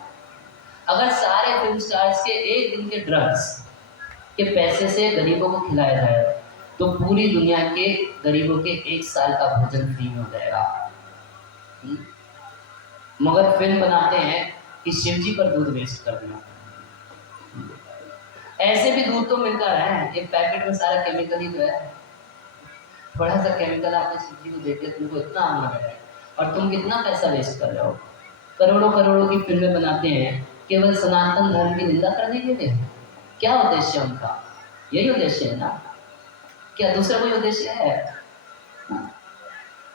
अगर सारे फिल्म स्टार्स के एक दिन के ड्रग्स के पैसे से गरीबों को खिलाया जाए तो पूरी दुनिया के गरीबों के 1 साल का भोजन फ्री में हो जाएगा। मगर फिल्म बनाते हैं कि शिव जी पर दूध वेस्ट कर देना। ऐसे भी दूध तो मिलता है, एक पैकेट में सारा केमिकल ही तो है, थोड़ा सा केमिकल आपने शिव जी को देते तुमको इतना आनंद है, और तुम कितना पैसा वेस्ट कर रहे हो। करोड़ों करोड़ों की फिल्में बनाते हैं केवल सनातन धर्म की निंदा करने के लिए। क्या उद्देश्य है उनका, यही उद्देश्य है ना, क्या दूसरा कोई उद्देश्य है।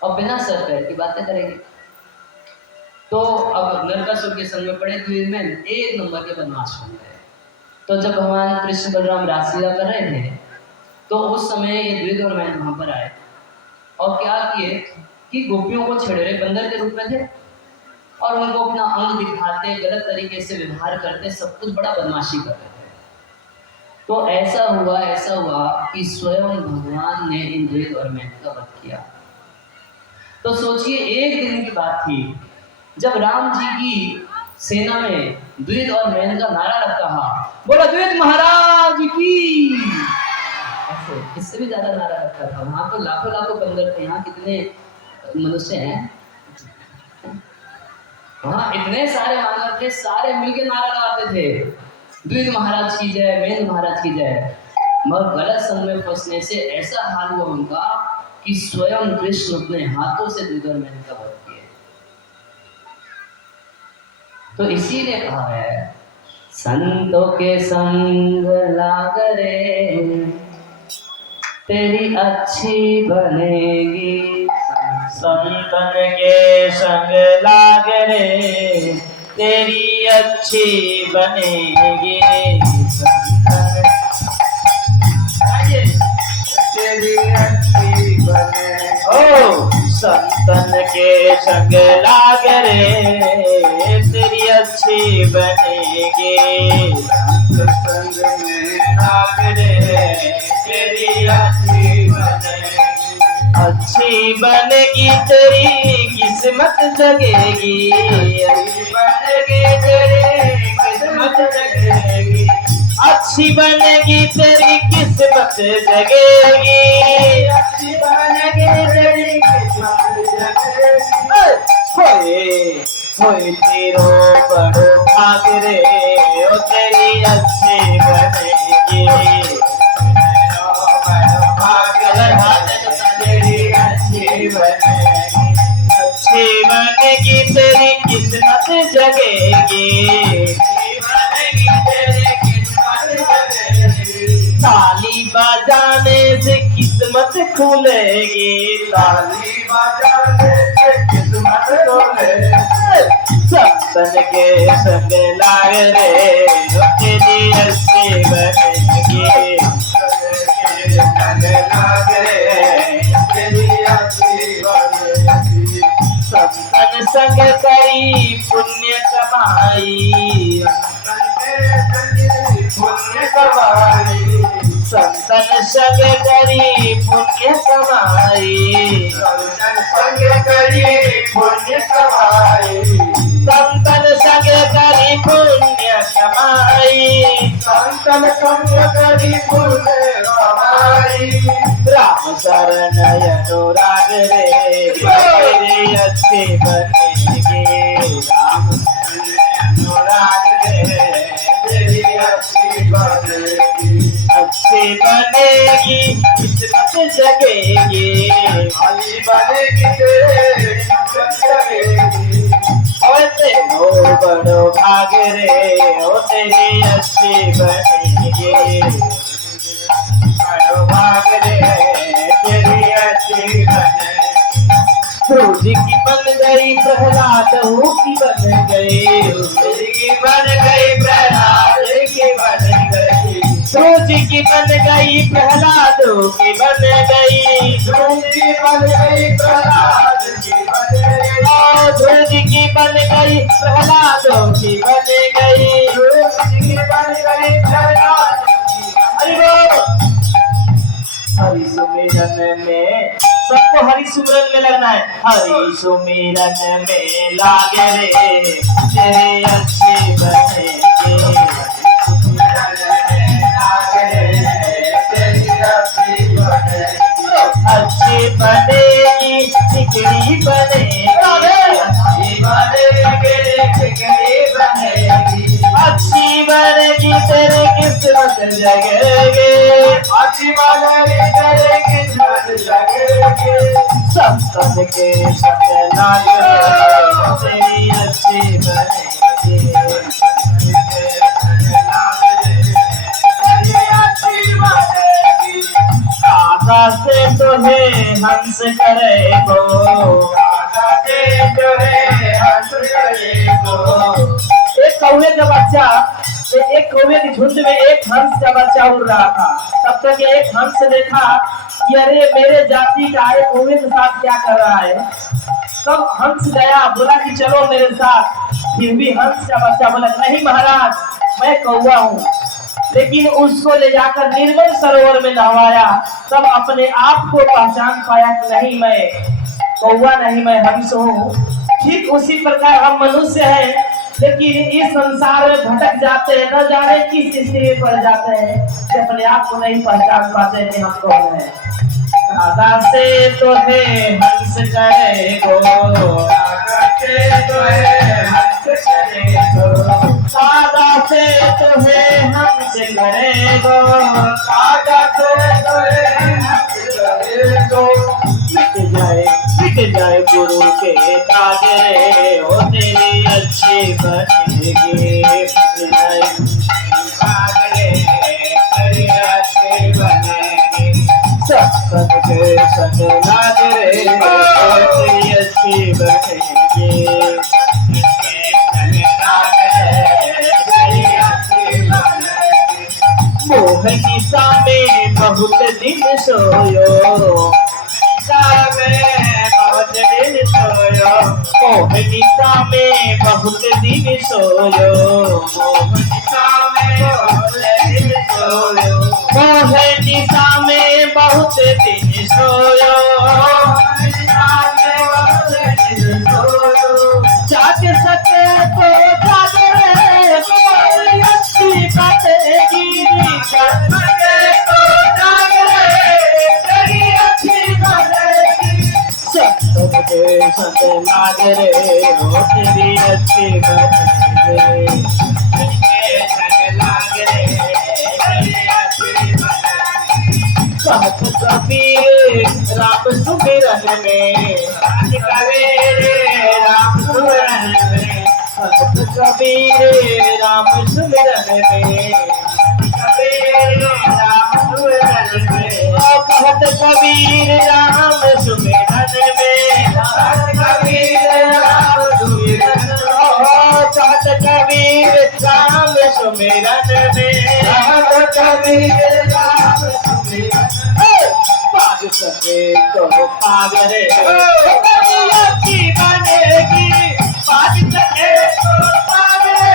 और बिना सर पैर की बातें करेंगे। तो अब नरकासुर के संग में पड़े द्विविद में एक नंबर के बदमाश बन गए। तो जब भगवान कृष्ण बलराम रासलीला कर रहे थे तो उस समय ये द्विविद और मैन वहां पर आए और क्या किए कि गोपियों को छेड़ रहे, बंदर के रूप में थे और उनको अपना अंग दिखाते, गलत तरीके से व्यवहार करते, सब कुछ बड़ा बदमाशी कर रहे थे। तो ऐसा हुआ कि स्वयं भगवान ने इन द्विविद और मैन का वध किया। तो सोचिए एक दिन की बात थी जब राम जी की सेना में द्विविद और मैन का नारा लगता था, बोला द्विविद महाराज की, ऐसे इससे भी ज्यादा नारा लगता था। वहां तो लाखों लाखों बंदर थे, यहाँ कितने मनुष्य हैं, वहां इतने सारे वानर थे, सारे मिलके नारा लगाते थे द्विविद महाराज की जय, मैन महाराज की जय। मगर गलत संग में फंसने से ऐसा हाल हुआ उनका कि स्वयं कृष्ण अपने हाथों से द्विविद और मैन का वध किए। तो इसीलिए कहा है संतों के संग लाग रे तेरी अच्छी बनेगी, संतन के संग लाग रे तेरी अच्छी बनेगी, संतन तेरी अच्छी बनेगी, ओ संतन के संग लाग रे तेरी अच्छी बनेगी, संग में लाग रे तेरी अच्छी बनेगी, अच्छी बनेगी तेरी किस किस्मत जगेगी, अच्छी बनेगी तेरी किस्मत जगेगी, अच्छी बनेगी तेरी किस्मत जगेगी, अच्छी बनेगी तेरी किस्मत जगेगी। होए तेरो बड़ो भाग रे, ओ तेरी अच्छी बनेगी, तेरो बड़ो भाग तेरी अच्छी बनेगी, अच्छी बनेगी तेरी किस्मत जगेगी, अच्छी बनेगी तेरी किस्मत जगेगी, ताली बजाने से किस्मत खुलेगी, ताली बजाने से किस्मत खुलेगी, संतन के संग लाग रे, ओ तेरी अच्छी बनेगी, संग लाग रे, तेरी अच्छी बनेगी, संतन संग करी पुण्य कमाई, पुण्य कमाई, संतन संग करी पुण्य कमाई, संतन संग करी पुण्य कमाई, संतन संग करी पुण्य कमाई, संतन संग करी पुण्य कमाई, राम शरण अनुराग रे, तेरी अच्छी बनेगी, राम शरण अनुराग रे, तेरी अच्छी बनेगी, अच्छी बनेगी किस्मत जगेगी, अच्छी बनेगी तेरी किस्मत जगेगी, और तेरो बड़ो भाग रे, ओ तेरी अच्छी बनेगी, बड़ो भाग रे, तेरी अच्छी बनेगी, ध्रुव जी की बन गई प्रहलाद की बन गई, ध्रुव जी की बन गई प्रहलाद की बन गई, ध्रुव जी की बन गई प्रहलाद की बन गई, ध्रुव जी की बन गई प्रहलाद की बन गई, ध्रुव जी की बन गई प्रहलाद की बन गई, ध्रुव जी की बन गई प्रहलाद की बन गई। हरि सुमिरन में सबको हरि सुमिरन में लगना है, हरि सुमिरन में लागे रे, तेरे अच्छे बनेंगे, अच्छी बनेगी चिकनी बनेगी, अच्छी बनेगी चिकनी बनेगी, अच्छी बनेगी तेरी किस्मत जगेगी, अच्छी बनेगी तेरी किस्मत जगेगी, संतन के संग लाग रे, तेरी अच्छी बनेगी, काका से तो है हंस करे गो, काका से तो है हंस करे गो, एक कौवे का बच्चा, एक कौवे की झुंड में एक हंस का बच्चा उड़ रहा था, तब तक एक हंस देखा कि अरे मेरे जाति का एक कौवे के साथ क्या कर रहा है, तब हंस गया, बोला कि चलो मेरे साथ, फिर भी हंस का बच्चा बोला नहीं महाराज मैं कौवा हूँ, लेकिन उसको ले जाकर निर्मल सरोवर में नहवाया, तब अपने आप को पहचान पाया कि नहीं मैं कौवा नहीं मैं हंस हूँ। ठीक उसी प्रकार हम मनुष्य हैं, लेकिन इस संसार में भटक जाते हैं, न जाने किस स्थिति में पड़ जाते हैं कि अपने आप को नहीं पहचान पाते कि हम कौन है। राधा से तो है हंस करे गो, राधा से तो है हंस करे गो, राधा से तो है हंस करे गो, राधा से तो है हंस करे गो, मिट जाए गुरु के तागे, ओ तेरी अच्छी बनेगी, मिट जाए तागे, तेरी अच्छी बनेगी, सत्संग के संग लाग रे, तेरी अच्छी बनेगी, मोहनी सा में बहुत दिन सोयो, बहुत दिन सोयो, मोहनी सा में बहुत दिन सोयो, मोहनी सा में बहुत दिन सोयो, मोहनी सा में बहुत दिन सोयो, मोहनी सा में बहुत दिन सोयो, लागे रे ओ तेरी अच्छी बने के संग लागे रे तेरी अच्छी बने कहत कबीर राम सुमिरन में करे रे राम सुमिरन में कहत कबीर राम सुमिरन में कबीर राम सुमिरन में कहत कबीर राम सुमिरन में कबीर राम सुमिरन कहत कबीर राम सुमिरन में कहत कबीर राम सुमिरन पाग सके तो पाग रे तेरी अच्छी बनेगी पाग सके तो पाग रे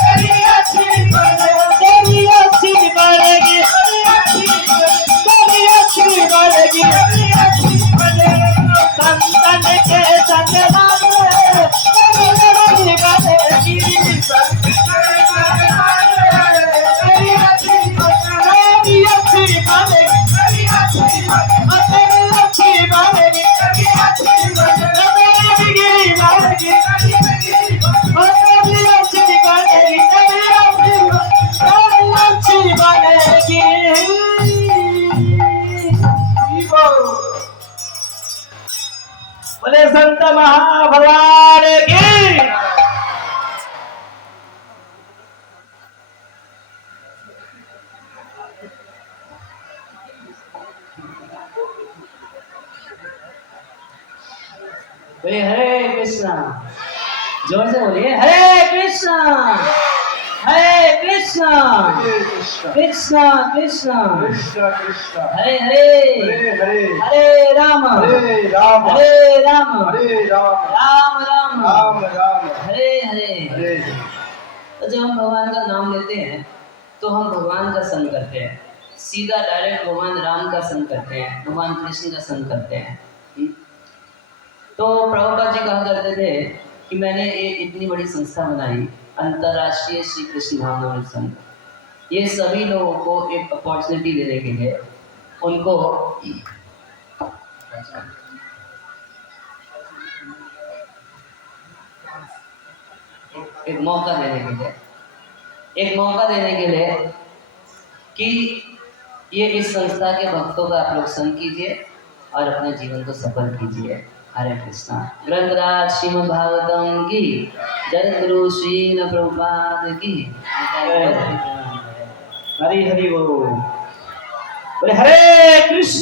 तेरी अच्छी बनेगी तेरी अच्छी बनेगी तेरी अच्छी बनेगी तेरी अच्छी बनेगी संतन के संग लागे तेरी अच्छी बनेगी संतन के संग लागे तेरी अच्छी बनेगी तेरी अच्छी बनेगी तेरी अच्छी बनेगी तेरी अच्छी बनेगी तेरी अच्छी बोले संत महाभगवान की बोले हरे कृष्णा, जोर से बोलिए हरे कृष्णा हरे कृष्णा कृष्णा कृष्णा कृष्ण कृष्ण हरे हरे हरे हरे हरे राम हरे राम हरे राम हरे राम राम राम राम राम हरे हरे। हरे तो जब हम भगवान का नाम लेते हैं तो हम भगवान का संग करते हैं, सीधा डायरेक्ट भगवान राम का संग करते हैं, भगवान कृष्ण का संग करते हैं। तो प्रभुपाद जी कहा करते थे कि मैंने ये इतनी बड़ी संस्था बनाई, अंतर्राष्ट्रीय श्री कृष्ण भावनामृत संघ। ये सभी लोगों को एक अपॉर्चुनिटी देने के लिए, उनको एक मौका देने के लिए कि ये इस संस्था के भक्तों का आप लोग संग कीजिए और अपने जीवन को सफल कीजिए। हरे कृष्णा। ग्रंथराज श्रीमद् भागवतम की जय, गुरु श्री प्रभुपाद की हरि हरि बोल। बोले हरे कृष्ण।